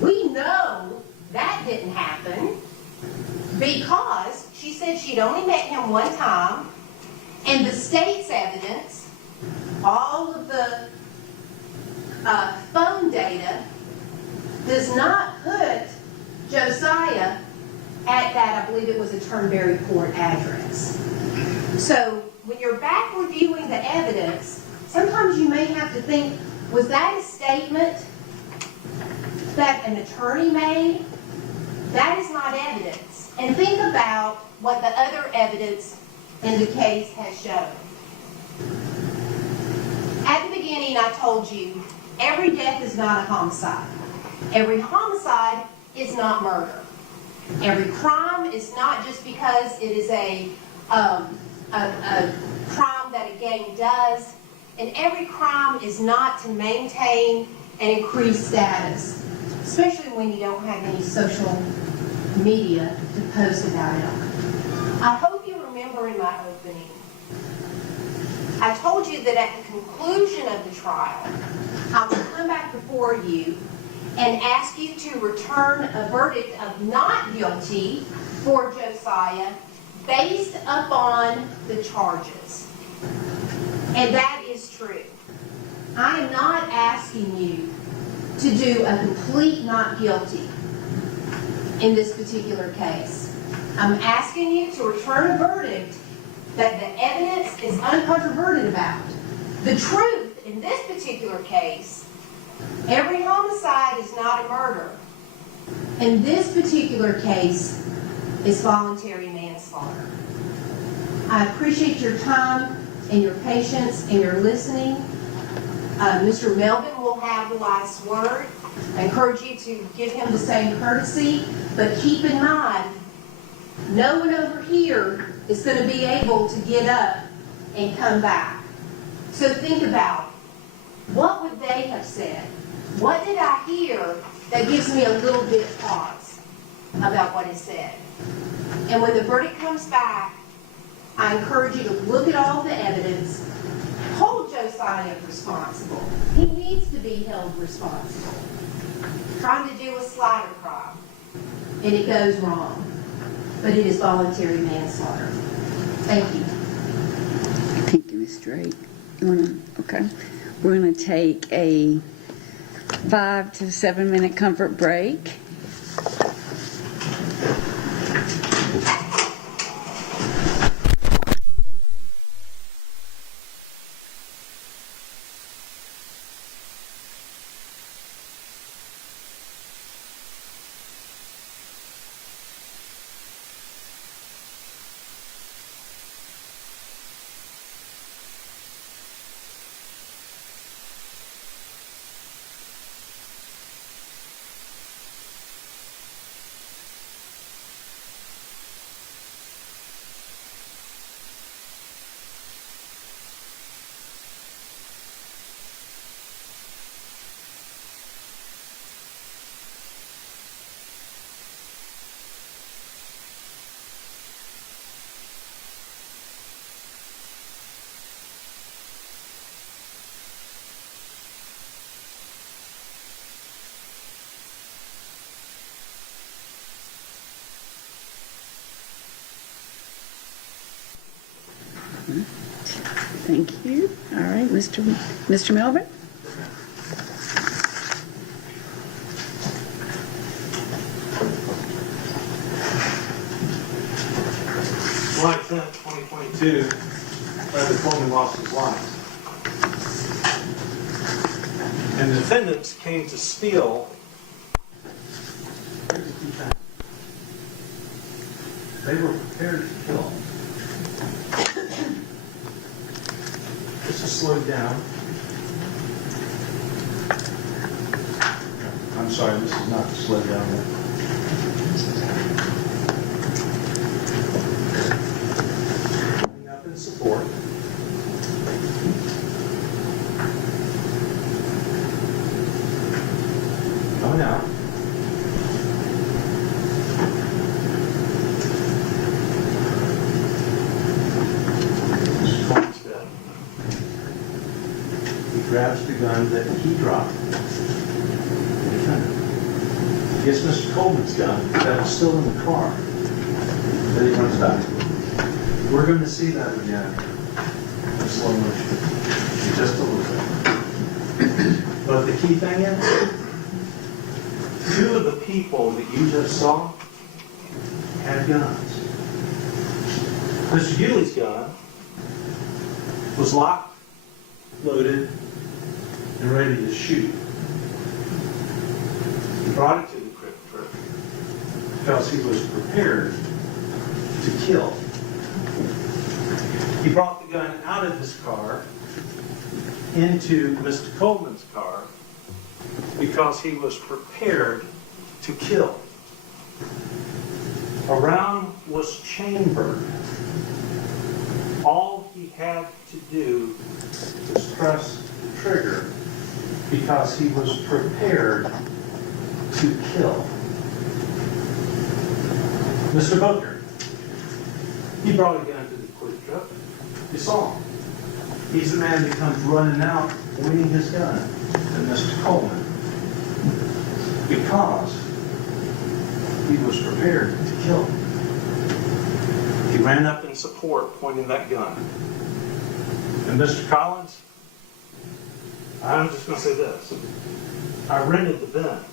We know that didn't happen because she said she'd only met him one time, and the state's evidence, all of the phone data, does not put Josiah at that, I believe it was a Turnberry Court address. So when you're back reviewing the evidence, sometimes you may have to think, was that a statement that an attorney made? That is not evidence. And think about what the other evidence in the case has shown. At the beginning, I told you, every death is not a homicide. Every homicide is not murder. Every crime is not just because it is a crime that a gang does. And every crime is not to maintain and increase status, especially when you don't have any social media to post about it on. I hope you remember in my opening, I told you that at the conclusion of the trial, I will come back before you and ask you to return a verdict of not guilty for Josiah based upon the charges. And that is true. I am not asking you to do a complete not guilty in this particular case. I'm asking you to return a verdict that the evidence is uncontroverted about. The truth in this particular case, every homicide is not a murder. In this particular case, it's voluntary manslaughter. I appreciate your time and your patience and your listening. Mr. Melvin will have the last word. I encourage you to give him the same courtesy, but keep in mind, no one over here is going to be able to get up and come back. So think about, what would they have said? What did I hear that gives me a little bit of pause about what is said? And when the verdict comes back, I encourage you to look at all the evidence, hold Josiah responsible. He needs to be held responsible. Trying to do a slider crime, and it goes wrong. But it is voluntary manslaughter. Thank you. Thank you, Ms. Drake. Okay. We're going to take a 5 to 7 minute comfort break. Thank you. All right, Mr. Melvin? July 10th, 2022, Bradley Coleman lost his life. And the defendants came to steal. They were prepared to kill. This is slowed down. I'm sorry, this is not slowed down yet. Up in support. Coming out. He grabs the gun that he dropped. Gets Mr. Coleman's gun that was still in the car. Then he runs back. We're going to see that again in slow motion, just a little bit. But the key thing is, two of the people that you just saw had guns. Mr. Hewley's gun was locked, loaded, and ready to shoot. He brought it to the QuikTrip because he was prepared to kill. He brought the gun out of his car into Mr. Coleman's car because he was prepared to kill. A round was chambered. All he had to do was press the trigger because he was prepared to kill. Mr. Booker, he brought a gun to the QuikTrip. You saw him. He's the man that comes running out, pointing his gun at Mr. Coleman because he was prepared to kill. He ran up in support, pointing that gun. And Mr. Collins, I'm just going to say this. I rented the Benz.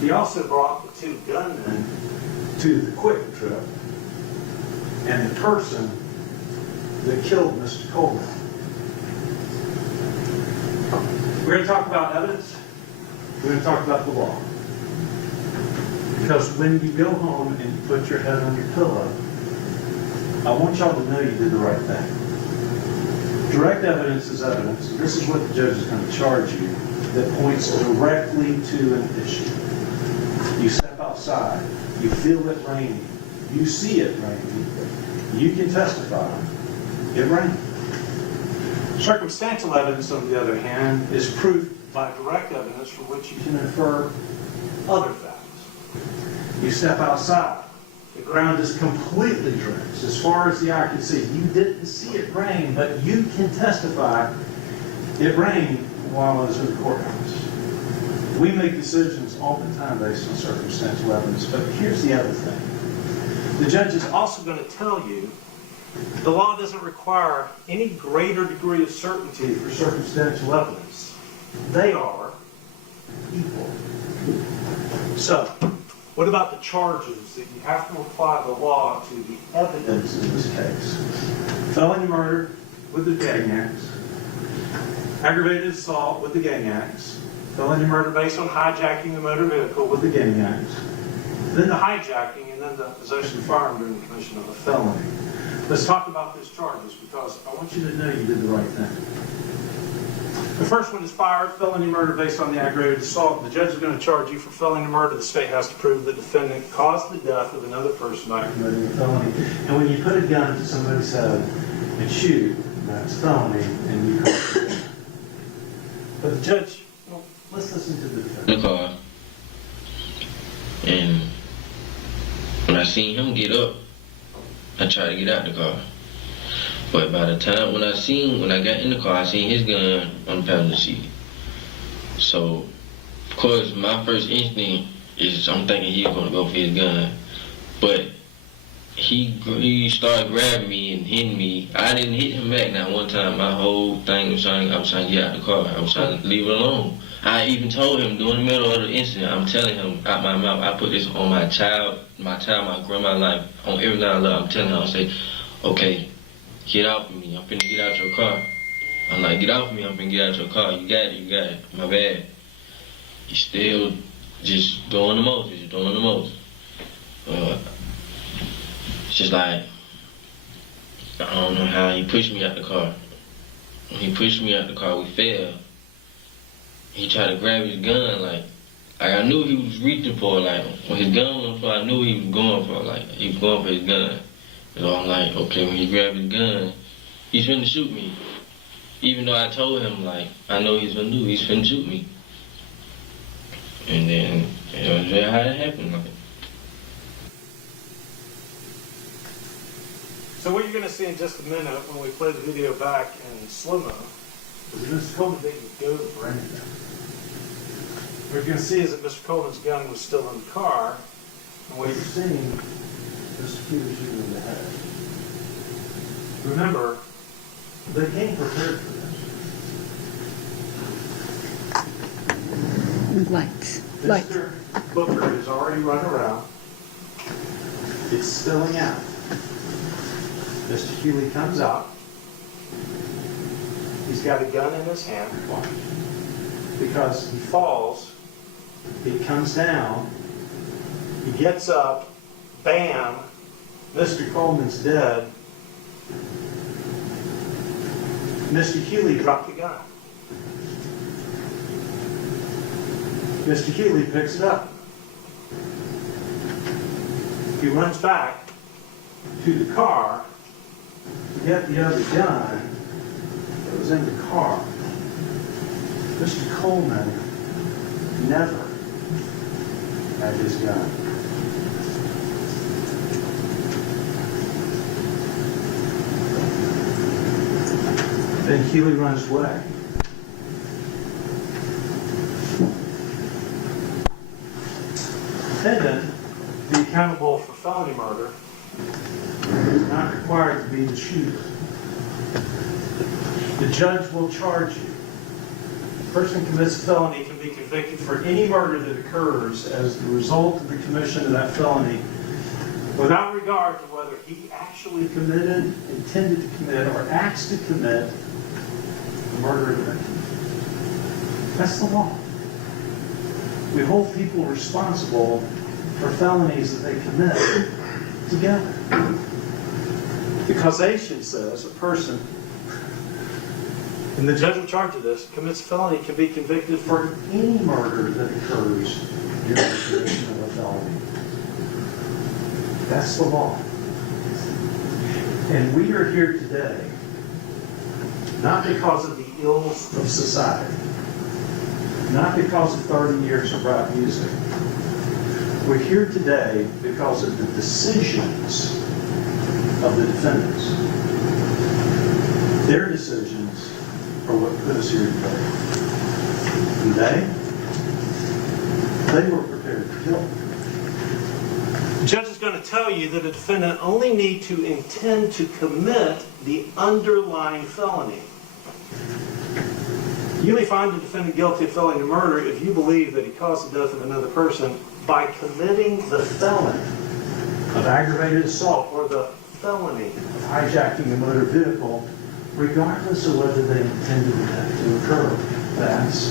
He also brought the two gunmen to the QuikTrip and the person that killed Mr. Coleman. We're going to talk about evidence. We're going to talk about the law. Because when you go home and you put your head on your pillow, I want y'all to know you did the right thing. Direct evidence is evidence. This is what the judge is going to charge you that points directly to an issue. You step outside, you feel it raining, you see it raining, you can testify it rained. Circumstantial evidence, on the other hand, is proof by direct evidence from which you can infer other facts. You step outside, the ground is completely drenched. As far as the eye can see, you didn't see it rain, but you can testify it rained while I was in the courthouse. We make decisions all the time based on circumstantial evidence, but here's the other thing. The judge is also going to tell you the law doesn't require any greater degree of certainty for circumstantial evidence. They are equal. So, what about the charges that you have to apply the law to the evidence in this case? Felony murder with the gang acts, aggravated assault with the gang acts, felony murder based on hijacking a motor vehicle with the gang acts, then the hijacking, and then the possession of a firearm during the commission of a felony. Let's talk about those charges because I want you to know you did the right thing. The first one is felony murder based on the aggravated assault. The judge is going to charge you for felony murder. The state has to prove the defendant caused the death of another person by committing a felony. And when you put a gun to somebody's head and shoot, that's felony, and you cause it. But the judge, well, let's listen to the defendant. In the car, and when I seen him get up, I tried to get out the car. But by the time when I got in the car, I seen his gun on the passenger seat. So, of course, my first instinct is I'm thinking he's gonna go for his gun. But he started grabbing me and hitting me. I didn't hit him back not one time. My whole thing was I was trying to get out the car. I was trying to leave it alone. I even told him during the middle of the incident, I'm telling him out my mouth, I put this on my child, my grandma's life, on everything I love. I'm telling him, I say, okay, get off of me. I'm finna get out your car. I'm like, get off of me. I'm finna get out your car. You got it. My bad. He's still just doing the most. It's just like, I don't know how he pushed me out the car. When he pushed me out the car, we fell. He tried to grab his gun, like I knew he was reaching for, like, when his gun went for, I knew he was going for, he was going for his gun. So I'm like, okay, when he grabbed his gun, he's finna shoot me. Even though I told him, like, I know he's finna shoot me. And then, it was how it happened, like. So what you're going to see in just a minute when we play the video back in slow-mo is that Mr. Coleman didn't go for anything. What you're going to see is that Mr. Coleman's gun was still in the car, and what you're seeing is he was shooting in the head. Remember, they came prepared for this. Lights. Mr. Booker is already run around. It's spilling out. Mr. Hewley comes out. He's got a gun in his hand. Watch. Because he falls, he comes down, he gets up, bam, Mr. Coleman's dead. Mr. Hewley dropped the gun. Mr. Hewley picks it up. He runs back to the car to get the other gun that was in the car. Mr. Coleman never had his gun. Then Hewley runs away. Defendant, to be accountable for felony murder, is not required to be the shooter. The judge will charge you. A person who commits a felony can be convicted for any murder that occurs as the result of the commission of that felony, without regard to whether he actually committed, intended to commit, or acts to commit the murder of the victim. That's the law. We hold people responsible for felonies that they commit together. The causation says a person, and the judge in charge of this, commits a felony can be convicted for any murder that occurs during the commission of a felony. That's the law. And we are here today not because of the ills of society, not because of 30 years of rap music. We're here today because of the decisions of the defendants. Their decisions are what put us here today. And they were prepared to kill. The judge is going to tell you that a defendant only needs to intend to commit the underlying felony. You may find the defendant guilty of felony murder if you believe that he caused the death of another person by committing the felony of aggravated assault or the felony of hijacking a motor vehicle, regardless of whether they intended that to occur. That's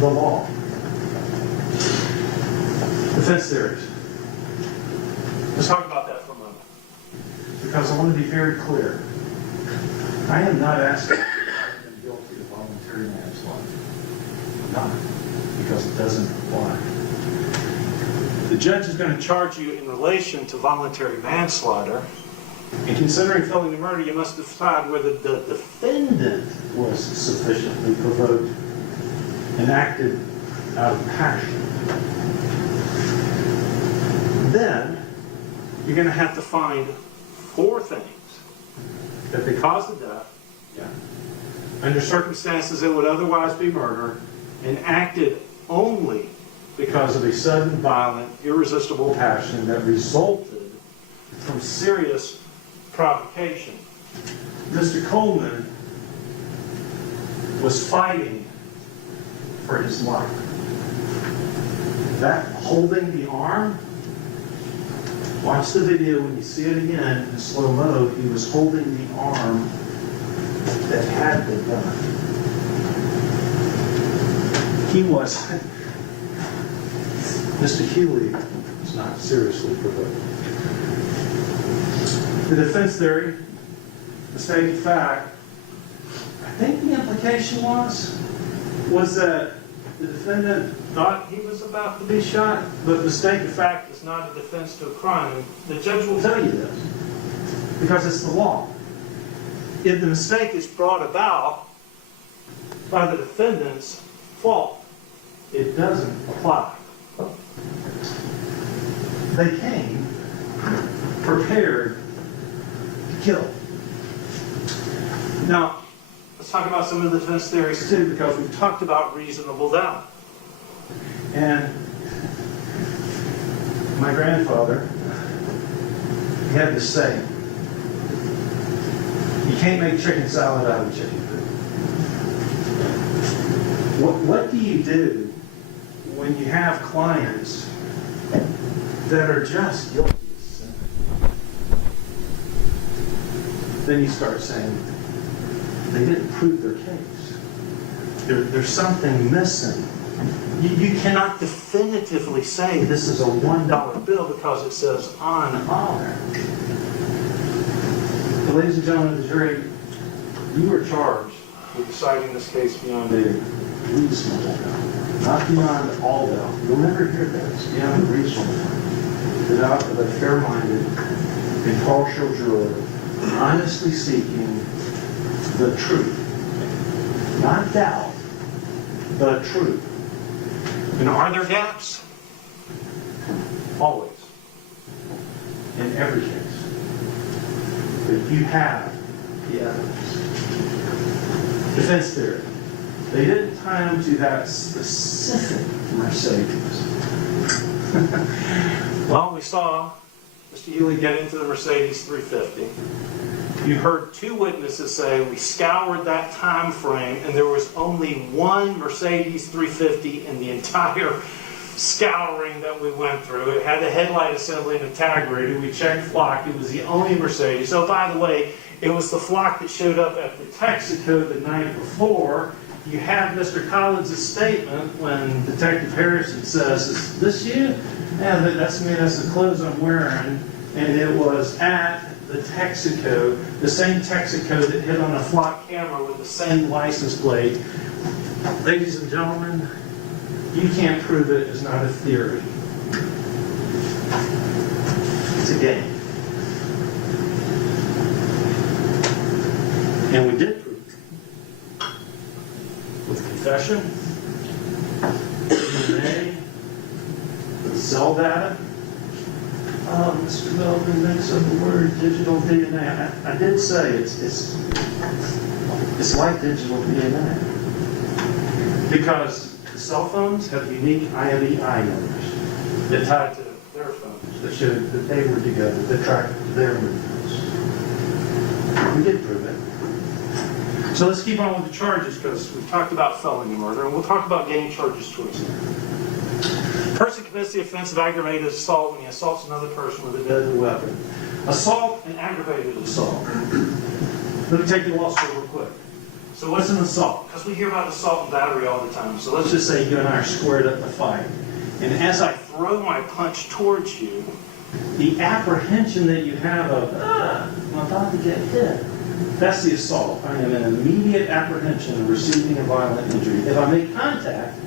the law. Defense theories. Let's talk about that for a moment. Because I want to be very clear. I am not asking if I've been guilty of voluntary manslaughter. I'm not, because it doesn't apply. The judge is going to charge you in relation to voluntary manslaughter. In considering felony murder, you must decide whether the defendant was sufficiently provoked and acted out of passion. Then, you're going to have to find 4 things. That they caused the death, under circumstances that would otherwise be murder, and acted only because of a sudden, violent, irresistible passion that resulted from serious provocation. Mr. Coleman was fighting for his life. That holding the arm, watch the video when you see it again in slow-mo, he was holding the arm that had the gun. He was, Mr. Healy was not seriously provoked. The defense theory, mistake of fact, I think the implication was that the defendant thought he was about to be shot, but mistake of fact is not a defense to a crime. And the judge will tell you this, because it's the law. If the mistake is brought about by the defendant's fault, it doesn't apply. They came prepared to kill. Now, let's talk about some of the defense theories too, because we've talked about reasonable doubt. And my grandfather, he had this saying, you can't make chicken salad out of chicken food. What do you do when you have clients that are just guilty of sin? Then you start saying, they didn't prove their case. There's something missing. You cannot definitively say this is a $1 bill because it says on there. Ladies and gentlemen of the jury, you were charged with deciding this case beyond a reasonable doubt. Not beyond all doubt. You'll never hear this. Beyond a reasonable doubt. The doubt of a fair-minded, impartial juror honestly seeking the truth. Not doubt, the truth. And are there gaps? Always. In every case. But you have the evidence. Defense theory. They didn't tie him to that specific Mercedes. Well, we saw Mr. Ely get into the Mercedes 350. You heard two witnesses say we scoured that time frame and there was only one Mercedes 350 in the entire scouring that we went through. It had a headlight assembly and a tag reader. We checked flock. It was the only Mercedes. So by the way, it was the flock that showed up at the Texaco the night before. You have Mr. Collins' statement when Detective Harrison says, "Is this you?" Yeah, that's me. That's the clothes I'm wearing. And it was at the Texaco, the same Texaco that hit on a flock camera with the same license plate. Ladies and gentlemen, you can't prove it. It's not a theory. It's a game. And we did prove it. With confession, DNA, with cell data. Oh, Mr. Melvin makes up the word digital DNA. I did say it's like digital DNA. Because the cell phones have unique IMEI numbers that tied to their phones that showed that they were together, that tracked their movements. We did prove it. So let's keep on with the charges because we've talked about felony murder and we'll talk about gang charges towards the end. Person commits the offense of aggravated assault when he assaults another person with a deadly weapon. Assault and aggravated assault. Let me take the law school real quick. So what's an assault? Because we hear about assault and battery all the time. So let's just say you and I are squared up to fight. And as I throw my punch towards you, the apprehension that you have of, I'm about to get hit, that's the assault. I am in immediate apprehension of receiving a violent injury. If I make contact,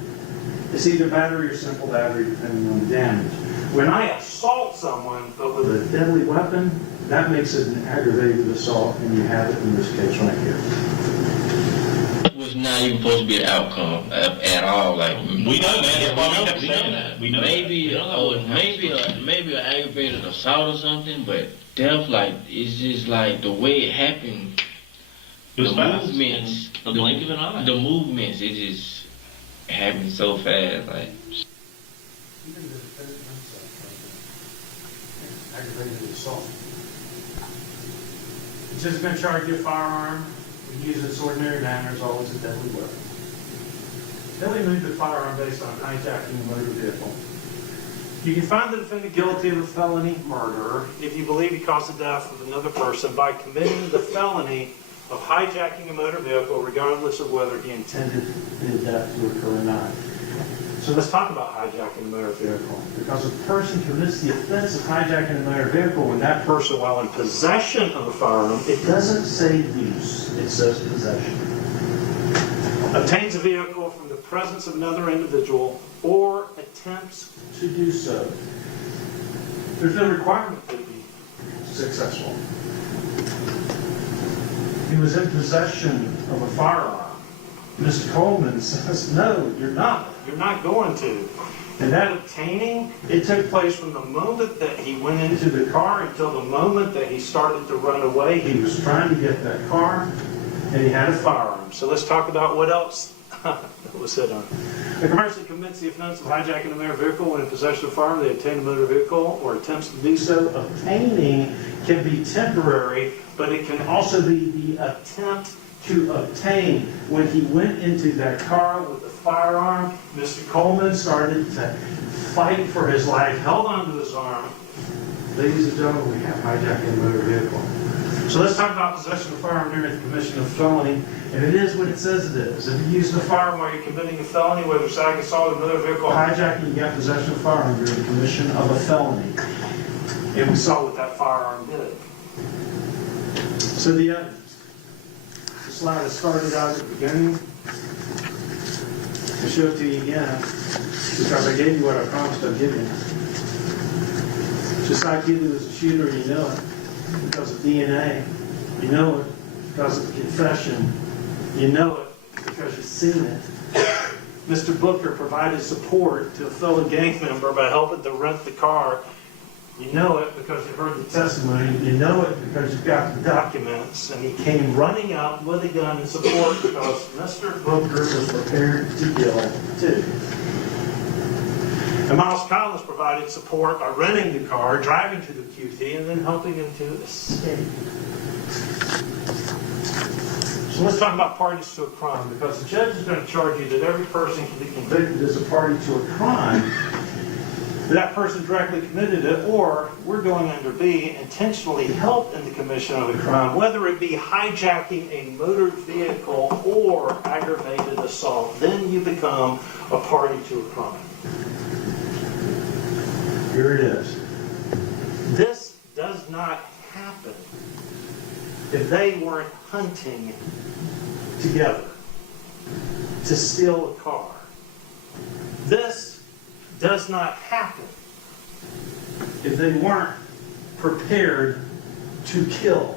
it's either battery or simple battery, depending on the damage. When I assault someone, but with a deadly weapon, that makes it an aggravated assault, and you have it in this case right here. It was not even supposed to be an outcome at all. Like We know, man. That's why we kept saying that. We know maybe, that. maybe an aggravated assault or something, but death, like it's just like the way it happened. It was The fast. movements, The blink of an eye. the movements, it just happened so fast. Like aggravated assault. It's just going to charge you a firearm. We use its ordinary manner as always a deadly weapon. Then we move to firearm based on hijacking a motor vehicle. You can find the defendant guilty of a felony murder if you believe he caused the death of another person by committing the felony of hijacking a motor vehicle regardless of whether he intended the death to occur or not. So let's talk about hijacking a motor vehicle. Because a person commits the offense of hijacking a motor vehicle when that person, while in possession of a firearm, it doesn't say use, it says possession, obtains a vehicle from the presence of another individual or attempts to do so. There's no requirement to be successful. He was in possession of a firearm. Mr. Coleman says, no, you're not. You're not going to. And that obtaining, it took place from the moment that he went into the car until the moment that he started to run away. He was trying to get that car, and he had a firearm. So let's talk about what else that was said on. A person commits the offense of hijacking a motor vehicle when in possession of a firearm. They obtain a motor vehicle or attempts to do so. Obtaining can be temporary, but it can also be the attempt to obtain. When he went into that car with a firearm, Mr. Coleman started to fight for his life, held onto his arm. Ladies and gentlemen, we have hijacking a motor vehicle. So let's talk about possession of a firearm during the commission of felony. And it is what it says it is. If you use a firearm while you're committing a felony, whether it's aggravated assault or motor vehicle hijacking, you got possession of a firearm during the commission of a felony. And we saw what that firearm did. So the evidence. The slide that started out at the beginning. I'll show it to you again, because I gave you what I promised I'd give you. Just like you do as a shooter, you know it. Because of DNA, you know it. Because of confession, you know it. Because you've seen it. Mr. Booker provided support to a fellow gang member by helping to rent the car. You know it because you heard the testimony. You know it because you've got the documents. And he came running out with a gun in support because Mr. Booker was prepared to kill too. And Miles Collins provided support by renting the car, driving to the QT, and then helping him to escape. So let's talk about parties to a crime, because the judge is going to charge you that every person can be convicted as a party to a crime. That person directly committed it, or we're going under B, intentionally helped in the commission of the crime, whether it be hijacking a motor vehicle or aggravated assault. Then you become a party to a crime. Here it is. This does not happen if they weren't hunting together to steal a car. This does not happen if they weren't prepared to kill.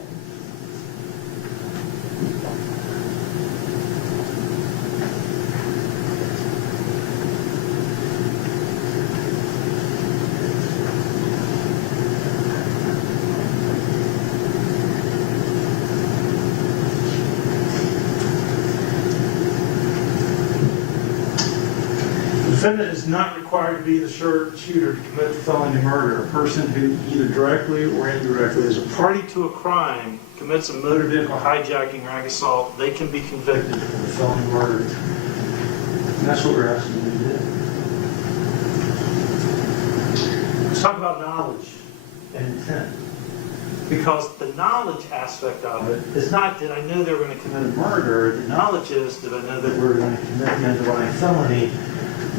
The defendant is not required to be the shooter to commit felony murder. A person who either directly or indirectly is a party to a crime, commits a motor vehicle hijacking or ag assault, they can be convicted of a felony murder. And that's what we're asking you to do. Let's talk about knowledge and intent. Because the knowledge aspect of it is not, did I know they were going to commit a murder? The knowledge is, did I know that we were going to commit an underlying felony?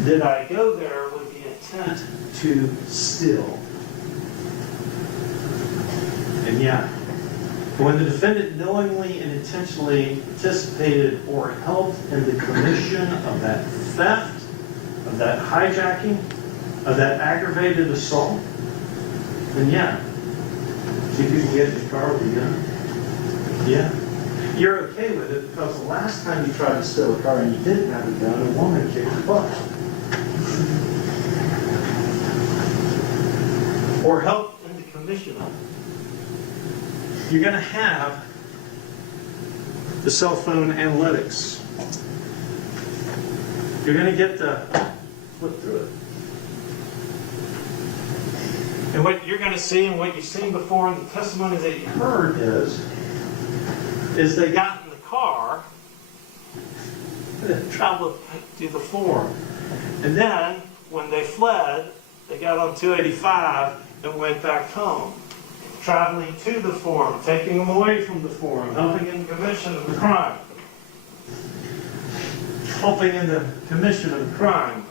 Did I go there with the intent to steal? And yeah, when the defendant knowingly and intentionally participated or helped in the commission of that theft, of that hijacking, of that aggravated assault, then yeah. See if you can get in the car with a gun. Yeah. You're okay with it because the last time you tried to steal a car and you didn't have a gun, a woman kicked your butt. Or help in the commission of it. You're going to have the cell phone analytics. You're going to get to flip through it. And what you're going to see and what you've seen before in the testimony that you heard is they got in the car, traveled to the forum. And then, when they fled, they got on 285 and went back home, traveling to the forum, taking them away from the forum, helping in the commission of the crime. Helping in the commission of the crime,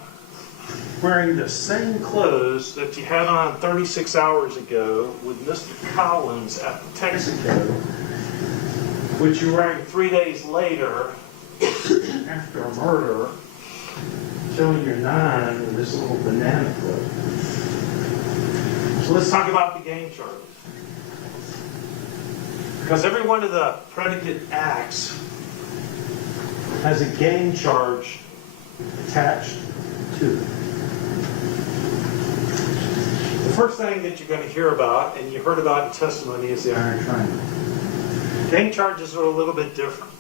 wearing the same clothes that you had on 36 hours ago with Mr. Collins at the Texaco, which you're wearing 3 days later after a murder, showing your 9 with this little banana clip. So let's talk about the gang charges. Because every one of the predicate acts has a gang charge attached to it. The first thing that you're going to hear about, and you heard about in testimony, is the Iron Triangle. Gang charges are a little bit different.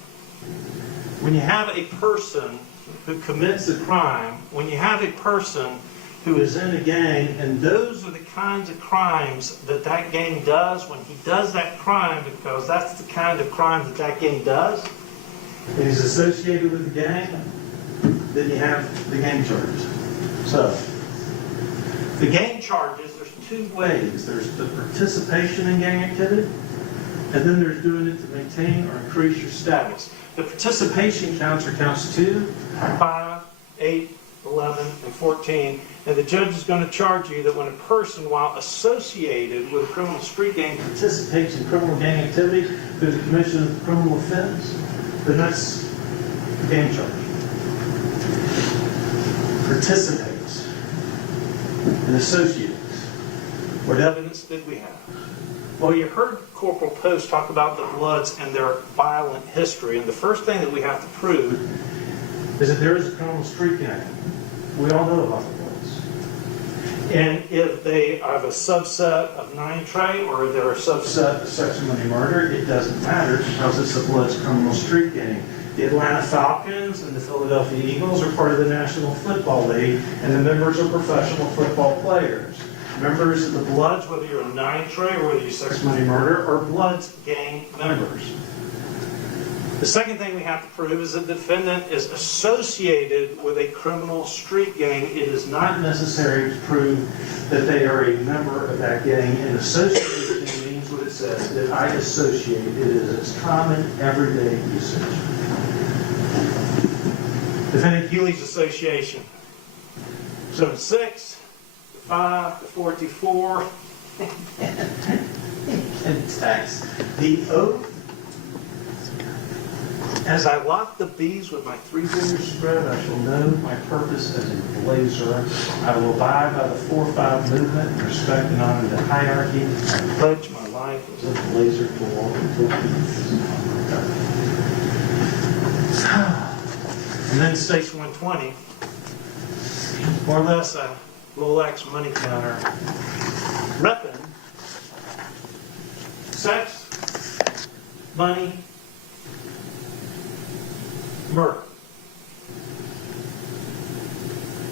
When you have a person who commits a crime, when you have a person who is in a gang, and those are the kinds of crimes that that gang does, when he does that crime, because that's the kind of crime that that gang does, and he's associated with the gang, then you have the gang charges. So, the gang charges, there's 2 ways. There's the participation in gang activity, and then there's doing it to maintain or increase your status. The participation counts are counts 2, 5, 8, 11, and 14, and the judge is going to charge you that when a person, while associated with a criminal street gang, participates in criminal gang activity through the commission of a criminal offense, then that's the gang charge. Participates and associates. What evidence did we have? Well, you heard Corporal Post talk about the Bloods and their violent history, and the first thing that we have to prove is that there is a criminal street gang. We all know about the Bloods. And if they have a subset of 9 Trey or if they're a subset of sex and money murder, it doesn't matter because it's the Bloods criminal street gang. The Atlanta Falcons and the Philadelphia Eagles are part of the National Football League, and the members are professional football players. Members of the Bloods, whether you're a 9 Trey or whether you're sex money murder, are Bloods gang members. The second thing we have to prove is that the defendant is associated with a criminal street gang. It is not necessary to prove that they are a member of that gang, and association means what it says, that I associate. It is its common, everyday usage. Defendant Hewley's association. So in 6, 5, the 44, and text the oath. As I lock the bees with my 3 fingers spread, I shall know my purpose as a blazer. I will abide by the 4-5 movement and respect and honor the hierarchy. I pledge my life as a blazer to walk until peace. And then Station 120, more or less a Rolex money counter, repping sex, money, murder.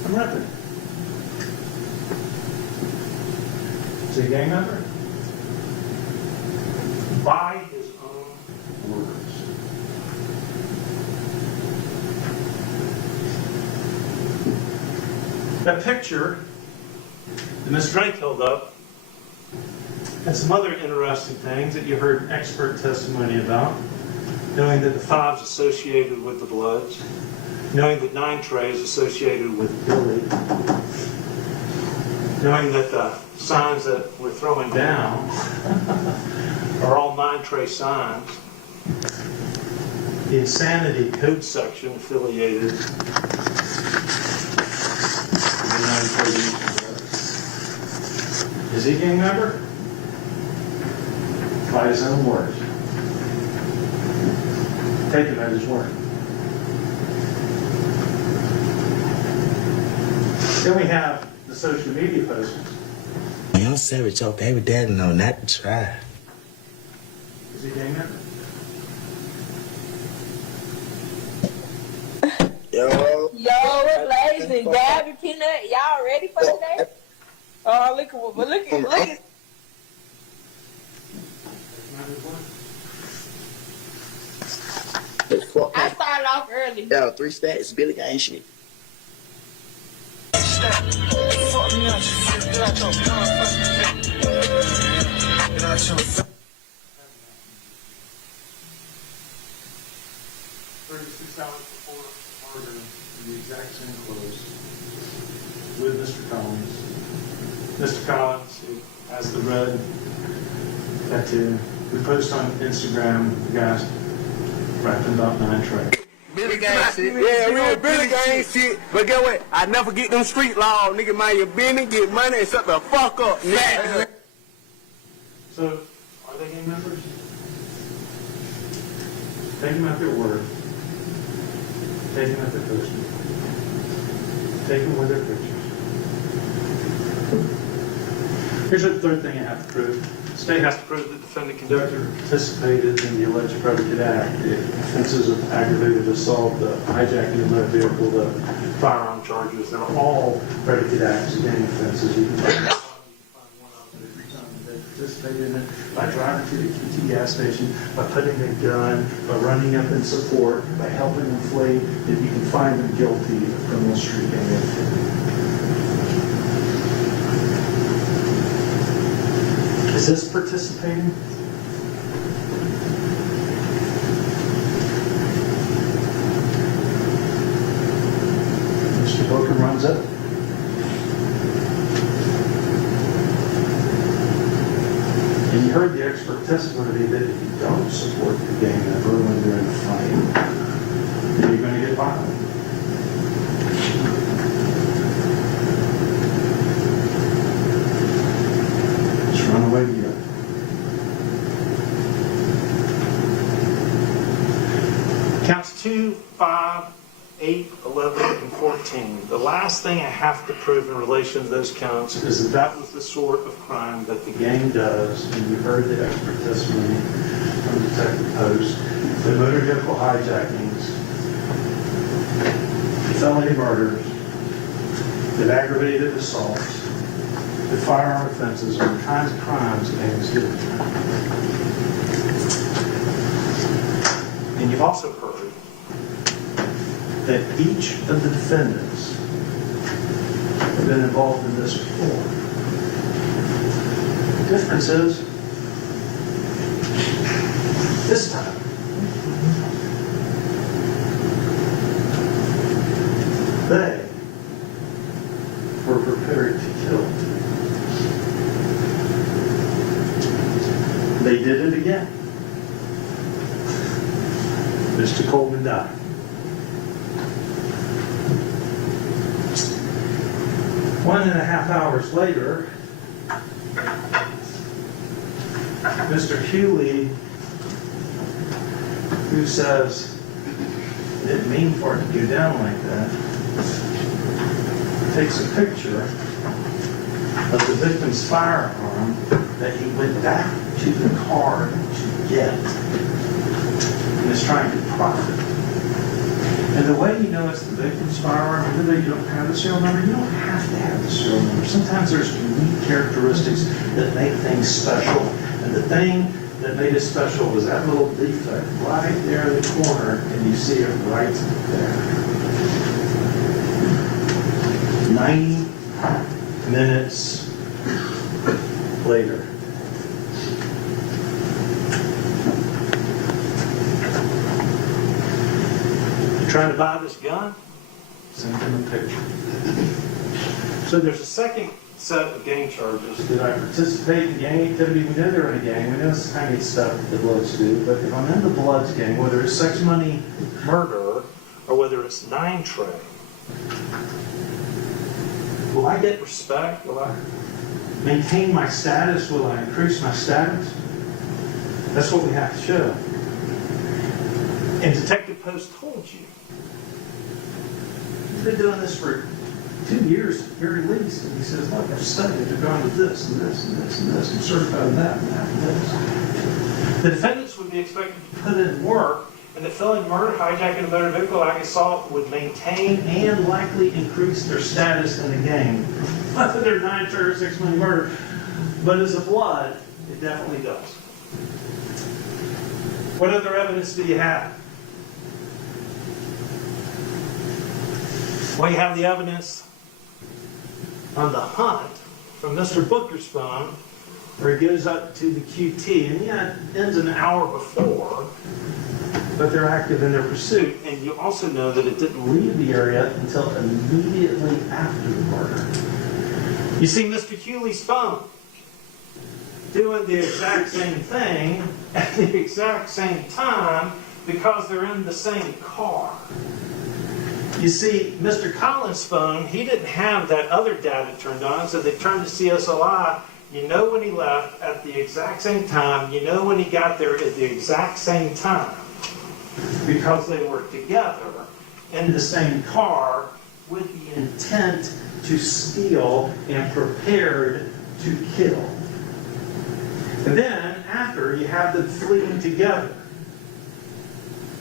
I'm repping. Is he a gang member? By his own words. That picture that Ms. Drake held up and some other interesting things that you heard expert testimony about, knowing that the 5's associated with the Bloods, knowing that 9 Trey is associated with Billy, knowing that the signs that we're throwing down are all 9 Trey signs, the Insanity Code section affiliated with the 9 Trey Youth Brothers. Is he a gang member? By his own words. Take him at his word. Then we have the social media postings. Y'all said with your baby daddy know not to try. Is he a gang member? Yo. Yo, it's Lazy. Grab your peanut. Y'all ready for today? Look at. I started off early. Yeah, 3 stacks, Billy gang shit. $36 before murder in the exact same clothes with Mr. Collins. Mr. Collins, who has the red tattoo. We post on Instagram, the guys wrapped in about 9 trays. Billy gang shit. Yeah, real Billy gang shit. But get what? I never get them street laws. Nigga, mind your business, get money, and shut the fuck up, nigga. So, are they gang members? Take them at their word. Take them at their posting. Take them with their pictures. Here's the third thing I have to prove. The state has to prove the defendant conductor participated in the alleged predicate act. The offenses of aggravated assault, the hijacking of motor vehicle, the firearm charges, they're all predicate acts, gang offenses. You can find one of them every time they participated in it by driving to the QT gas station, by putting a gun, by running up in support, by helping them flee. If you can find them guilty of criminal street gang activity. Is this participating? Mr. Booker runs up. And you heard the expert testimony that if you don't support the gang member when they're in a fight, then you're going to get violent. Run away together. Counts 2, 5, 8, 11, and 14. The last thing I have to prove in relation to those counts is that that was the sort of crime that the gang does, and you heard the expert testimony from Detective Post, the motor vehicle hijackings, the felony murders, the aggravated assaults, the firearm offenses are the kinds of crimes gangs do. And you've also heard that each of the defendants have been involved in this before. The difference is, this time, they were prepared to kill. They did it again. Mr. Coleman died. One and a half hours later, Mr. Hewley, who says, I didn't mean for it to go down like that, takes a picture of the victim's firearm that he went back to the car to get and is trying to profit. And the way you know it's the victim's firearm, even though you don't have the serial number, you don't have to have the serial number. Sometimes there's unique characteristics that make things special. And the thing that made it special was that little defect right there in the corner, and you see it right there. 90 minutes later. Trying to buy this gun? Send him a picture. So there's a second set of gang charges. Did I participate in gang activity? We know they're in a gang. We know it's the kind of stuff the Bloods do. But if I'm in the Bloods gang, whether it's sex, money, murder, or whether it's 9 tray, will I get respect? Will I maintain my status? Will I increase my status? That's what we have to show. And Detective Post told you. He's been doing this for 2 years, very least. And he says, look, I've studied. I've gone with this and this and this and this. I'm certified in that and that and this. The defendants would be expected to put in work, and that felony murder, hijacking a motor vehicle, like assault would maintain and likely increase their status in the gang. whether they're 9 or 6 million murder. But as a blood, it definitely does. What other evidence do you have? Well, you have the evidence on the hunt from Mr. Booker's phone, where he goes up to the QT, and yeah, it ends an hour before, but they're active in their pursuit. And you also know that it didn't leave the area until immediately after the murder. You see Mr. Hewley's phone doing the exact same thing at the exact same time because they're in the same car. You see, Mr. Collins' phone, he didn't have that other data turned on, so they turned to CSLI. You know when he left at the exact same time. You know when he got there at the exact same time. Because they were together in the same car with the intent to steal and prepared to kill. And then, after, you have them fleeing together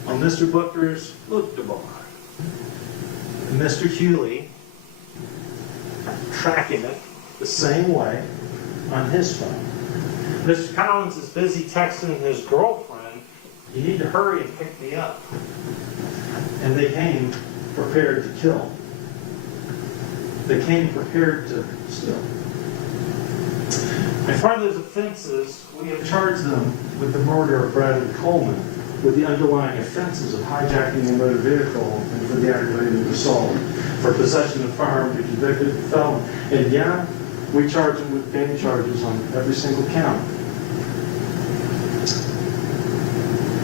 on Mr. Booker's look-to bar. And Mr. Hewley tracking it the same way on his phone. Mr. Collins is busy texting his girlfriend, "You need to hurry and pick me up." And they came prepared to kill. They came prepared to steal. As part of those offenses, we have charged them with the murder of Bradley Coleman, with the underlying offenses of hijacking a motor vehicle and for the aggravated assault, for possession of firearm to convicted felon. And yeah, we charge them with gang charges on every single count.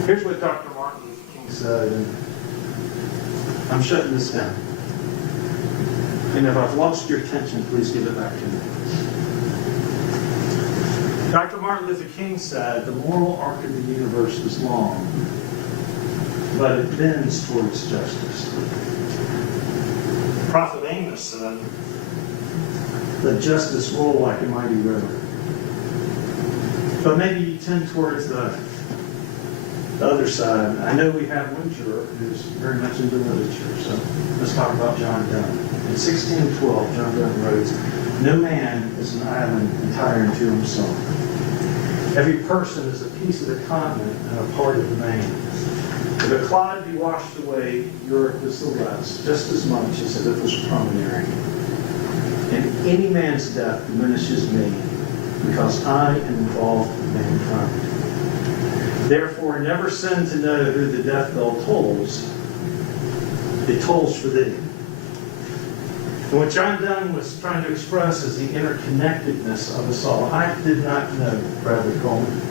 Here's what Dr. Martin Luther King said, and I'm shutting this down. And if I've lost your attention, please give it back to me. Dr. Martin Luther King said, "The moral arc of the universe is long, but it bends towards justice." Prophet Amos said, "Let justice roll like a mighty river." But maybe you tend towards the other side. I know we have one juror who's very much into literature, so let's talk about John Donne. In 1612, John Donne wrote, "No man is an island entire unto himself. Every person is a piece of the continent and a part of the main. If a clod be washed away, Europe is the less, just as much as if it was primary. And any man's death diminishes me, because I am involved in mankind. Therefore, never sin to know who the death bell tolls. It tolls for thee." And what John Donne was trying to express is the interconnectedness of us all. I did not know Bradley Coleman.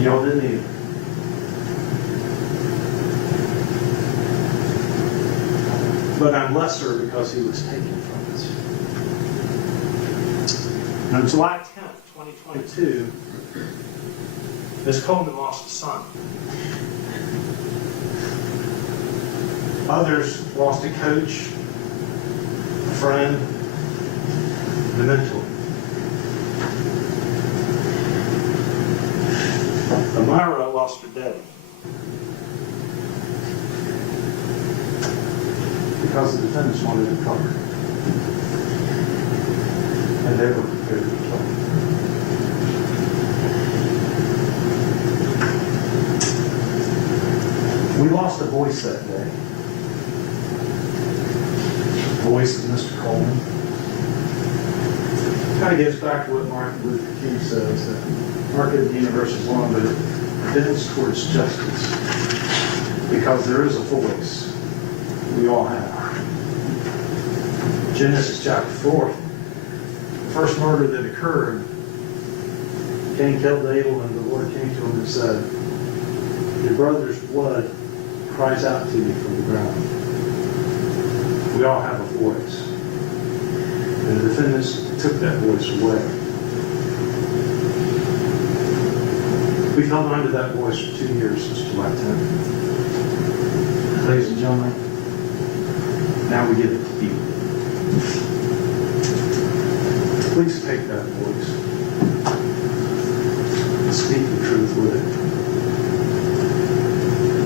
Y'all didn't either. But I'm lesser because he was taken from us. And on July 10th, 2022, Ms. Coleman lost a son. Others lost a coach, a friend, and a mentor. Amira lost her daddy. Because the defendants wanted to cover. And they were prepared to kill him. We lost a voice that day. The voice of Mr. Coleman. Kind of gets back to what Martin Luther King says, that the arc of the universe is long, but it bends towards justice. Because there is a voice we all have. Genesis chapter 4, the first murder that occurred, Cain killed Abel, and the Lord came to him and said, "Your brother's blood cries out to you from the ground." We all have a voice. And the defendants took that voice away. We've held on to that voice for 2 years since July 10th. Ladies and gentlemen, now we give it to you. Please take that voice and speak the truth with it.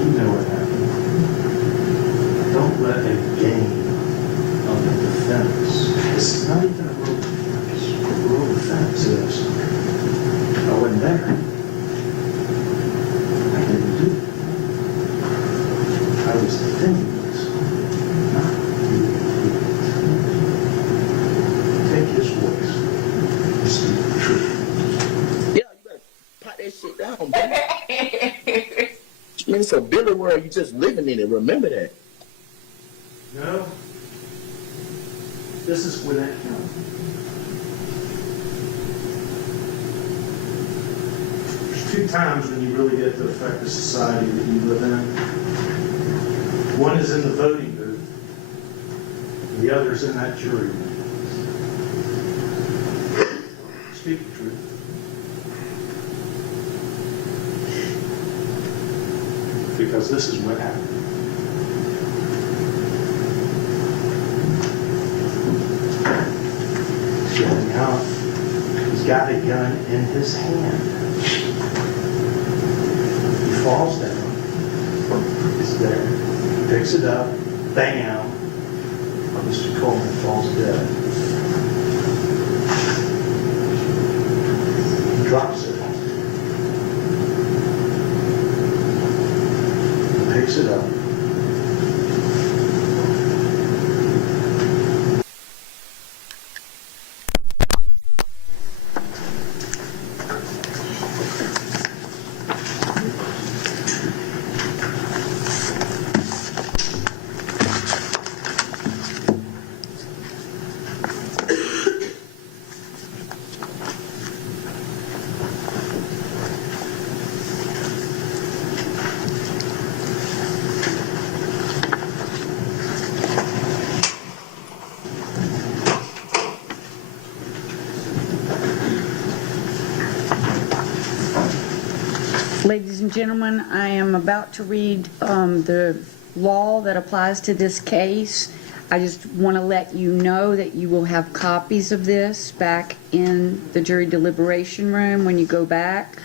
You know what happened. Don't let a game of the defense. It's not a Billy world. You just living in it. Remember that. No. This is Gwinnett County. There's two times when you really get to affect the society that you live in. One is in the voting booth, and the other is in that jury room. Speak the truth. Because this is what happened. Getting out, he's got a gun in his hand. He falls down. It's there. He picks it up. Bam! Mr. Coleman falls dead. He drops it. Picks it up. Ladies and gentlemen, I am about to read the law that applies to this case. I just want to let you know that you will have copies of this back in the jury deliberation room when you go back.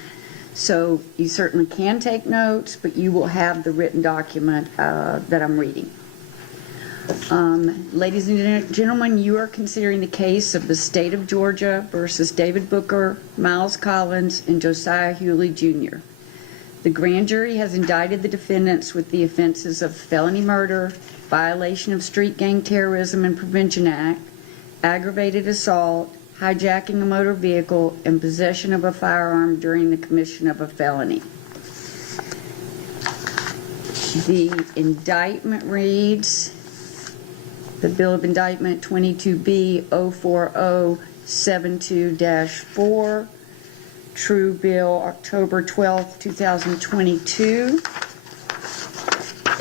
So you certainly can take notes, but you will have the written document that I'm reading. Ladies and gentlemen, you are considering the case of the state of Georgia versus David Booker, Miles Collins, and Josiah Hewley Jr. The grand jury has indicted the defendants with the offenses of felony murder, violation of Street Gang Terrorism and Prevention Act, aggravated assault, hijacking a motor vehicle, and possession of a firearm during the commission of a felony. The indictment reads, the Bill of Indictment 22B 04072-4, True Bill, October 12, 2022.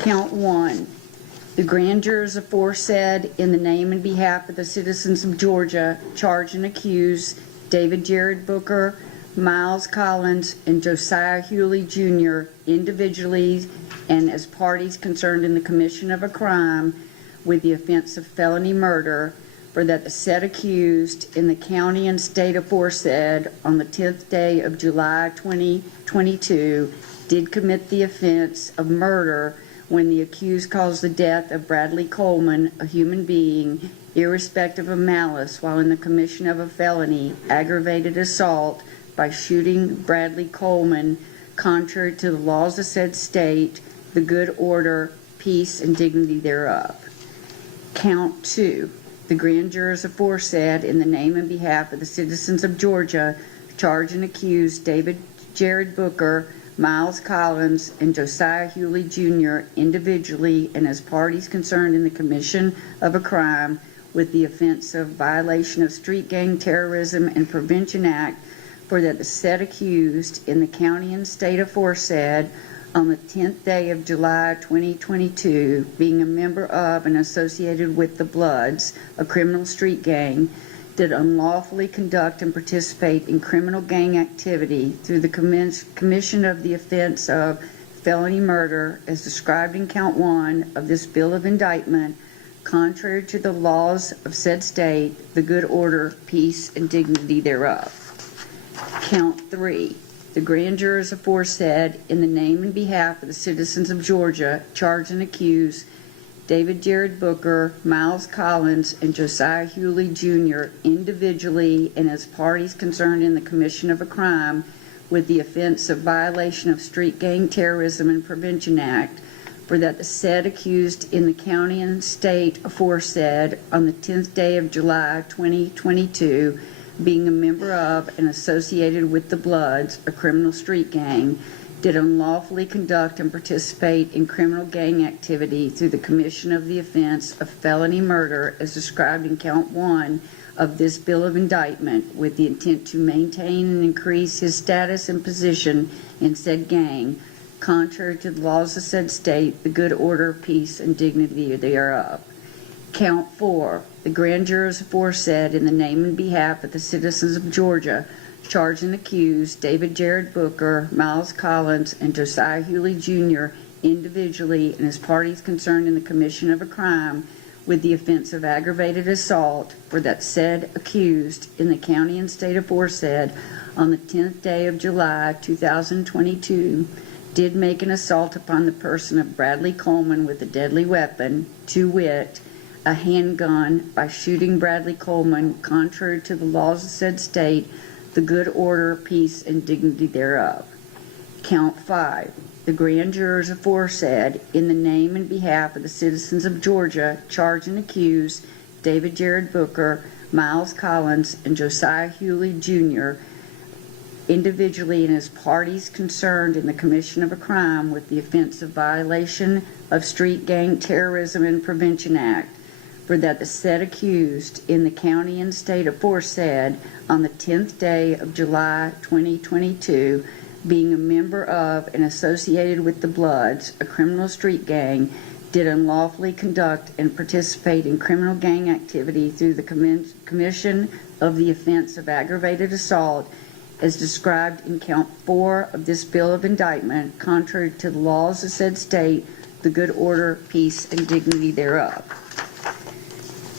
Count 1. The grand jurors aforesaid, in the name and behalf of the citizens of Georgia, charge and accuse David Jared Booker, Miles Collins, and Josiah Hewley Jr. individually and as parties concerned in the commission of a crime with the offense of felony murder, for that the said accused in the county and state aforesaid on the 10th day of July 2022 did commit the offense of murder when the accused caused the death of Bradley Coleman, a human being, irrespective of malice, while in the commission of a felony, aggravated assault, by shooting Bradley Coleman, contrary to the laws of said state, the good order, peace, and dignity thereof. Count 2. The grand jurors aforesaid, in the name and behalf of the citizens of Georgia, charge and accuse David Jared Booker, Miles Collins, and Josiah Hewley Jr. individually and as parties concerned in the commission of a crime with the offense of violation of Street Gang Terrorism and Prevention Act, for that the said accused in the county and state aforesaid on the 10th day of July 2022, being a member of and associated with the Bloods, a criminal street gang, did unlawfully conduct and participate in criminal gang activity through the commission of the offense of felony murder as described in count 1 of this bill of indictment, contrary to the laws of said state, the good order, peace, and dignity thereof. Count 3. The grand jurors aforesaid, in the name and behalf of the citizens of Georgia, charge and accuse David Jared Booker, Miles Collins, and Josiah Hewley Jr. individually and as parties concerned in the commission of a crime with the offense of violation of Street Gang Terrorism and Prevention Act, for that the said accused in the county and state aforesaid on the 10th day of July 2022, being a member of and associated with the Bloods, a criminal street gang, did unlawfully conduct and participate in criminal gang activity through the commission of the offense of felony murder as described in count 1 of this bill of indictment with the intent to maintain and increase his status and position in said gang, contrary to the laws of said state, the good order, peace, and dignity thereof. Count 4, the grand jurors aforesaid in the name and behalf of the citizens of Georgia, charged and accused David Jared Booker, Miles Collins, and Josiah Hewley Jr. individually and as parties concerned in the commission of a crime with the offense of aggravated assault for that said accused in the county and state aforesaid on the 10th day of July 2022 did make an assault upon the person of Bradley Coleman with a deadly weapon, to wit, a handgun, by shooting Bradley Coleman contrary to the laws of said state, the good order, peace, and dignity thereof. Count 5. The grand jurors aforesaid, in the name and behalf of the citizens of Georgia, charge and accuse David Jared Booker, Miles Collins, and Josiah Hewley Jr., individually and as parties concerned in the commission of a crime with the offense of violation of Street Gang Terrorism and Prevention Act, for that the said accused in the county and state aforesaid on the 10th day of July 2022, being a member of and associated with the Bloods, a criminal street gang, did unlawfully conduct and participate in criminal gang activity through the commission of the offense of aggravated assault as described in count 4 of this bill of indictment, contrary to the laws of said state, the good order, peace, and dignity thereof.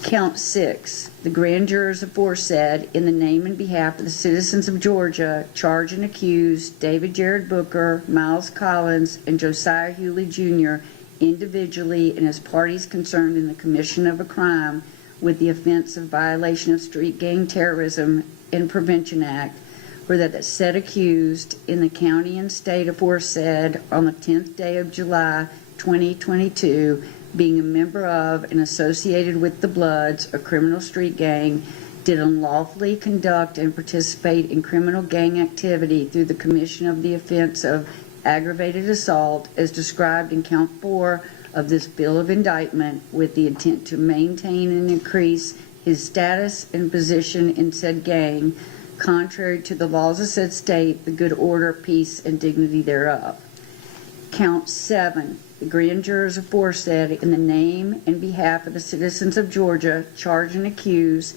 Count 6. The grand jurors aforesaid, in the name and behalf of the citizens of Georgia, charge and accuse David Jared Booker, Miles Collins, and Josiah Hewley Jr. individually and as parties concerned in the commission of a crime with the offense of violation of Street Gang Terrorism and Prevention Act, for that the said accused in the county and state aforesaid on the 10th day of July 2022, being a member of and associated with the Bloods, a criminal street gang, did unlawfully conduct and participate in criminal gang activity through the commission of the offense of aggravated assault as described in count 4 of this bill of indictment with the intent to maintain and increase his status and position in said gang, contrary to the laws of said state, the good order, peace, and dignity thereof. Count 7. The grand jurors aforesaid, in the name and behalf of the citizens of Georgia, charge and accuse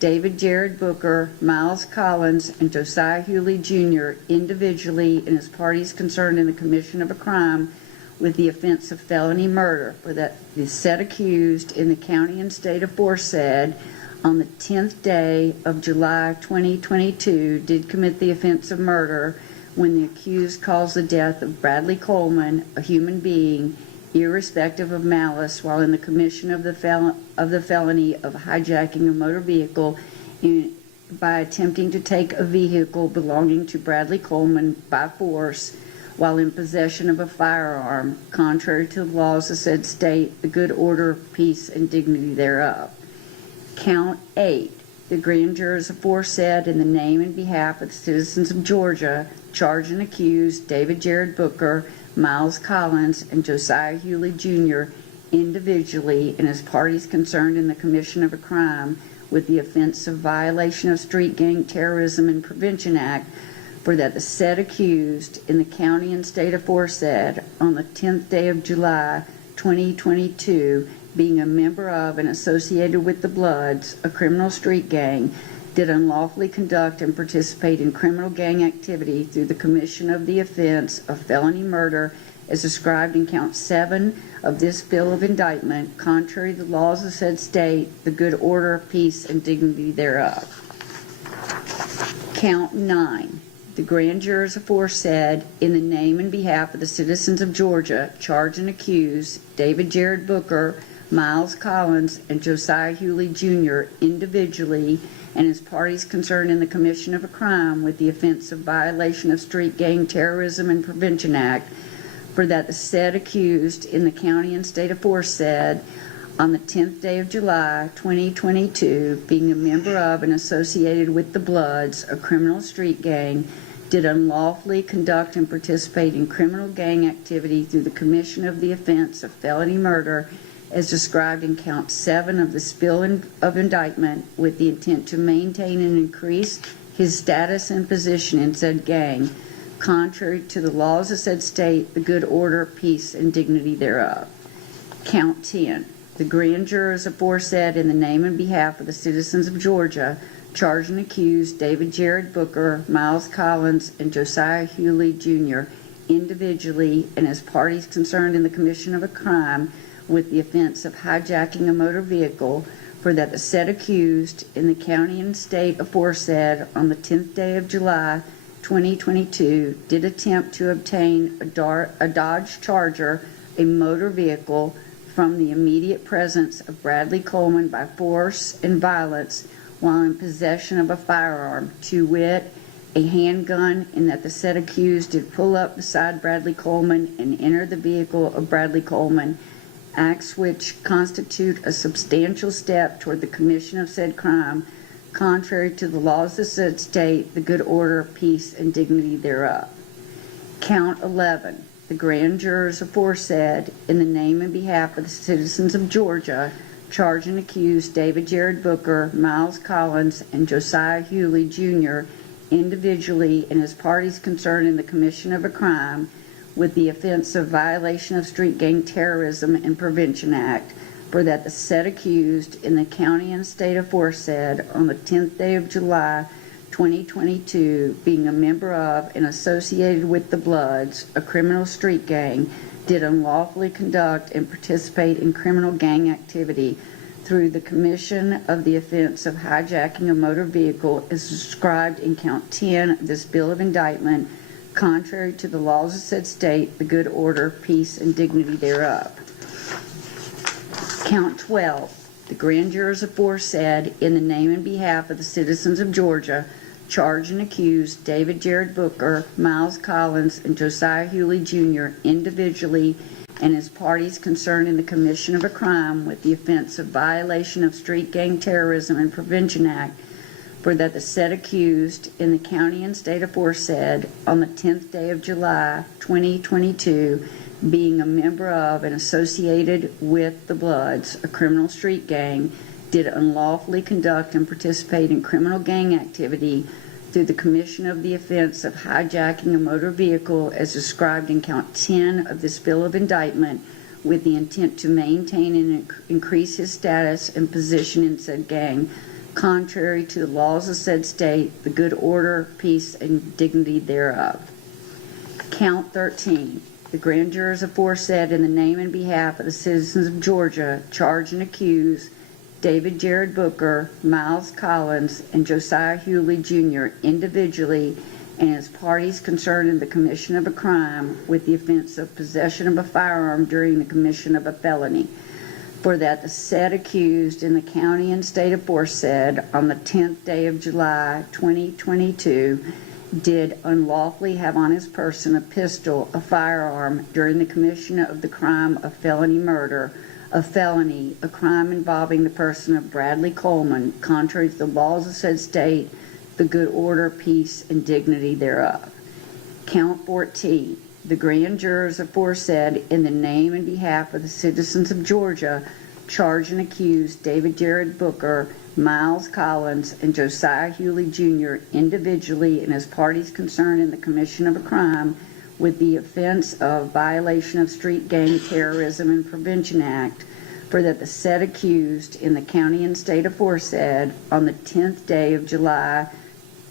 David Jared Booker, Miles Collins, and Josiah Hewley Jr. individually and as parties concerned in the commission of a crime with the offense of felony murder, for that the said accused in the county and state aforesaid on the 10th day of July 2022 did commit the offense of murder when the accused caused the death of Bradley Coleman, a human being, irrespective of malice, while in the commission of the felony of hijacking a motor vehicle by attempting to take a vehicle belonging to Bradley Coleman by force while in possession of a firearm, contrary to the laws of said state, the good order, peace, and dignity thereof. Count 8. The grand jurors aforesaid, in the name and behalf of the citizens of Georgia, charge and accuse David Jared Booker, Miles Collins, and Josiah Hewley Jr. individually and as parties concerned in the commission of a crime with the offense of violation of Street Gang Terrorism and Prevention Act, for that the said accused in the county and state aforesaid on the 10th day of July 2022, being a member of and associated with the Bloods, a criminal street gang, did unlawfully conduct and participate in criminal gang activity through the commission of the offense of felony murder as described in count 7 of this bill of indictment, contrary to the laws of said state, the good order, peace, and dignity thereof. Count 9. The grand jurors aforesaid, in the name and behalf of the citizens of Georgia, charge and accuse David Jared Booker, Miles Collins, and Josiah Hewley Jr. individually and as parties concerned in the commission of a crime with the offense of violation of Street Gang Terrorism and Prevention Act, for that the said accused in the county and state aforesaid on the 10th day of July 2022, being a member of and associated with the Bloods, a criminal street gang, did unlawfully conduct and participate in criminal gang activity through the commission of the offense of felony murder as described in count 7 of the spill of indictment with the intent to maintain and increase his status and position in said gang, contrary to the laws of said state, the good order, peace, and dignity thereof. Count 10. The grand jurors aforesaid in the name and behalf of the citizens of Georgia charge and accuse David Jared Booker, Miles Collins, and Josiah Hewley Jr. individually and as parties concerned in the commission of a crime with the offense of hijacking a motor vehicle for that the said accused in the county and state aforesaid on the 10th day of July 2022 did attempt to obtain a Dodge Charger, a motor vehicle, from the immediate presence of Bradley Coleman by force and violence while in possession of a firearm, to wit, a handgun, and that the said accused did pull up beside Bradley Coleman and enter the vehicle of Bradley Coleman, acts which constitute a substantial step toward the commission of said crime, contrary to the laws of said state, the good order, peace, and dignity thereof. Count 11. The grand jurors aforesaid, in the name and behalf of the citizens of Georgia, charge and accuse David Jared Booker, Miles Collins, and Josiah Hewley Jr. individually and as parties concerned in the commission of a crime with the offense of violation of Street Gang Terrorism and Prevention Act, for that the said accused in the county and state aforesaid on the 10th day of July 2022, being a member of and associated with the Bloods, a criminal street gang, did unlawfully conduct and participate in criminal gang activity through the commission of the offense of hijacking a motor vehicle as described in count 10 of this bill of indictment, contrary to the laws of said state, the good order, peace, and dignity thereof. Count 12. The grand jurors aforesaid, in the name and behalf of the citizens of Georgia, charge and accuse David Jared Booker, Miles Collins, and Josiah Hewley Jr. individually and as parties concerned in the commission of a crime with the offense of violation of Street Gang Terrorism and Prevention Act, for that the said accused in the county and state aforesaid on the 10th day of July 2022, being a member of and associated with the Bloods, a criminal street gang, did unlawfully conduct and participate in criminal gang activity through the commission of the offense of hijacking a motor vehicle as described in count 10 of this bill of indictment with the intent to maintain and increase his status and position in said gang, contrary to the laws of said state, the good order, peace, and dignity thereof. Count 13. The grand jurors aforesaid, in the name and behalf of the citizens of Georgia, charge and accuse David Jared Booker, Miles Collins, and Josiah Hewley Jr. individually and as parties concerned in the commission of a crime with the offense of possession of a firearm during the commission of a felony, for that the said accused in the county and state aforesaid on the 10th day of July 2022 did unlawfully have on his person a pistol, a firearm, during the commission of the crime of felony murder, a felony, a crime involving the person of Bradley Coleman, contrary to the laws of said state, the good order, peace, and dignity thereof. Count 14. The grand jurors aforesaid, in the name and behalf of the citizens of Georgia, charge and accuse David Jared Booker, Miles Collins, and Josiah Hewley Jr. individually and as parties concerned in the commission of a crime with the offense of violation of Street Gang Terrorism and Prevention Act, for that the said accused in the county and state aforesaid on the 10th day of July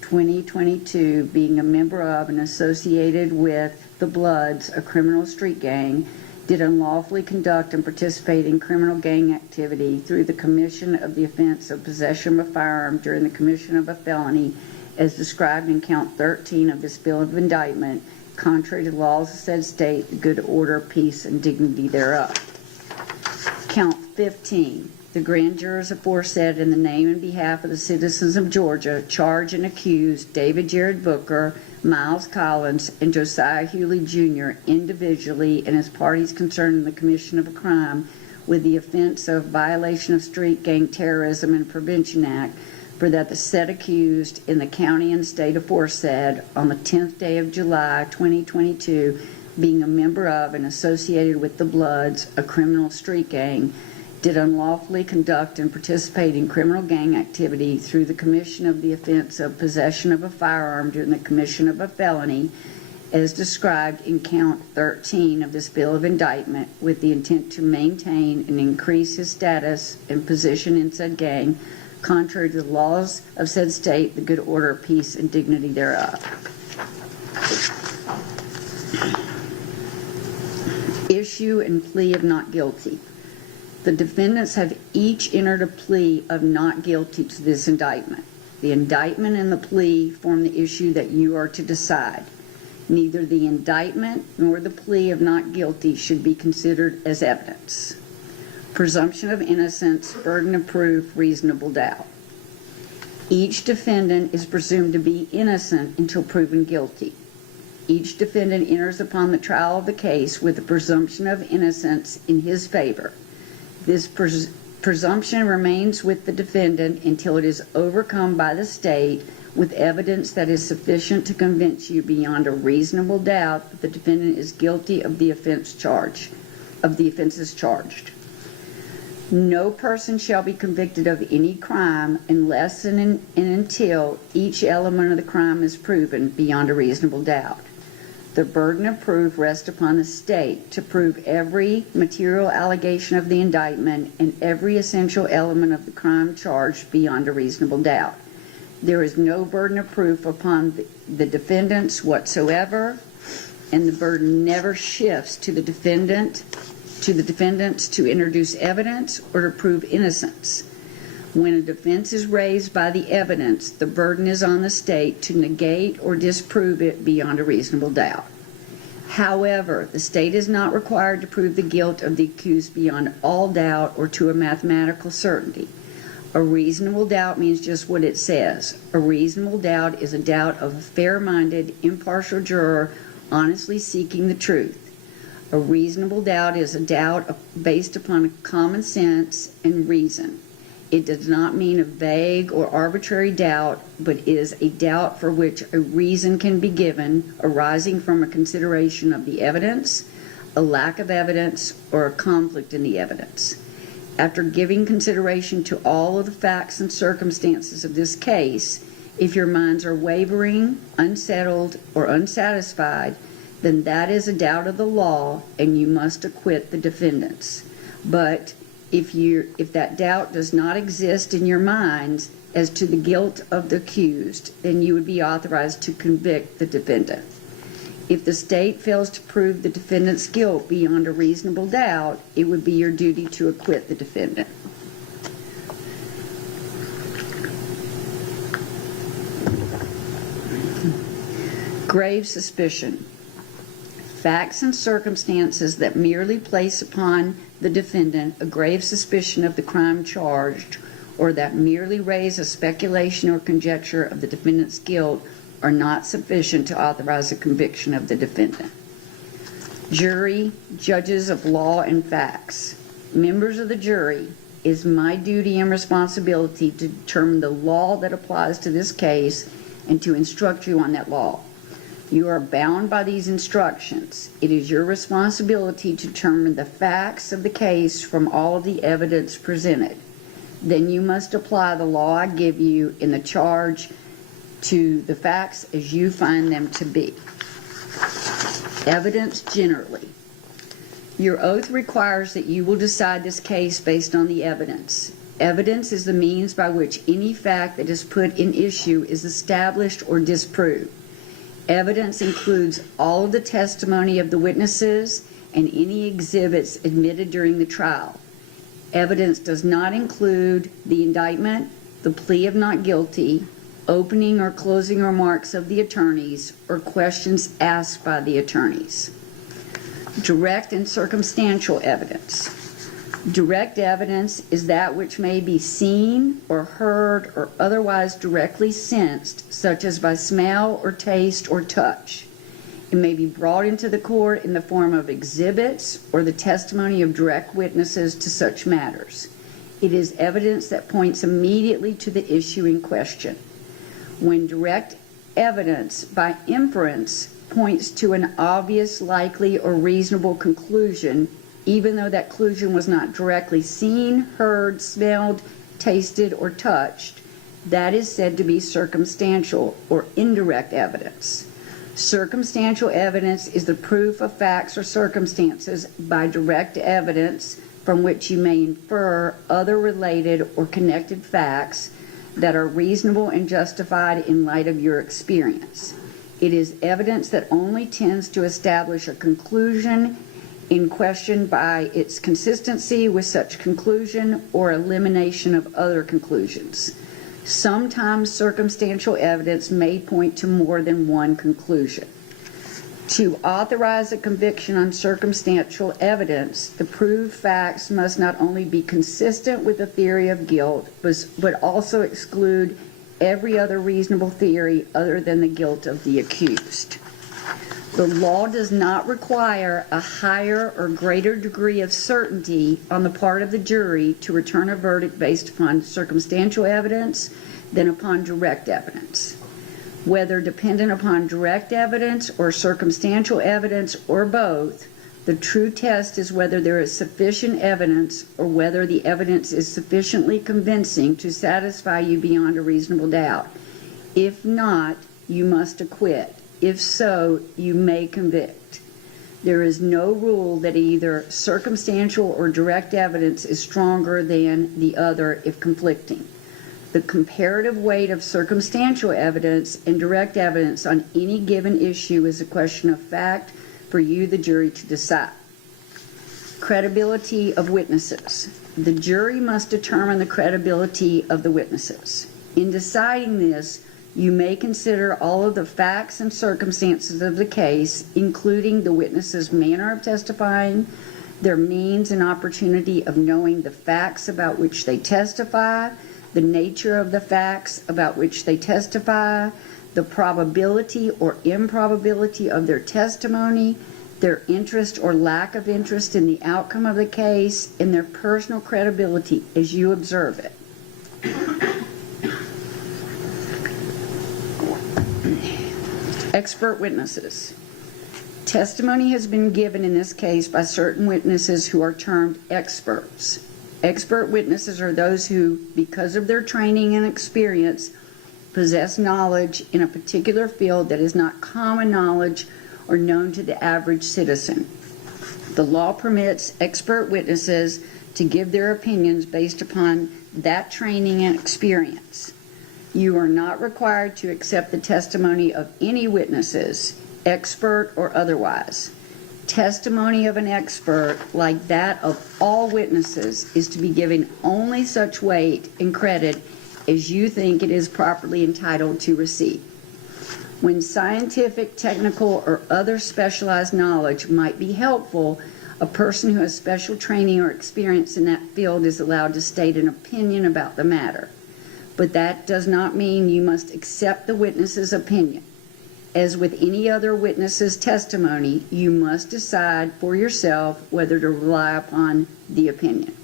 2022, being a member of and associated with the Bloods, a criminal street gang, did unlawfully conduct and participate in criminal gang activity through the commission of the offense of possession of a firearm during the commission of a felony as described in count 13 of this bill of indictment, contrary to the laws of said state, the good order, peace, and dignity thereof. Count 15. The grand jurors aforesaid, in the name and behalf of the citizens of Georgia, charge and accuse David Jared Booker, Miles Collins, and Josiah Hewley Jr. individually and as parties concerned in the commission of a crime with the offense of violation of Street Gang Terrorism and Prevention Act, for that the said accused in the county and state aforesaid on the 10th day of July 2022, being a member of and associated with the Bloods, a criminal street gang, did unlawfully conduct and participate in criminal gang activity through the commission of the offense of possession of a firearm during the commission of a felony as described in count 13 of this bill of indictment, with the intent to maintain and increase his status and position in said gang, contrary to the laws of said state, the good order, peace, and dignity thereof. Issue and plea of not guilty. The defendants have each entered a plea of not guilty to this indictment. The indictment and the plea form the issue that you are to decide. Neither the indictment nor the plea of not guilty should be considered as evidence. Presumption of innocence, burden of proof, reasonable doubt. Each defendant is presumed to be innocent until proven guilty. Each defendant enters upon the trial of the case with the presumption of innocence in his favor. This presumption remains with the defendant until it is overcome by the state with evidence that is sufficient to convince you beyond a reasonable doubt that the defendant is guilty of the offenses charged. No person shall be convicted of any crime unless and until each element of the crime is proven beyond a reasonable doubt. The burden of proof rests upon the state to prove every material allegation of the indictment and every essential element of the crime charged beyond a reasonable doubt. There is no burden of proof upon the defendants whatsoever, and the burden never shifts to the defendants to introduce evidence or to prove innocence. When a defense is raised by the evidence, the burden is on the state to negate or disprove it beyond a reasonable doubt. However, the state is not required to prove the guilt of the accused beyond all doubt or to a mathematical certainty. A reasonable doubt means just what it says. A reasonable doubt is a doubt of a fair-minded, impartial juror honestly seeking the truth. A reasonable doubt is a doubt based upon common sense and reason. It does not mean a vague or arbitrary doubt, but is a doubt for which a reason can be given arising from a consideration of the evidence, a lack of evidence, or a conflict in the evidence. After giving consideration to all of the facts and circumstances of this case, if your minds are wavering, unsettled, or unsatisfied, then that is a doubt of the law and you must acquit the defendants. But if that doubt does not exist in your minds as to the guilt of the accused, then you would be authorized to convict the defendant. If the state fails to prove the defendant's guilt beyond a reasonable doubt, it would be your duty to acquit the defendant. Grave suspicion. Facts and circumstances that merely place upon the defendant a grave suspicion of the crime charged, or that merely raise a speculation or conjecture of the defendant's guilt, are not sufficient to authorize a conviction of the defendant. Jury, judges of law and facts. Members of the jury, it is my duty and responsibility to determine the law that applies to this case and to instruct you on that law. You are bound by these instructions. It is your responsibility to determine the facts of the case from all of the evidence presented. Then you must apply the law I give you in the charge to the facts as you find them to be. Evidence generally. Your oath requires that you will decide this case based on the evidence. Evidence is the means by which any fact that is put in issue is established or disproved. Evidence includes all of the testimony of the witnesses and any exhibits admitted during the trial. Evidence does not include the indictment, the plea of not guilty, opening or closing remarks of the attorneys, or questions asked by the attorneys. Direct and circumstantial evidence. Direct evidence is that which may be seen or heard or otherwise directly sensed, such as by smell or taste or touch. It may be brought into the court in the form of exhibits or the testimony of direct witnesses to such matters. It is evidence that points immediately to the issue in question. When direct evidence by inference points to an obvious, likely, or reasonable conclusion, even though that conclusion was not directly seen, heard, smelled, tasted, or touched, that is said to be circumstantial or indirect evidence. Circumstantial evidence is the proof of facts or circumstances by direct evidence from which you may infer other related or connected facts that are reasonable and justified in light of your experience. It is evidence that only tends to establish a conclusion in question by its consistency with such conclusion or elimination of other conclusions. Sometimes circumstantial evidence may point to more than one conclusion. To authorize a conviction on circumstantial evidence, the proved facts must not only be consistent with the theory of guilt, but also exclude every other reasonable theory other than the guilt of the accused. The law does not require a higher or greater degree of certainty on the part of the jury to return a verdict based upon circumstantial evidence than upon direct evidence. Whether dependent upon direct evidence or circumstantial evidence or both, the true test is whether there is sufficient evidence or whether the evidence is sufficiently convincing to satisfy you beyond a reasonable doubt. If not, you must acquit. If so, you may convict. There is no rule that either circumstantial or direct evidence is stronger than the other if conflicting. The comparative weight of circumstantial evidence and direct evidence on any given issue is a question of fact for you, the jury, to decide. Credibility of witnesses. The jury must determine the credibility of the witnesses. In deciding this, you may consider all of the facts and circumstances of the case, including the witness's manner of testifying, their means and opportunity of knowing the facts about which they testify, the nature of the facts about which they testify, the probability or improbability of their testimony, their interest or lack of interest in the outcome of the case, and their personal credibility as you observe it. Expert witnesses. Testimony has been given in this case by certain witnesses who are termed experts. Expert witnesses are those who, because of their training and experience, possess knowledge in a particular field that is not common knowledge or known to the average citizen. The law permits expert witnesses to give their opinions based upon that training and experience. You are not required to accept the testimony of any witnesses, expert or otherwise. Testimony of an expert, like that of all witnesses, is to be given only such weight and credit as you think it is properly entitled to receive. When scientific, technical, or other specialized knowledge might be helpful, a person who has special training or experience in that field is allowed to state an opinion about the matter. But that does not mean you must accept the witness's opinion. As with any other witness's testimony, you must decide for yourself whether to rely upon the opinion.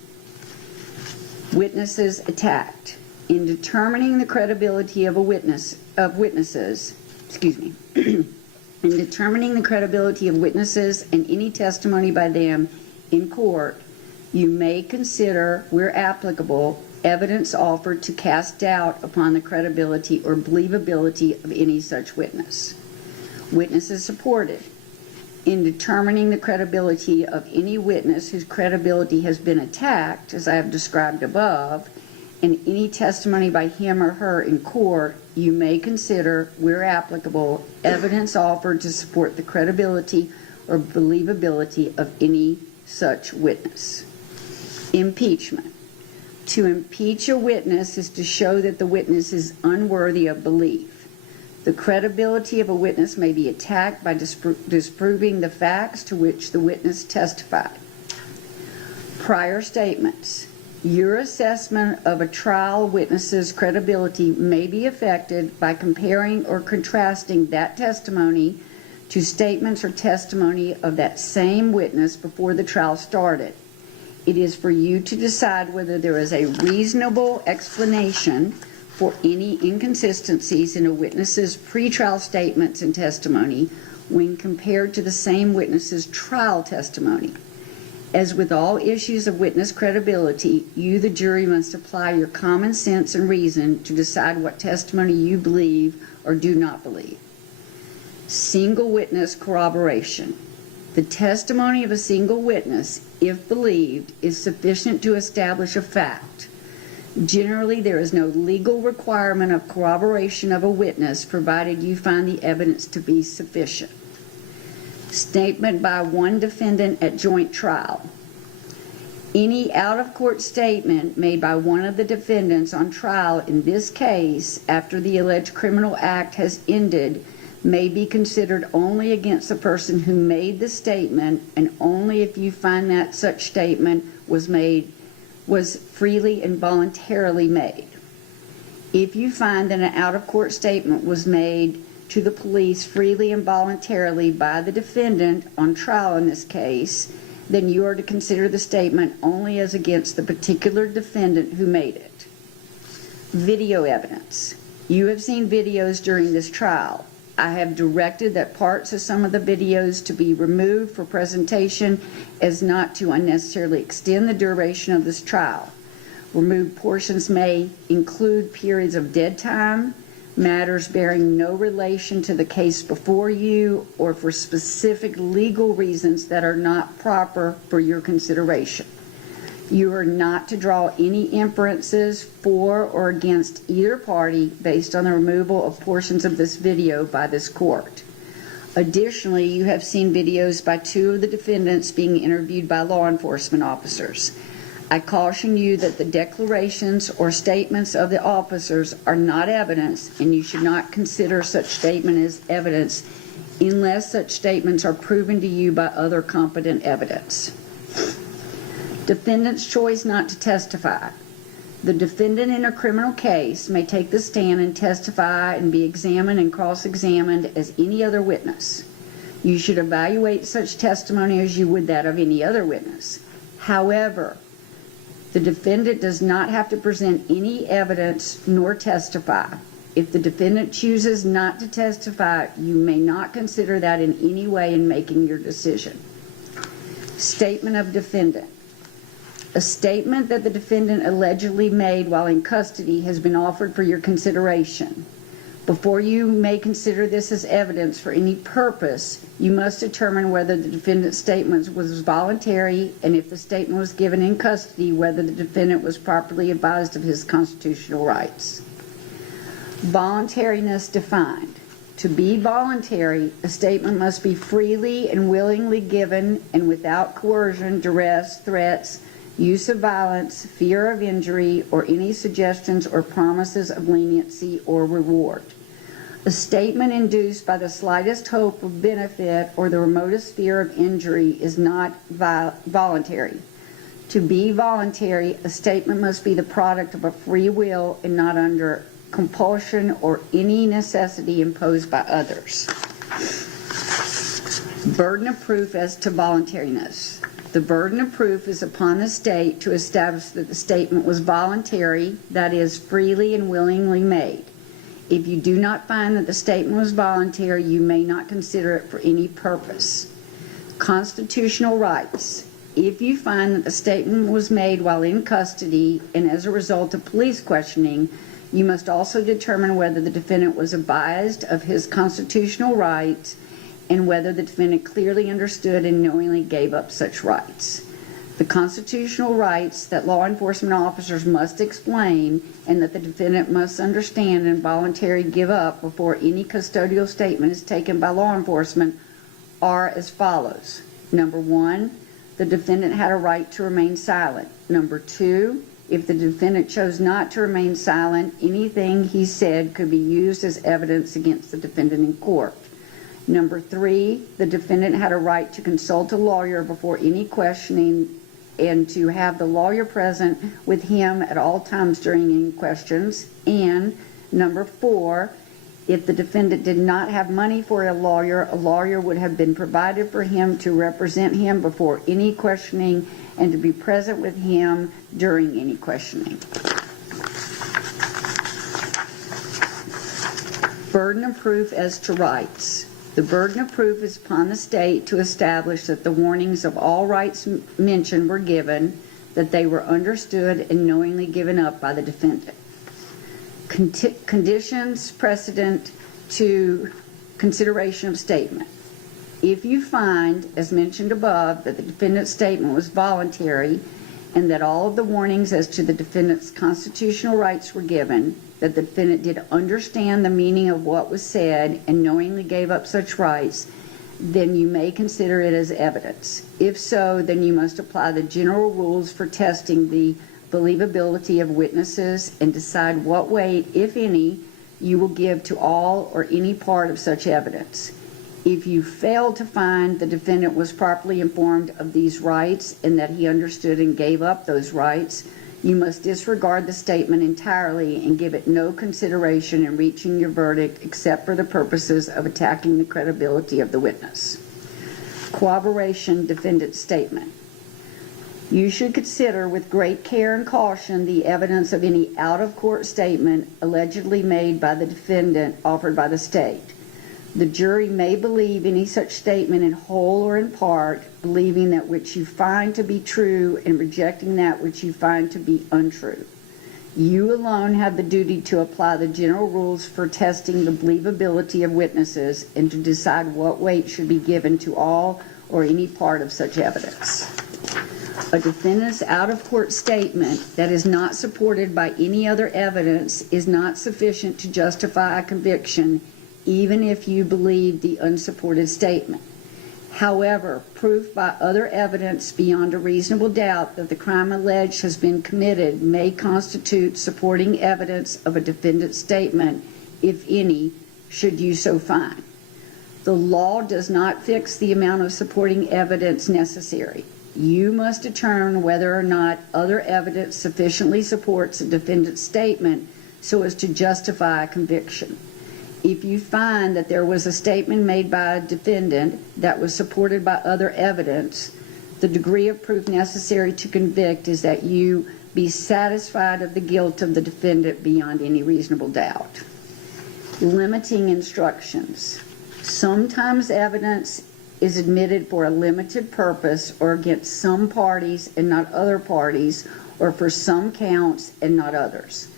Witnesses attacked. In determining the credibility of witnesses and any testimony by them in court, you may consider, where applicable, evidence offered to cast doubt upon the credibility or believability of any such witness. Witnesses supported. In determining the credibility of any witness whose credibility has been attacked, as I have described above, and any testimony by him or her in court, you may consider, where applicable, evidence offered to support the credibility or believability of any such witness. Impeachment. To impeach a witness is to show that the witness is unworthy of belief. The credibility of a witness may be attacked by disproving the facts to which the witness testified. Prior statements. Your assessment of a trial witness's credibility may be affected by comparing or contrasting that testimony to statements or testimony of that same witness before the trial started. It is for you to decide whether there is a reasonable explanation for any inconsistencies in a witness's pretrial statements and testimony when compared to the same witness's trial testimony. As with all issues of witness credibility, you, the jury, must apply your common sense and reason to decide what testimony you believe or do not believe. Single witness corroboration. The testimony of a single witness, if believed, is sufficient to establish a fact. Generally, there is no legal requirement of corroboration of a witness, provided you find the evidence to be sufficient. Statement by one defendant at joint trial. Any out-of-court statement made by one of the defendants on trial in this case after the alleged criminal act has ended may be considered only against the person who made the statement, and only if you find that such statement was freely and voluntarily made. If you find that an out-of-court statement was made to the police freely and voluntarily by the defendant on trial in this case, then you are to consider the statement only as against the particular defendant who made it. Video evidence. You have seen videos during this trial. I have directed that parts of some of the videos to be removed for presentation as not to unnecessarily extend the duration of this trial. Removed portions may include periods of dead time, matters bearing no relation to the case before you, or for specific legal reasons that are not proper for your consideration. You are not to draw any inferences for or against either party based on the removal of portions of this video by this court. Additionally, you have seen videos by two of the defendants being interviewed by law enforcement officers. I caution you that the declarations or statements of the officers are not evidence, and you should not consider such statement as evidence unless such statements are proven to you by other competent evidence. Defendant's choice not to testify. The defendant in a criminal case may take the stand and testify and be examined and cross-examined as any other witness. You should evaluate such testimony as you would that of any other witness. However, the defendant does not have to present any evidence nor testify. If the defendant chooses not to testify, you may not consider that in any way in making your decision. Statement of defendant. A statement that the defendant allegedly made while in custody has been offered for your consideration. Before you may consider this as evidence for any purpose, you must determine whether the defendant's statement was voluntary, and if the statement was given in custody, whether the defendant was properly advised of his constitutional rights. Voluntariness defined. To be voluntary, a statement must be freely and willingly given and without coercion, duress, threats, use of violence, fear of injury, or any suggestions or promises of leniency or reward. A statement induced by the slightest hope of benefit or the remotest fear of injury is not voluntary. To be voluntary, a statement must be the product of a free will and not under compulsion or any necessity imposed by others. Burden of proof as to voluntariness. The burden of proof is upon the state to establish that the statement was voluntary, that is, freely and willingly made. If you do not find that the statement was voluntary, you may not consider it for any purpose. Constitutional rights. If you find that the statement was made while in custody and as a result of police questioning, you must also determine whether the defendant was advised of his constitutional rights and whether the defendant clearly understood and knowingly gave up such rights. The constitutional rights that law enforcement officers must explain and that the defendant must understand and voluntarily give up before any custodial statement is taken by law enforcement are as follows. Number one, the defendant had a right to remain silent. Number two, if the defendant chose not to remain silent, anything he said could be used as evidence against the defendant in court. Number three, the defendant had a right to consult a lawyer before any questioning and to have the lawyer present with him at all times during any questions. And number four, If the defendant did not have money for a lawyer would have been provided for him to represent him before any questioning and to be present with him during any questioning. Burden of proof as to rights. The burden of proof is upon the state to establish that the warnings of all rights mentioned were given, that they were understood and knowingly given up by the defendant. Conditions precedent to consideration of statement. If you find, as mentioned above, that the defendant's statement was voluntary and that all of the warnings as to the defendant's constitutional rights were given, that the defendant did understand the meaning of what was said and knowingly gave up such rights, then you may consider it as evidence. If so, then you must apply the general rules for testing the believability of witnesses and decide what weight, if any, you will give to all or any part of such evidence. If you fail to find the defendant was properly informed of these rights and that he understood and gave up those rights, you must disregard the statement entirely and give it no consideration in reaching your verdict except for the purposes of attacking the credibility of the witness. Corroboration defendant's statement. You should consider with great care and caution the evidence of any out-of-court statement allegedly made by the defendant offered by the state. The jury may believe any such statement in whole or in part, believing that which you find to be true and rejecting that which you find to be untrue. You alone have the duty to apply the general rules for testing the believability of witnesses and to decide what weight should be given to all or any part of such evidence. A defendant's out-of-court statement that is not supported by any other evidence is not sufficient to justify a conviction, even if you believe the unsupported statement. However, proof by other evidence beyond a reasonable doubt that the crime alleged has been committed may constitute supporting evidence of a defendant's statement, if any, should you so find. The law does not fix the amount of supporting evidence necessary. You must determine whether or not other evidence sufficiently supports a defendant's statement so as to justify a conviction. If you find that there was a statement made by a defendant that was supported by other evidence, the degree of proof necessary to convict is that you be satisfied of the guilt of the defendant beyond any reasonable doubt. Limiting instructions. Sometimes evidence is admitted for a limited purpose or against some parties and not other parties, or for some counts and not others.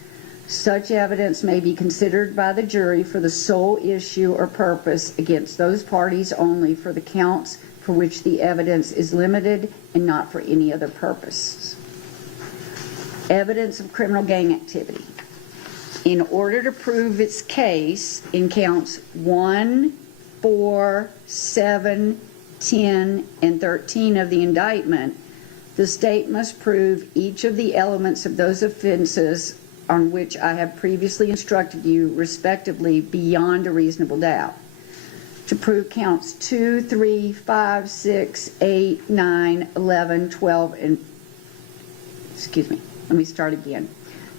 Such evidence may be considered by the jury for the sole issue or purpose against those parties only for the counts for which the evidence is limited and not for any other purpose. Evidence of criminal gang activity. In order to prove its case in counts 1, 4, 7, 10, and 13 of the indictment, the state must prove each of the elements of those offenses on which I have previously instructed you, respectively, beyond a reasonable doubt. To prove counts 2, 3, 5, 6, 8, 9, 11, 12, and... Excuse me, let me start again.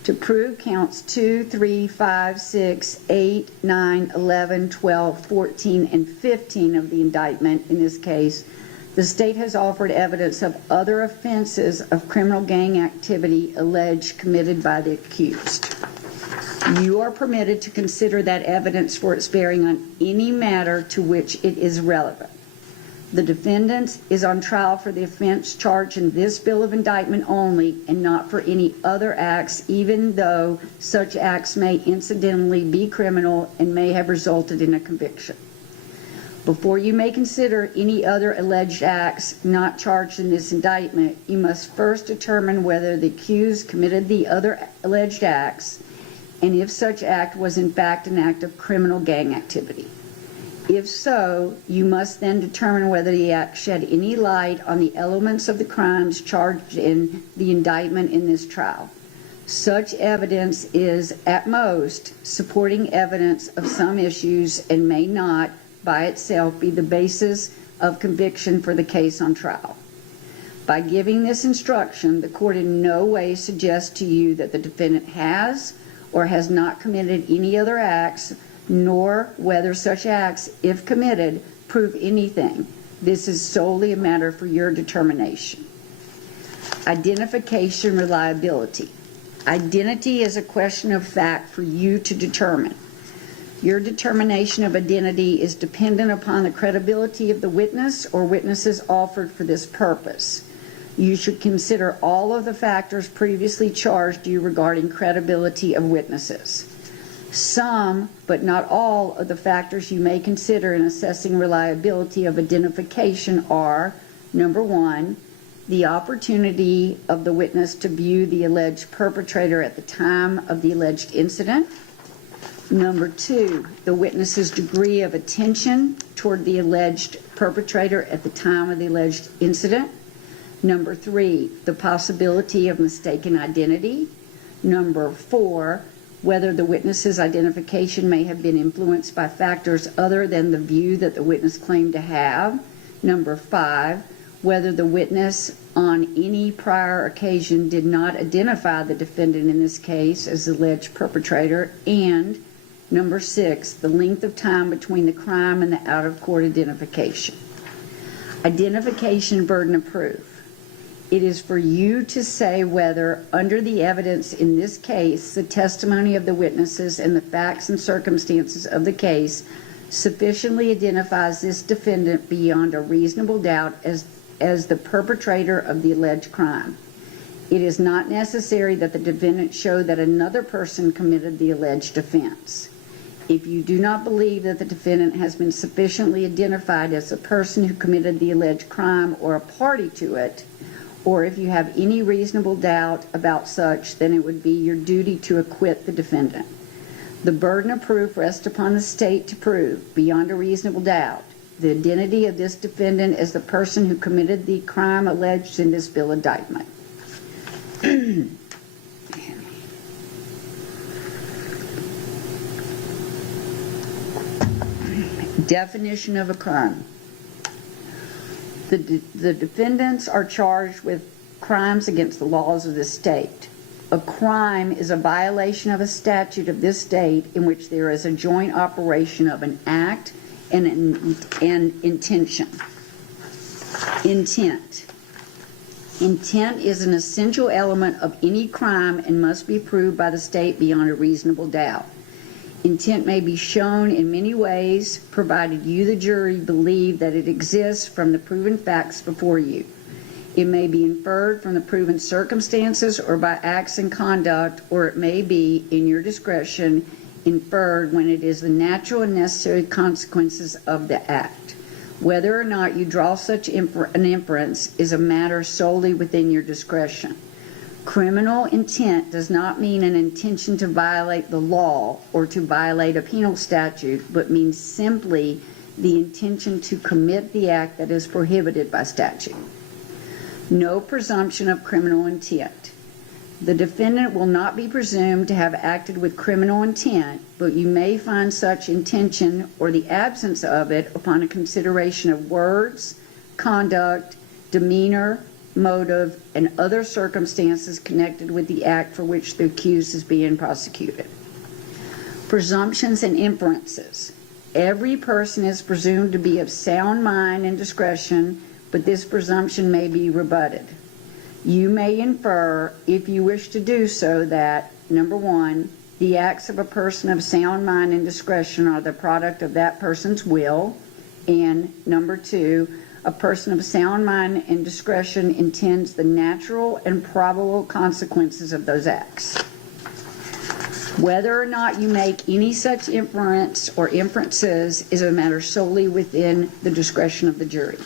To prove counts 2, 3, 5, 6, 8, 9, 11, 12, 14, and 15 of the indictment in this case, the state has offered evidence of other offenses of criminal gang activity alleged committed by the accused. You are permitted to consider that evidence for its bearing on any matter to which it is relevant. The defendant is on trial for the offense charged in this bill of indictment only and not for any other acts, even though such acts may incidentally be criminal and may have resulted in a conviction. Before you may consider any other alleged acts not charged in this indictment, you must first determine whether the accused committed the other alleged acts, and if such act was in fact an act of criminal gang activity. If so, you must then determine whether the act shed any light on the elements of the crimes charged in the indictment in this trial. Such evidence is, at most, supporting evidence of some issues and may not, by itself, be the basis of conviction for the case on trial. By giving this instruction, the court in no way suggests to you that the defendant has or has not committed any other acts, nor whether such acts, if committed, prove anything. This is solely a matter for your determination. Identification reliability. Identity is a question of fact for you to determine. Your determination of identity is dependent upon the credibility of the witness or witnesses offered for this purpose. You should consider all of the factors previously charged you regarding credibility of witnesses. Some, but not all, of the factors you may consider in assessing reliability of identification are, number one, the opportunity of the witness to view the alleged perpetrator at the time of the alleged incident. Number two, the witness's degree of attention toward the alleged perpetrator at the time of the alleged incident. Number three, the possibility of mistaken identity. Number four, whether the witness's identification may have been influenced by factors other than the view that the witness claimed to have. Number five, whether the witness on any prior occasion did not identify the defendant in this case as the alleged perpetrator. And number six, the length of time between the crime and the out-of-court identification. Identification burden of proof. It is for you to say whether, under the evidence in this case, the testimony of the witnesses and the facts and circumstances of the case sufficiently identifies this defendant beyond a reasonable doubt as the perpetrator of the alleged crime. It is not necessary that the defendant show that another person committed the alleged offense. If you do not believe that the defendant has been sufficiently identified as the person who committed the alleged crime or a party to it, or if you have any reasonable doubt about such, then it would be your duty to acquit the defendant. The burden of proof rests upon the state to prove, beyond a reasonable doubt, the identity of this defendant as the person who committed the crime alleged in this bill of indictment. Definition of a crime. The defendants are charged with crimes against the laws of the state. A crime is a violation of a statute of this state in which there is a joint operation of an act and an intention. Intent. Intent is an essential element of any crime and must be proved by the state beyond a reasonable doubt. Intent may be shown in many ways, provided you, the jury, believe that it exists from the proven facts before you. It may be inferred from the proven circumstances or by acts and conduct, or it may be, in your discretion, inferred when it is the natural and necessary consequences of the act. Whether or not you draw such an inference is a matter solely within your discretion. Criminal intent does not mean an intention to violate the law or to violate a penal statute, but means simply the intention to commit the act that is prohibited by statute. No presumption of criminal intent. The defendant will not be presumed to have acted with criminal intent, but you may find such intention or the absence of it upon a consideration of words, conduct, demeanor, motive, and other circumstances connected with the act for which the accused is being prosecuted. Presumptions and inferences. Every person is presumed to be of sound mind and discretion, but this presumption may be rebutted. You may infer, if you wish to do so, that, number one, the acts of a person of sound mind and discretion are the product of that person's will, and number two, a person of sound mind and discretion intends the natural and probable consequences of those acts. Whether or not you make any such inference or inferences is a matter solely within the discretion of the jury.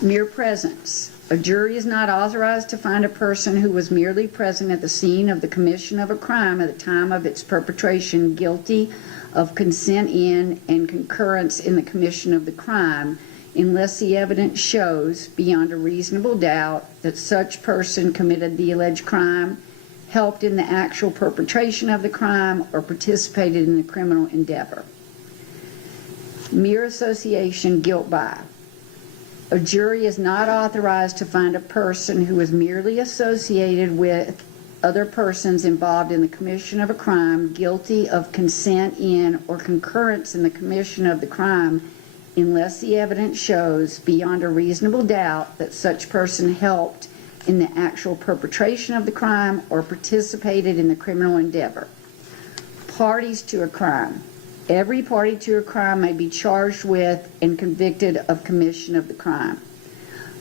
Mere presence. A jury is not authorized to find a person who was merely present at the scene of the commission of a crime at the time of its perpetration guilty of consent in and concurrence in the commission of the crime, unless the evidence shows, beyond a reasonable doubt, that such person committed the alleged crime, helped in the actual perpetration of the crime, or participated in the criminal endeavor. Mere association, guilt by. A jury is not authorized to find a person who is merely associated with other persons involved in the commission of a crime guilty of consent in or concurrence in the commission of the crime unless the evidence shows beyond a reasonable doubt that such person helped in the actual perpetration of the crime or participated in the criminal endeavor. Parties to a crime. Every party to a crime may be charged with and convicted of commission of the crime.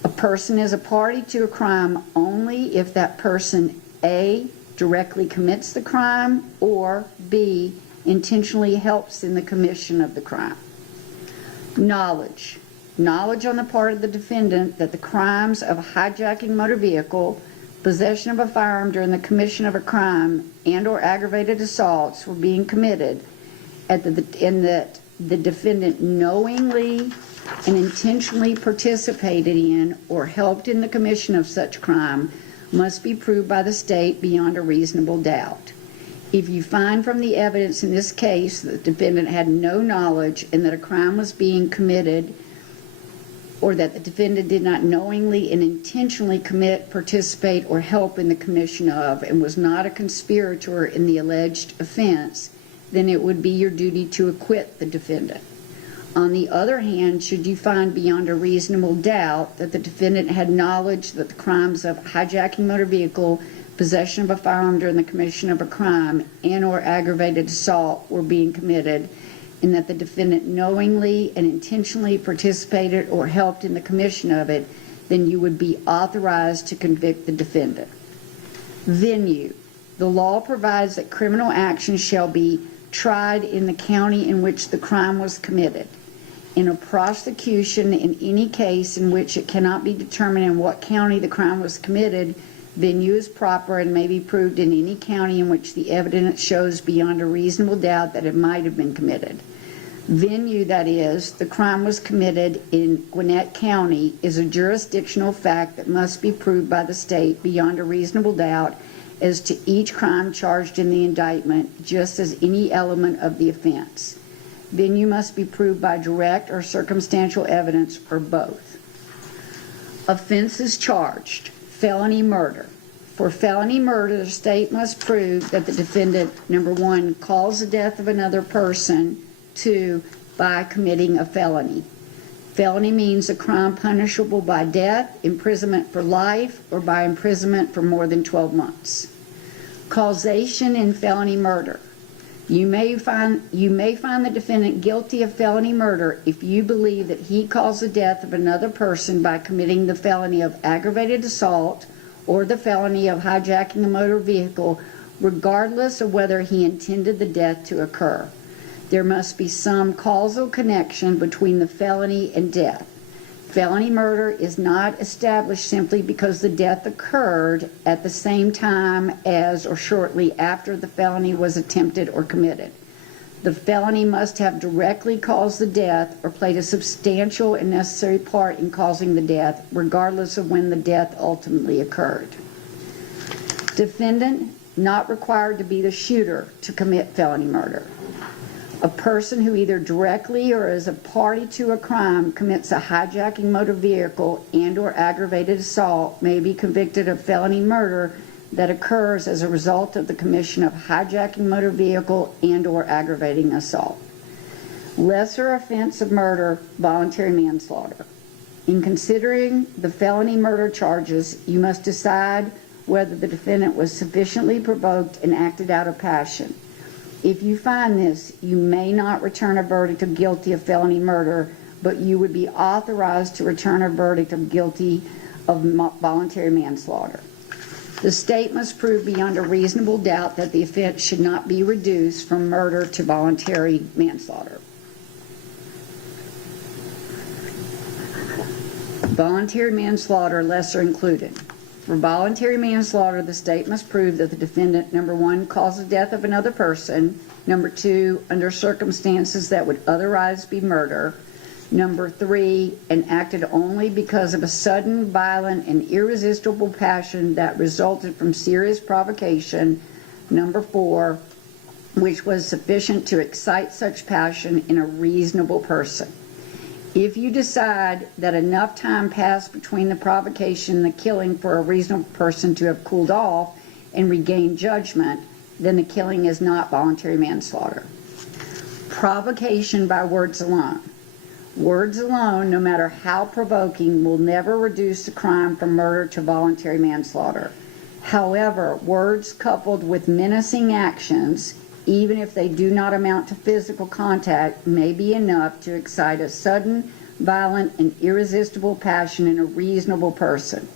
A person is a party to a crime only if that person A, directly commits the crime, or B, intentionally helps in the commission of the crime. Knowledge. Knowledge on the part of the defendant that the crimes of hijacking motor vehicle, possession of a firearm during the commission of a crime, and or aggravated assaults were being committed, and that the defendant knowingly and intentionally participated in or helped in the commission of such crime must be proved by the state beyond a reasonable doubt. If you find from the evidence in this case that the defendant had no knowledge and that a crime was being committed, or that the defendant did not knowingly and intentionally commit, participate, or help in the commission of, and was not a conspirator in the alleged offense, then it would be your duty to acquit the defendant. On the other hand, should you find beyond a reasonable doubt that the defendant had knowledge that the crimes of hijacking motor vehicle, possession of a firearm during the commission of a crime, and or aggravated assault were being committed, and that the defendant knowingly and intentionally participated or helped in the commission of it, then you would be authorized to convict the defendant. Venue. The law provides that criminal action shall be tried in the county in which the crime was committed. In a prosecution in any case in which it cannot be determined in what county the crime was committed, venue is proper and may be proved in any county in which the evidence shows beyond a reasonable doubt that it might have been committed. Venue, that is, the crime was committed in Gwinnett County, is a jurisdictional fact that must be proved by the state beyond a reasonable doubt as to each crime charged in the indictment, just as any element of the offense. Venue must be proved by direct or circumstantial evidence or both. Offenses charged. Felony murder. For felony murder, the state must prove that the defendant, number one, caused the death of another person, two, by committing a felony. Felony means a crime punishable by death, imprisonment for life, or by imprisonment for more than 12 months. Causation in felony murder. You may find the defendant guilty of felony murder if you believe that he caused the death of another person by committing the felony of aggravated assault or the felony of hijacking a motor vehicle, regardless of whether he intended the death to occur. There must be some causal connection between the felony and death. Felony murder is not established simply because the death occurred at the same time as or shortly after the felony was attempted or committed. The felony must have directly caused the death or played a substantial and necessary part in causing the death, regardless of when the death ultimately occurred. Defendant not required to be the shooter to commit felony murder. A person who either directly or as a party to a crime commits a hijacking motor vehicle and or aggravated assault may be convicted of felony murder that occurs as a result of the commission of hijacking motor vehicle and or aggravating assault. Lesser offense of murder, voluntary manslaughter. In considering the felony murder charges, you must decide whether the defendant was sufficiently provoked and acted out of passion. If you find this, you may not return a verdict of guilty of felony murder, but you would be authorized to return a verdict of guilty of voluntary manslaughter. The state must prove beyond a reasonable doubt that the offense should not be reduced from murder to voluntary manslaughter. Voluntary manslaughter, lesser included. For voluntary manslaughter, the state must prove that the defendant, number one, caused the death of another person, number two, under circumstances that would otherwise be murder, number three, and acted only because of a sudden, violent, and irresistible passion that resulted from serious provocation, number four, which was sufficient to excite such passion in a reasonable person. If you decide that enough time passed between the provocation and the killing for a reasonable person to have cooled off, and regain judgment, then the killing is not voluntary manslaughter. Provocation by words alone. Words alone, no matter how provoking, will never reduce the crime from murder to voluntary manslaughter. However, words coupled with menacing actions, even if they do not amount to physical contact, may be enough to excite a sudden, violent, and irresistible passion in a reasonable person.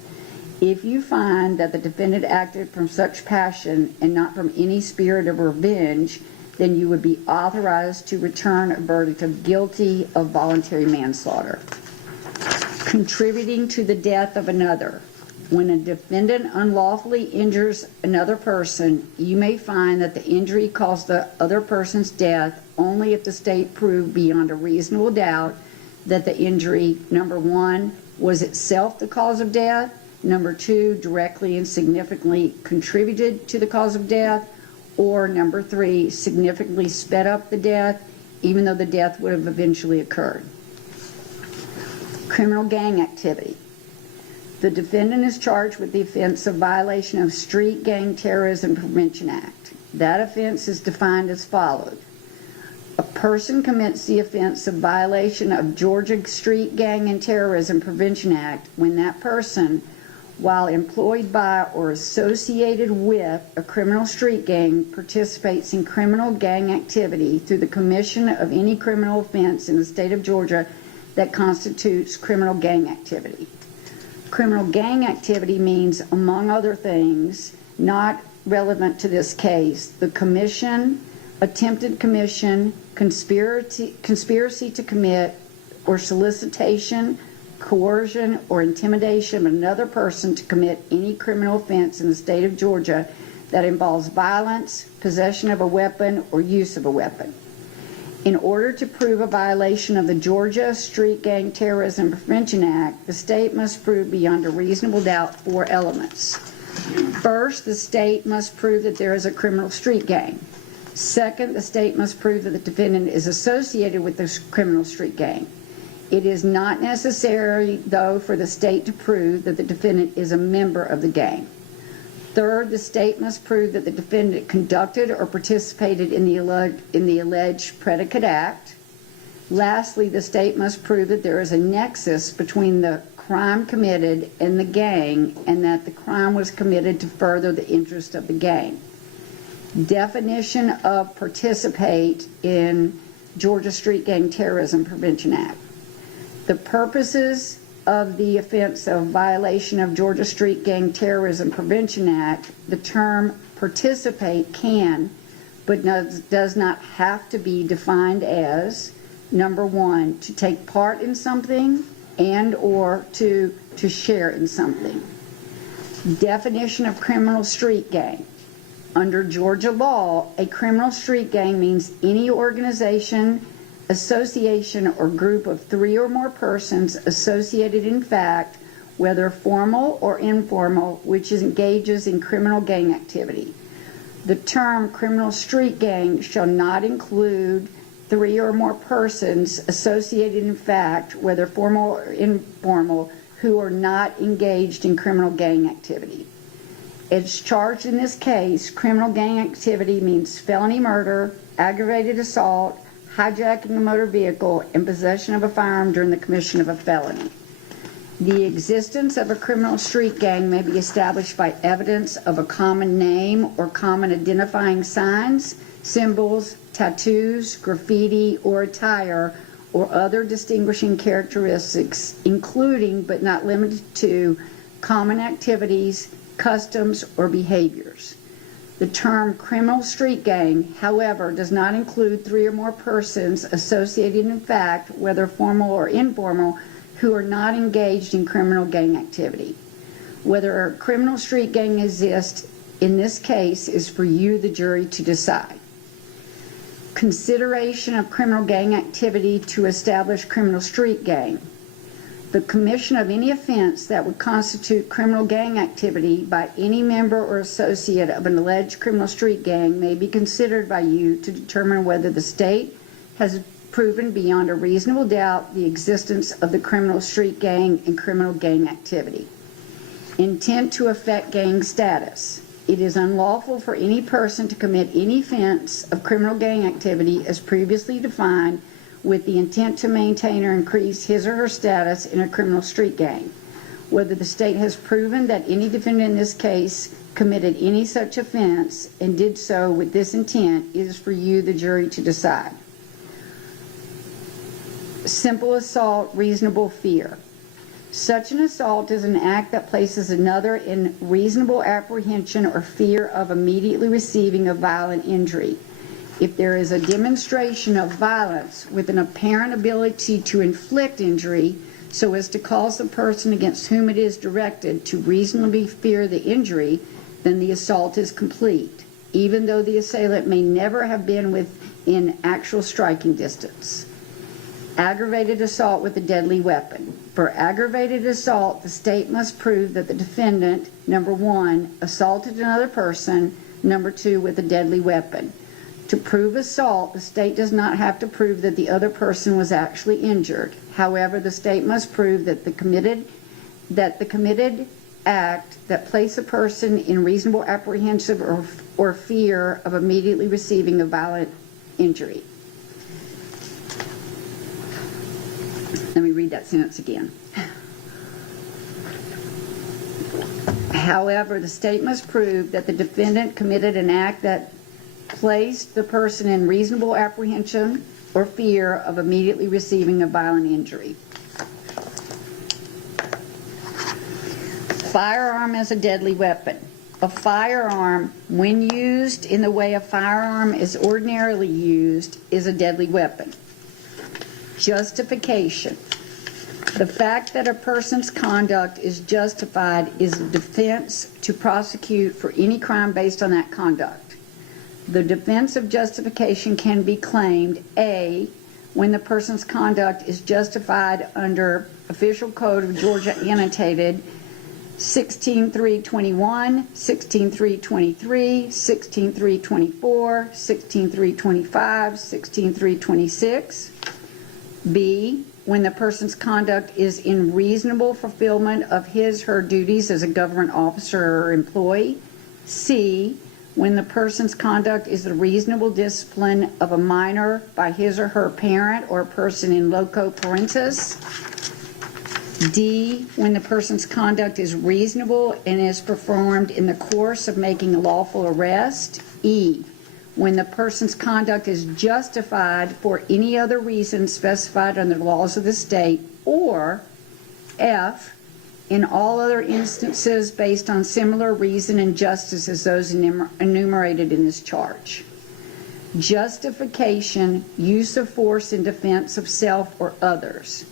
If you find that the defendant acted from such passion and not from any spirit of revenge, then you would be authorized to return a verdict of guilty of voluntary manslaughter. Contributing to the death of another. When a defendant unlawfully injures another person, you may find that the injury caused the other person's death only if the state proved beyond a reasonable doubt that the injury, number one, was itself the cause of death, number two, directly and significantly contributed to the cause of death, or number three, significantly sped up the death, even though the death would have eventually occurred. Criminal gang activity. The defendant is charged with the offense of violation of Street Gang Terrorism Prevention Act. That offense is defined as follows. A person commits the offense of violation of Georgia Street Gang and Terrorism Prevention Act when that person, while employed by or associated with a criminal street gang, participates in criminal gang activity through the commission of any criminal offense in the state of Georgia that constitutes criminal gang activity. Criminal gang activity means, among other things, not relevant to this case, the commission, attempted commission, conspiracy to commit, or solicitation, coercion, or intimidation of another person to commit any criminal offense in the state of Georgia that involves violence, possession of a weapon, or use of a weapon. In order to prove a violation of the Georgia Street Gang Terrorism Prevention Act, the state must prove beyond a reasonable doubt 4 elements. First, the state must prove that there is a criminal street gang. Second, the state must prove that the defendant is associated with this criminal street gang. It is not necessary, though, for the state to prove that the defendant is a member of the gang. Third, the state must prove that the defendant conducted or participated in the alleged predicate act. Lastly, the state must prove that there is a nexus between the crime committed and the gang, and that the crime was committed to further the interest of the gang. Definition of participate in Georgia Street Gang Terrorism Prevention Act. The purposes of the offense of violation of Georgia Street Gang Terrorism Prevention Act, the term participate can, but does not have to be defined as, number one, to take part in something and or to share in something. Definition of criminal street gang. Under Georgia law, a criminal street gang means any organization, association, or group of 3 or more persons associated in fact, whether formal or informal, which engages in criminal gang activity. The term criminal street gang shall not include 3 or more persons associated in fact, whether formal or informal, who are not engaged in criminal gang activity. As charged in this case, criminal gang activity means felony murder, aggravated assault, hijacking a motor vehicle, and possession of a firearm during the commission of a felony. The existence of a criminal street gang may be established by evidence of a common name or common identifying signs, symbols, tattoos, graffiti, or attire, or other distinguishing characteristics, including but not limited to common activities, customs, or behaviors. The term criminal street gang, however, does not include 3 or more persons associated in fact, whether formal or informal, who are not engaged in criminal gang activity. Whether a criminal street gang exists in this case is for you, the jury, to decide. Consideration of criminal gang activity to establish criminal street gang. The commission of any offense that would constitute criminal gang activity by any member or associate of an alleged criminal street gang may be considered by you to determine whether the state has proven beyond a reasonable doubt the existence of the criminal street gang and criminal gang activity. Intent to affect gang status. It is unlawful for any person to commit any offense of criminal gang activity as previously defined with the intent to maintain or increase his or her status in a criminal street gang. Whether the state has proven that any defendant in this case committed any such offense and did so with this intent is for you, the jury, to decide. Simple assault, reasonable fear. Such an assault is an act that places another in reasonable apprehension or fear of immediately receiving a violent injury. If there is a demonstration of violence with an apparent ability to inflict injury so as to cause the person against whom it is directed to reasonably fear the injury, then the assault is complete, even though the assailant may never have been within actual striking distance. Aggravated assault with a deadly weapon. For aggravated assault, the state must prove that the defendant, number one, assaulted another person, number two, with a deadly weapon. To prove assault, the state does not have to prove that the other person was actually injured. However, the state must prove that the committed act that place a person in reasonable apprehension or fear of immediately receiving a violent injury. Let me read that sentence again. However, the state must prove that the defendant committed an act that placed the person in reasonable apprehension or fear of immediately receiving a violent injury. Firearm as a deadly weapon. A firearm, when used in the way a firearm is ordinarily used, is a deadly weapon. Justification. The fact that a person's conduct is justified is a defense to prosecute for any crime based on that conduct. The defense of justification can be claimed, A, when the person's conduct is justified under Official Code of Georgia annotated 16.321, 16.323, 16.324, 16.325, 16.326. B, when the person's conduct is in reasonable fulfillment of his/her duties as a government officer or employee. C, when the person's conduct is the reasonable discipline of a minor by his or her parent or person in loco parentis. D, when the person's conduct is reasonable and is performed in the course of making a lawful arrest. E, when the person's conduct is justified for any other reason specified under the laws of the state. Or F, in all other instances based on similar reason and justice as those enumerated in this charge. Justification, use of force in defense of self or others.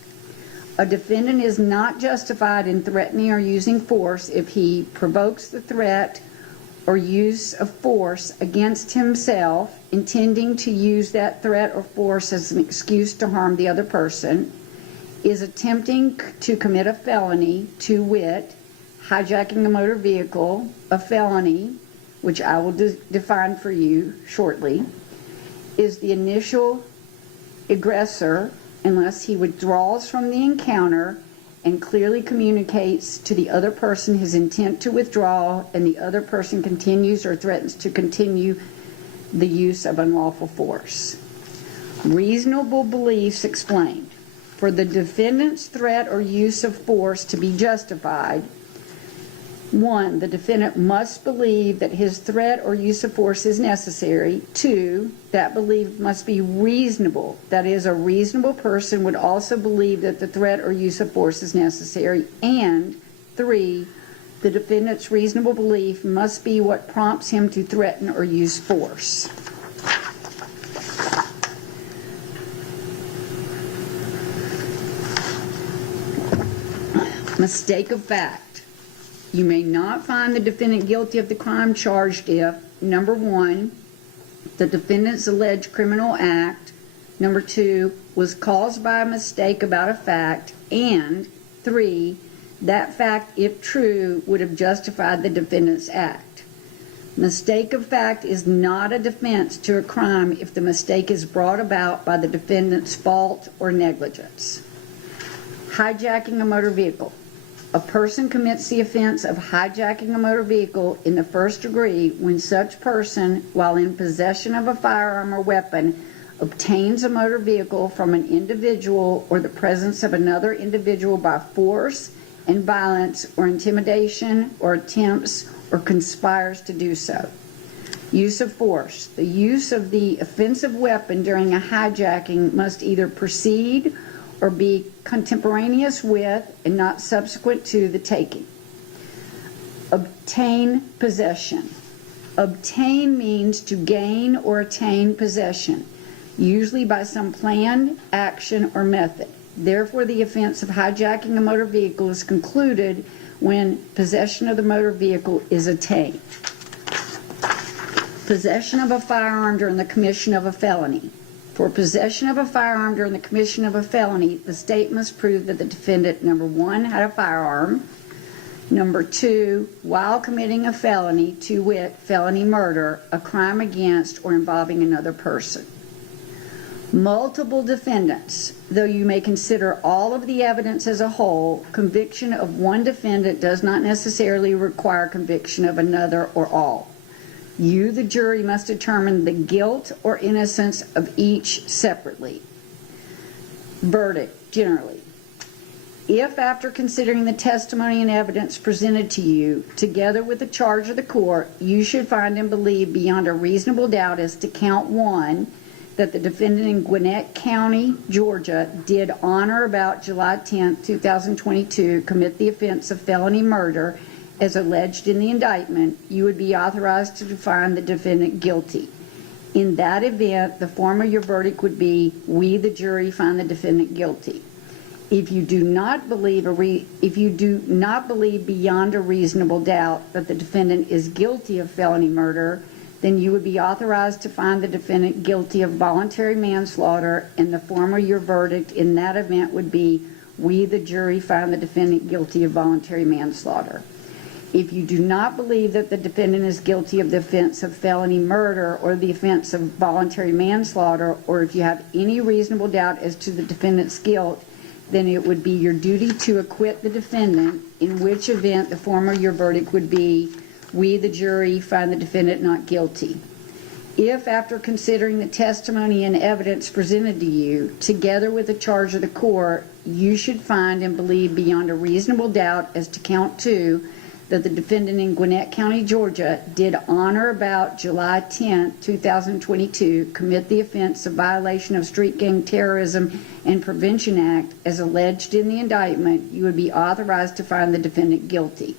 A defendant is not justified in threatening or using force if he provokes the threat or use of force against himself, intending to use that threat or force as an excuse to harm the other person, is attempting to commit a felony, to wit, hijacking a motor vehicle, a felony, which I will define for you shortly, is the initial aggressor unless he withdraws from the encounter and clearly communicates to the other person his intent to withdraw, and the other person continues or threatens to continue the use of unlawful force. Reasonable beliefs explained. For the defendant's threat or use of force to be justified, 1, the defendant must believe that his threat or use of force is necessary. 2, that belief must be reasonable. That is, a reasonable person would also believe that the threat or use of force is necessary. And 3, the defendant's reasonable belief must be what prompts him to threaten or use force. Mistake of fact. You may not find the defendant guilty of the crime charged if, number 1, the defendant's alleged criminal act, number 2, was caused by a mistake about a fact, and 3, that fact, if true, would have justified the defendant's act. Mistake of fact is not a defense to a crime if the mistake is brought about by the defendant's fault or negligence. Hijacking a motor vehicle. A person commits the offense of hijacking a motor vehicle in the first degree when such person, while in possession of a firearm or weapon, obtains a motor vehicle from an individual or the presence of another individual by force and violence or intimidation or attempts or conspires to do so. Use of force. The use of the offensive weapon during a hijacking must either precede or be contemporaneous with and not subsequent to the taking. Obtain possession. Obtain means to gain or attain possession, usually by some planned action or method. Therefore, the offense of hijacking a motor vehicle is concluded when possession of the motor vehicle is attained. Possession of a firearm during the commission of a felony. For possession of a firearm during the commission of a felony, the state must prove that the defendant, number one, had a firearm, number two, while committing a felony, to wit, felony murder, a crime against or involving another person. Multiple defendants. Though you may consider all of the evidence as a whole, conviction of one defendant does not necessarily require conviction of another or all. You, the jury, must determine the guilt or innocence of each separately. Verdict, generally. If, after considering the testimony and evidence presented to you, together with the charge of the court, you should find and believe beyond a reasonable doubt as to count one, that the defendant in Gwinnett County, Georgia, did on or about July 10, 2022, commit the offense of felony murder as alleged in the indictment, you would be authorized to find the defendant guilty. In that event, the form of your verdict would be, we, the jury, find the defendant guilty. If you do not believe beyond a reasonable doubt that the defendant is guilty of felony murder, then you would be authorized to find the defendant guilty of voluntary manslaughter, and the form of your verdict in that event would be, we, the jury, find the defendant guilty of voluntary manslaughter. If you do not believe that the defendant is guilty of the offense of felony murder or the offense of voluntary manslaughter, or if you have any reasonable doubt as to the defendant's guilt, then it would be your duty to acquit the defendant, in which event the form of your verdict would be, we, the jury, find the defendant not guilty. If, after considering the testimony and evidence presented to you, together with the charge of the court, you should find and believe beyond a reasonable doubt as to count two, that the defendant in Gwinnett County, Georgia, did on or about July 10, 2022, commit the offense of violation of Street Gang Terrorism and Prevention Act as alleged in the indictment, you would be authorized to find the defendant guilty.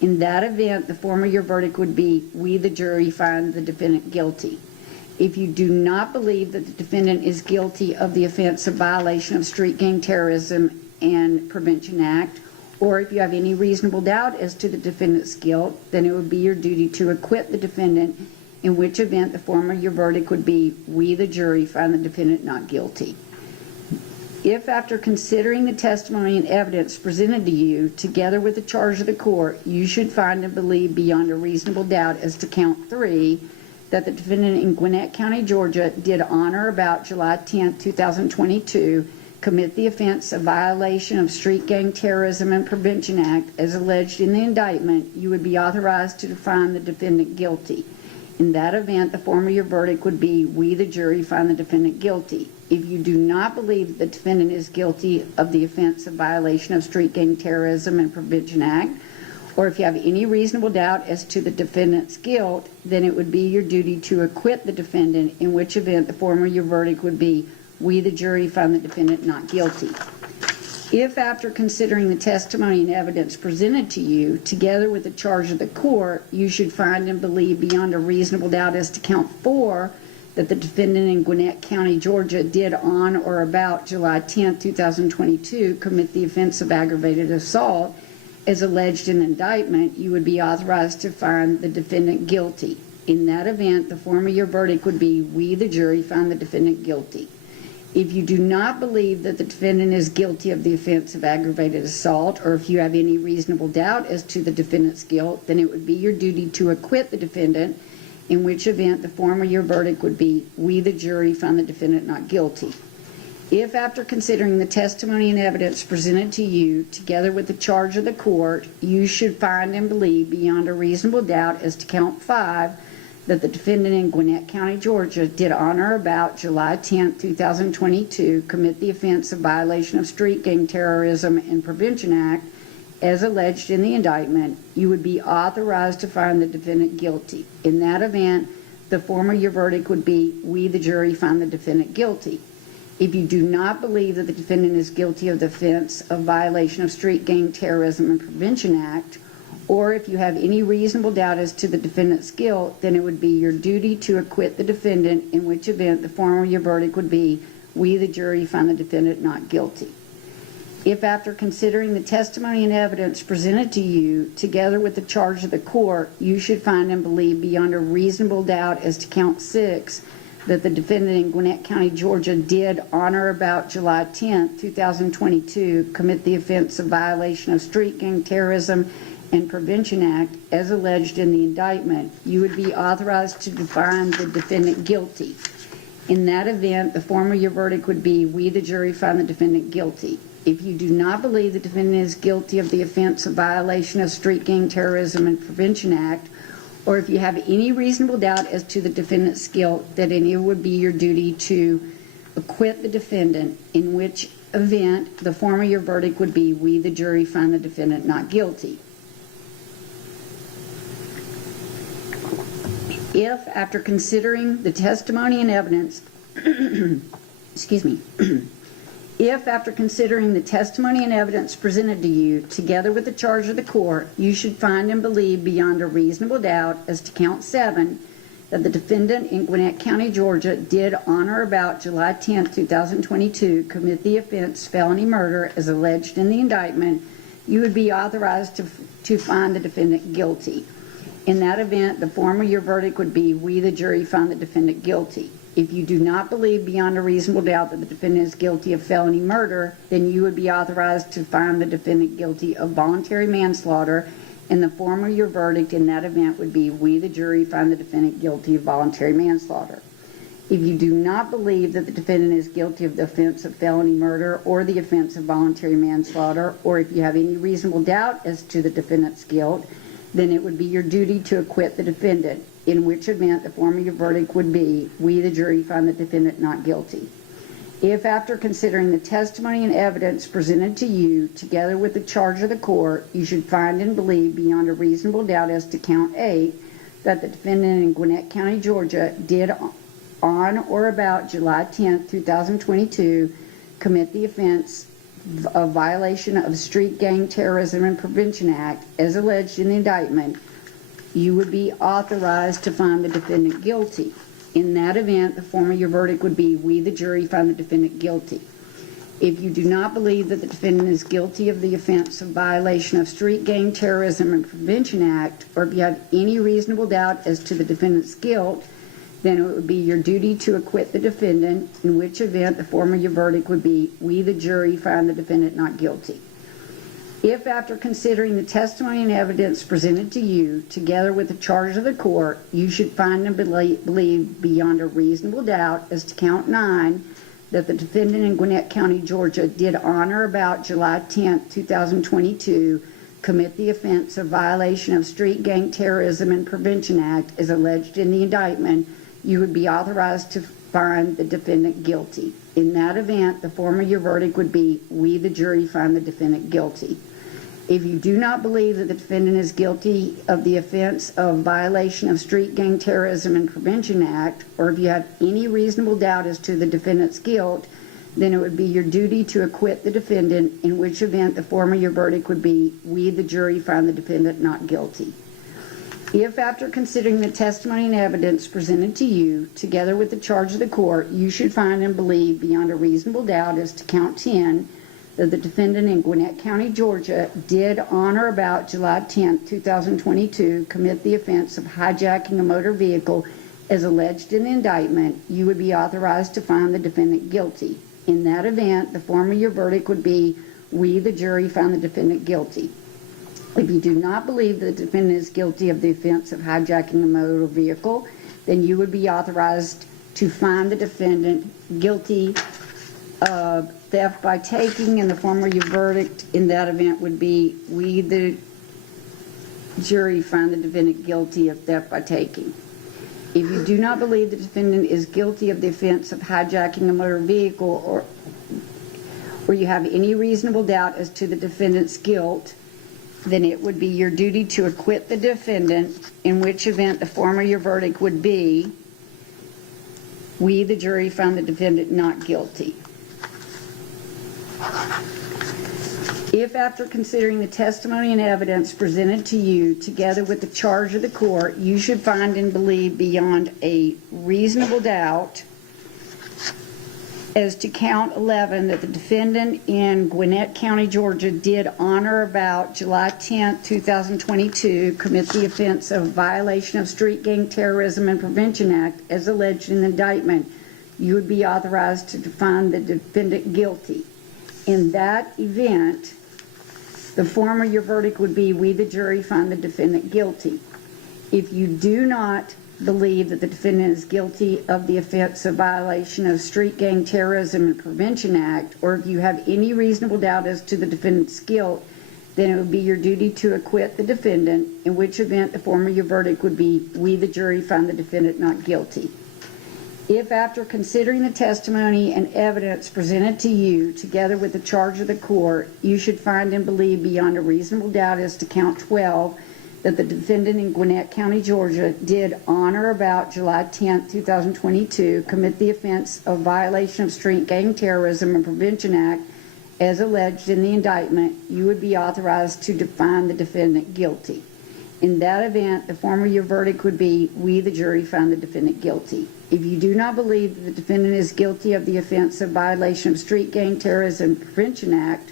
In that event, the form of your verdict would be, we, the jury, find the defendant guilty. If you do not believe that the defendant is guilty of the offense of violation of Street Gang Terrorism and Prevention Act, or if you have any reasonable doubt as to the defendant's guilt, then it would be your duty to acquit the defendant, in which event the form of your verdict would be, we, the jury, find the defendant not guilty. If, after considering the testimony and evidence presented to you, together with the charge of the court, you should find and believe beyond a reasonable doubt as to count three, that the defendant in Gwinnett County, Georgia, did on or about July 10, 2022, commit the offense of violation of Street Gang Terrorism and Prevention Act as alleged in the indictment, you would be authorized to find the defendant guilty. In that event, the form of your verdict would be, we, the jury, find the defendant guilty. If you do not believe the defendant is guilty of the offense of violation of Street Gang Terrorism and Prevention Act, or if you have any reasonable doubt as to the defendant's guilt, then it would be your duty to acquit the defendant, in which event the form of your verdict would be, we, the jury, find the defendant not guilty. If, after considering the testimony and evidence presented to you, together with the charge of the court, you should find and believe beyond a reasonable doubt as to count four, that the defendant in Gwinnett County, Georgia, did on or about July 10, 2022, commit the offense of aggravated assault as alleged in the indictment, you would be authorized to find the defendant guilty. In that event, the form of your verdict would be, we, the jury, find the defendant guilty. If you do not believe that the defendant is guilty of the offense of aggravated assault, or if you have any reasonable doubt as to the defendant's guilt, then it would be your duty to acquit the defendant, in which event the form of your verdict would be, we, the jury, find the defendant not guilty. If after considering the testimony and evidence presented to you, together with the charge of the court, you should find and believe beyond a reasonable doubt as to count 5 that the defendant in Gwinnett County, Georgia, did on or about July 10, 2022, commit the offense of violation of Street Gang Terrorism and Prevention Act, as alleged in the indictment, you would be authorized to find the defendant guilty. In that event, the form of your verdict would be, we, the jury, find the defendant guilty. If you do not believe that the defendant is guilty of the offense of violation of Street Gang Terrorism and Prevention Act, or if you have any reasonable doubt as to the defendant's guilt, then it would be your duty to acquit the defendant, in which event the form of your verdict would be, we, the jury, find the defendant not guilty. If after considering the testimony and evidence presented to you, together with the charge of the court, you should find and believe beyond a reasonable doubt as to count 6 that the defendant in Gwinnett County, Georgia, did on or about July 10, 2022, commit the offense of violation of Street Gang Terrorism and Prevention Act, as alleged in the indictment, you would be authorized to find the defendant guilty. In that event, the form of your verdict would be, we, the jury, find the defendant guilty. If you do not believe the defendant is guilty of the offense of violation of Street Gang Terrorism and Prevention Act, or if you have any reasonable doubt as to the defendant's guilt, then it would be your duty to acquit the defendant, in which event the form of your verdict would be, we, the jury, find the defendant not guilty. If, after considering the testimony and evidence, excuse me, if, after considering the testimony and evidence presented to you, together with the charge of the court, you should find and believe beyond a reasonable doubt as to count 7 that the defendant in Gwinnett County, Georgia, did on or about July 10, 2022, commit the offense felony murder as alleged in the indictment, you would be authorized to find the defendant guilty. In that event, the form of your verdict would be, we, the jury, find the defendant guilty. If you do not believe beyond a reasonable doubt that the defendant is guilty of felony murder, then you would be authorized to find the defendant guilty of voluntary manslaughter, and the form of your verdict in that event would be, we, the jury, find the defendant guilty of voluntary manslaughter. If you do not believe that the defendant is guilty of the offense of felony murder or the offense of voluntary manslaughter, or if you have any reasonable doubt as to the defendant's guilt, then it would be your duty to acquit the defendant, in which event the form of your verdict would be, we, the jury, find the defendant not guilty. If, after considering the testimony and evidence presented to you, together with the charge of the court, you should find and believe beyond a reasonable doubt as to count 8 that the defendant in Gwinnett County, Georgia, did on or about July 10, 2022, commit the offense of violation of Street Gang Terrorism and Prevention Act, as alleged in the indictment, you would be authorized to find the defendant guilty. In that event, the form of your verdict would be, we, the jury, find the defendant guilty. If you do not believe that the defendant is guilty of the offense of violation of Street Gang Terrorism and Prevention Act, or if you have any reasonable doubt as to the defendant's guilt, then it would be your duty to acquit the defendant, in which event the form of your verdict would be, we, the jury, find the defendant not guilty. If, after considering the testimony and evidence presented to you, together with the charge of the court, you should find and believe beyond a reasonable doubt as to count 9 that the defendant in Gwinnett County, Georgia, did on or about July 10, 2022, commit the offense of violation of Street Gang Terrorism and Prevention Act, as alleged in the indictment, you would be authorized to find the defendant guilty. In that event, the form of your verdict would be, we, the jury, find the defendant guilty. If you do not believe that the defendant is guilty of the offense of violation of Street Gang Terrorism and Prevention Act, or if you have any reasonable doubt as to the defendant's guilt, then it would be your duty to acquit the defendant, in which event the form of your verdict would be, we, the jury, find the defendant not guilty. If, after considering the testimony and evidence presented to you, together with the charge of the court, you should find and believe beyond a reasonable doubt as to count 10 that the defendant in Gwinnett County, Georgia, did on or about July 10, 2022, commit the offense of hijacking a motor vehicle as alleged in the indictment, you would be authorized to find the defendant guilty. In that event, the form of your verdict would be, we, the jury, find the defendant guilty. If you do not believe that the defendant is guilty of the offense of hijacking a motor vehicle, then you would be authorized to find the defendant guilty theft by taking, and the form of your verdict in that event would be, we, the jury, find the defendant guilty of theft by taking. If you do not believe the defendant is guilty of the offense of hijacking a motor vehicle, or you have any reasonable doubt as to the defendant's guilt, then it would be your duty to acquit the defendant, in which event the form of your verdict would be, we, the jury, find the defendant not guilty. If after considering the testimony and evidence presented to you, together with the charge of the court, you should find and believe beyond a reasonable doubt as to count 11 that the defendant in Gwinnett County, Georgia, did on or about July 10, 2022, commit the offense of violation of Street Gang Terrorism and Prevention Act as alleged in the indictment, you would be authorized to find the defendant guilty. In that event, the form of your verdict would be, we, the jury, find the defendant guilty. If you do not believe that the defendant is guilty of the offense of violation of Street Gang Terrorism and Prevention Act, or if you have any reasonable doubt as to the defendant's guilt, then it would be your duty to acquit the defendant, in which event the form of your verdict would be, we, the jury, find the defendant not guilty. If after considering the testimony and evidence presented to you, together with the charge of the court, you should find and believe beyond a reasonable doubt as to count 12 that the defendant in Gwinnett County, Georgia, did on or about July 10, 2022, commit the offense of violation of Street Gang Terrorism and Prevention Act as alleged in the indictment, you would be authorized to find the defendant guilty. In that event, the form of your verdict would be, we, the jury, find the defendant guilty. If you do not believe that the defendant is guilty of the offense of violation of Street Gang Terrorism and Prevention Act,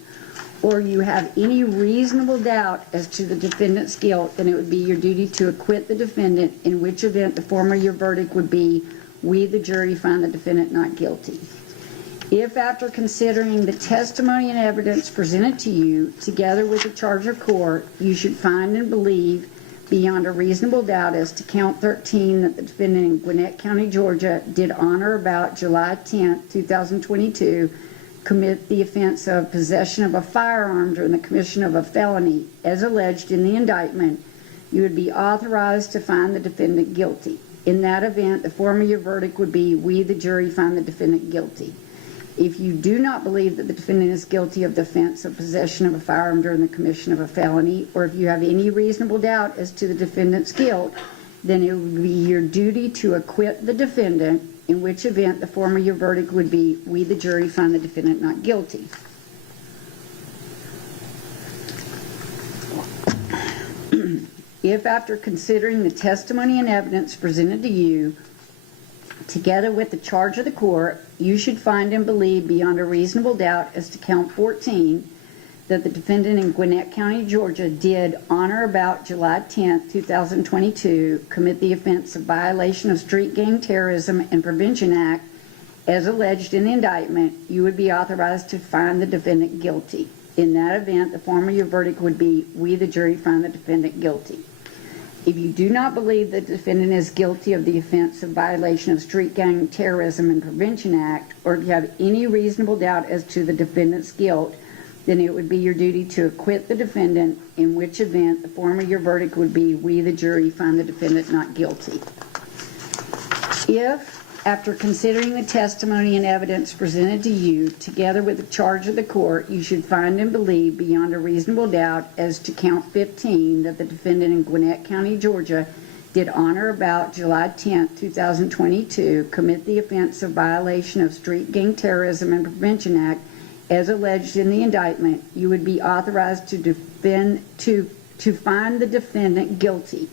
or you have any reasonable doubt as to the defendant's guilt, then it would be your duty to acquit the defendant, in which event the form of your verdict would be, we, the jury, find the defendant not guilty. If after considering the testimony and evidence presented to you, together with the charge of court, you should find and believe beyond a reasonable doubt as to count 13 that the defendant in Gwinnett County, Georgia, did on or about July 10, 2022, commit the offense of possession of a firearm during the commission of a felony, as alleged in the indictment, you would be authorized to find the defendant guilty. In that event, the form of your verdict would be, we, the jury, find the defendant guilty. If you do not believe that the defendant is guilty of the offense of possession of a firearm during the commission of a felony, or if you have any reasonable doubt as to the defendant's guilt, then it would be your duty to acquit the defendant, in which event the form of your verdict would be, we, the jury, find the defendant not guilty. If after considering the testimony and evidence presented to you, together with the charge of the court, you should find and believe beyond a reasonable doubt as to count 14 that the defendant in Gwinnett County, Georgia, did on or about July 10, 2022, commit the offense of violation of Street Gang Terrorism and Prevention Act as alleged in the indictment, you would be authorized to find the defendant guilty. In that event, the form of your verdict would be, we, the jury, find the defendant guilty. If you do not believe the defendant is guilty of the offense of violation of Street Gang Terrorism and Prevention Act, or if you have any reasonable doubt as to the defendant's guilt, then it would be your duty to acquit the defendant, in which event the form of your verdict would be, we, the jury, find the defendant not guilty. If, after considering the testimony and evidence presented to you, together with the charge of the court, you should find and believe beyond a reasonable doubt as to count 15 that the defendant in Gwinnett County, Georgia, did on or about July 10, 2022, commit the offense of violation of Street Gang Terrorism and Prevention Act as alleged in the indictment, you would be authorized to find the defendant guilty.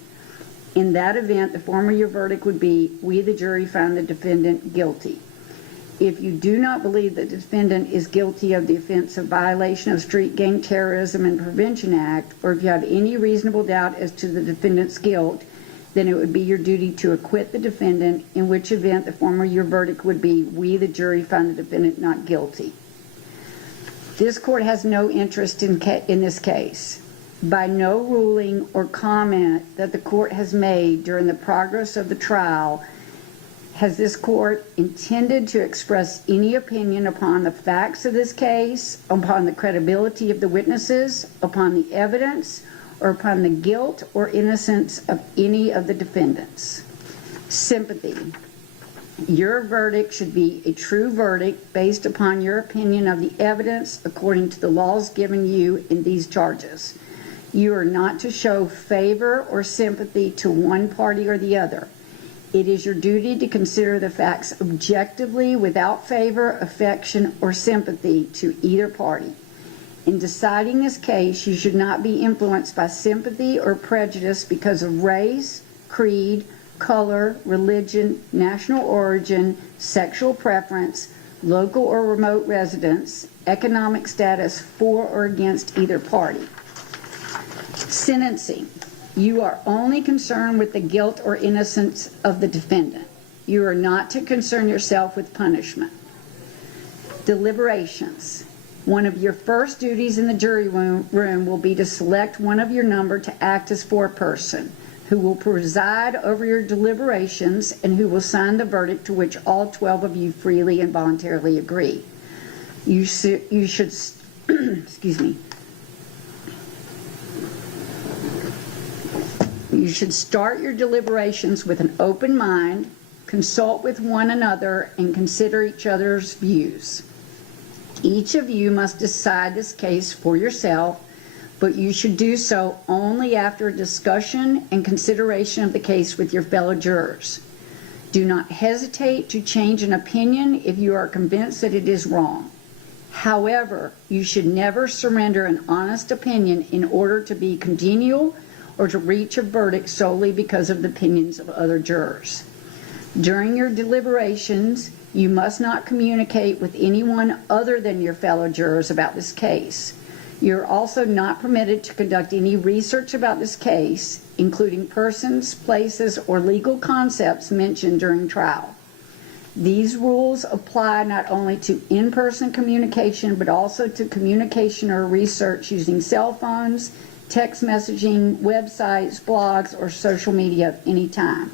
In that event, the form of your verdict would be, we, the jury, find the defendant guilty. If you do not believe that the defendant is guilty of the offense of violation of Street Gang Terrorism and Prevention Act, or if you have any reasonable doubt as to the defendant's guilt, then it would be your duty to acquit the defendant, in which event the form of your verdict would be, we, the jury, find the defendant not guilty. This court has no interest in this case. By no ruling or comment that the court has made during the progress of the trial Has this court intended to express any opinion upon the facts of this case, upon the credibility of the witnesses, upon the evidence, or upon the guilt or innocence of any of the defendants? Sympathy. Your verdict should be a true verdict based upon your opinion of the evidence according to the laws given you in these charges. You are not to show favor or sympathy to one party or the other. It is your duty to consider the facts objectively without favor, affection, or sympathy to either party. In deciding this case, you should not be influenced by sympathy or prejudice because of race, creed, color, religion, national origin, sexual preference, local or remote residence, economic status for or against either party. Sentencing. You are only concerned with the guilt or innocence of the defendant. You are not to concern yourself with punishment. Deliberations. One of your first duties in the jury room will be to select one of your number to act as foreperson, who will preside over your deliberations and who will sign the verdict to which all 12 of you freely and voluntarily agree. You should excuse me. You should start your deliberations with an open mind, consult with one another, and consider each other's views. Each of you must decide this case for yourself, but you should do so only after a discussion and consideration of the case with your fellow jurors. Do not hesitate to change an opinion if you are convinced that it is wrong. However, you should never surrender an honest opinion in order to be congenial or to reach a verdict solely because of the opinions of other jurors. During your deliberations, you must not communicate with anyone other than your fellow jurors about this case. You're also not permitted to conduct any research about this case, including persons, places, or legal concepts mentioned during trial. These rules apply not only to in-person communication, but also to communication or research using cell phones, text messaging, websites, blogs, or social media of any time.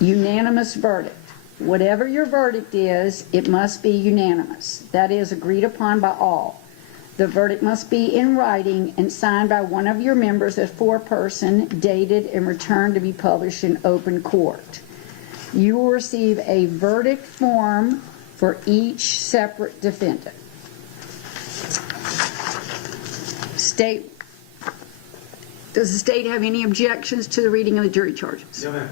Unanimous verdict. Whatever your verdict is, it must be unanimous. That is, agreed upon by all. The verdict must be in writing and signed by one of your members as foreperson, dated and returned to be published in open court. You will receive a verdict form for each separate defendant. Does the state have any objections to the reading of the jury charges? No, ma'am.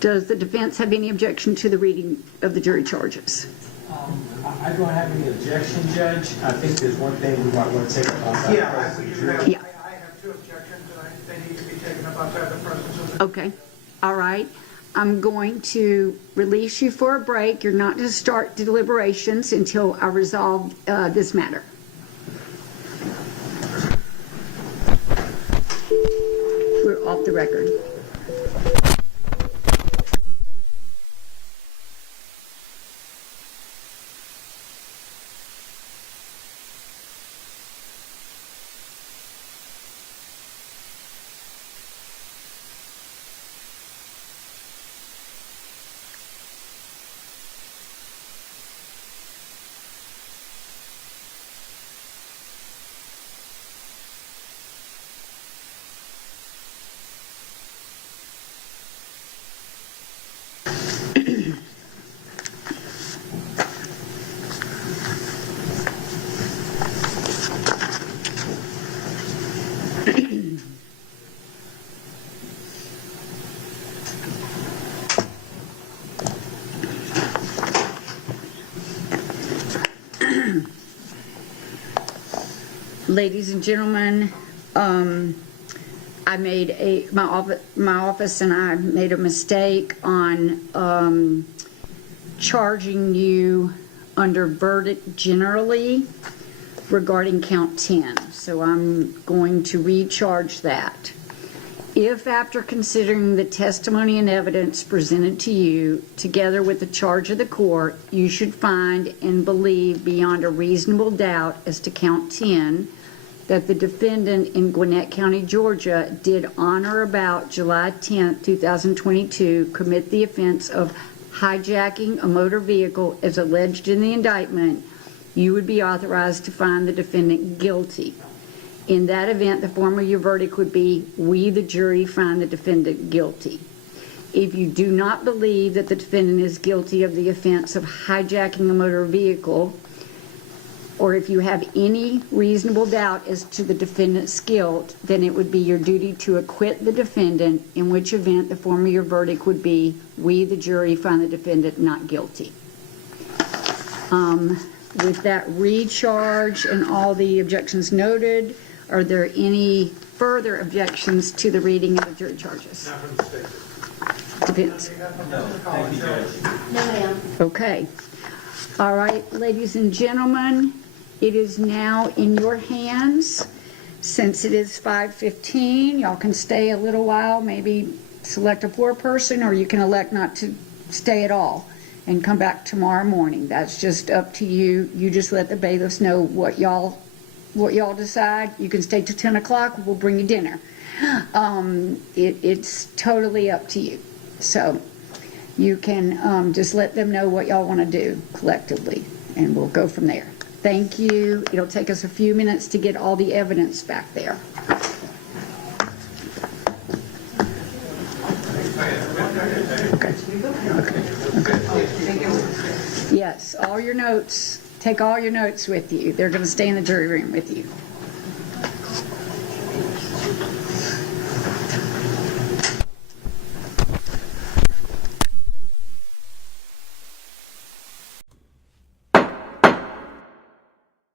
Does the defense have any objection to the reading of the jury charges? I don't have any objection, Judge. I think there's one thing we might want to take up outside the presence of the jury. I have two objections, and they need to be taken up outside the presence of the jury. Okay. All right. I'm going to release you for a break. You're not to start deliberations until I resolve this matter. We're off the record. Ladies and gentlemen, I made my office and I made a mistake on charging you under verdict generally regarding count 10. So I'm going to recharge that. If after considering the testimony and evidence presented to you, together with the charge of the court, you should find and believe beyond a reasonable doubt as to count 10, that the defendant in Gwinnett County, Georgia, did on or about July 10, 2022, commit the offense of hijacking a motor vehicle as alleged in the indictment, you would be authorized to find the defendant guilty. In that event, the form of your verdict would be, we, the jury, find the defendant guilty. If you do not believe that the defendant is guilty of the offense of hijacking a motor vehicle, or if you have any reasonable doubt as to the defendant's guilt, then it would be your duty to acquit the defendant, in which event the form of your verdict would be, we, the jury, find the defendant not guilty. With that recharge and all the objections noted, are there any further objections to the reading of the jury charges? Not from the state. Depends. No, thank you, Judge. No, ma'am. Okay. All right, ladies and gentlemen, it is now in your hands. Since it is 5:15, y'all can stay a little while, maybe select a poor person, or you can elect not to stay at all and come back tomorrow morning. That's just up to you. You just let the bailiffs know what y'all decide. You can stay till 10 o'clock. We'll bring you dinner. It's totally up to you. So you can just let them know what y'all want to do collectively, and we'll go from there. Thank you. It'll take us a few minutes to get all the evidence back there. Okay. Yes, all your notes. Take all your notes with you. They're going to stay in the jury room with you.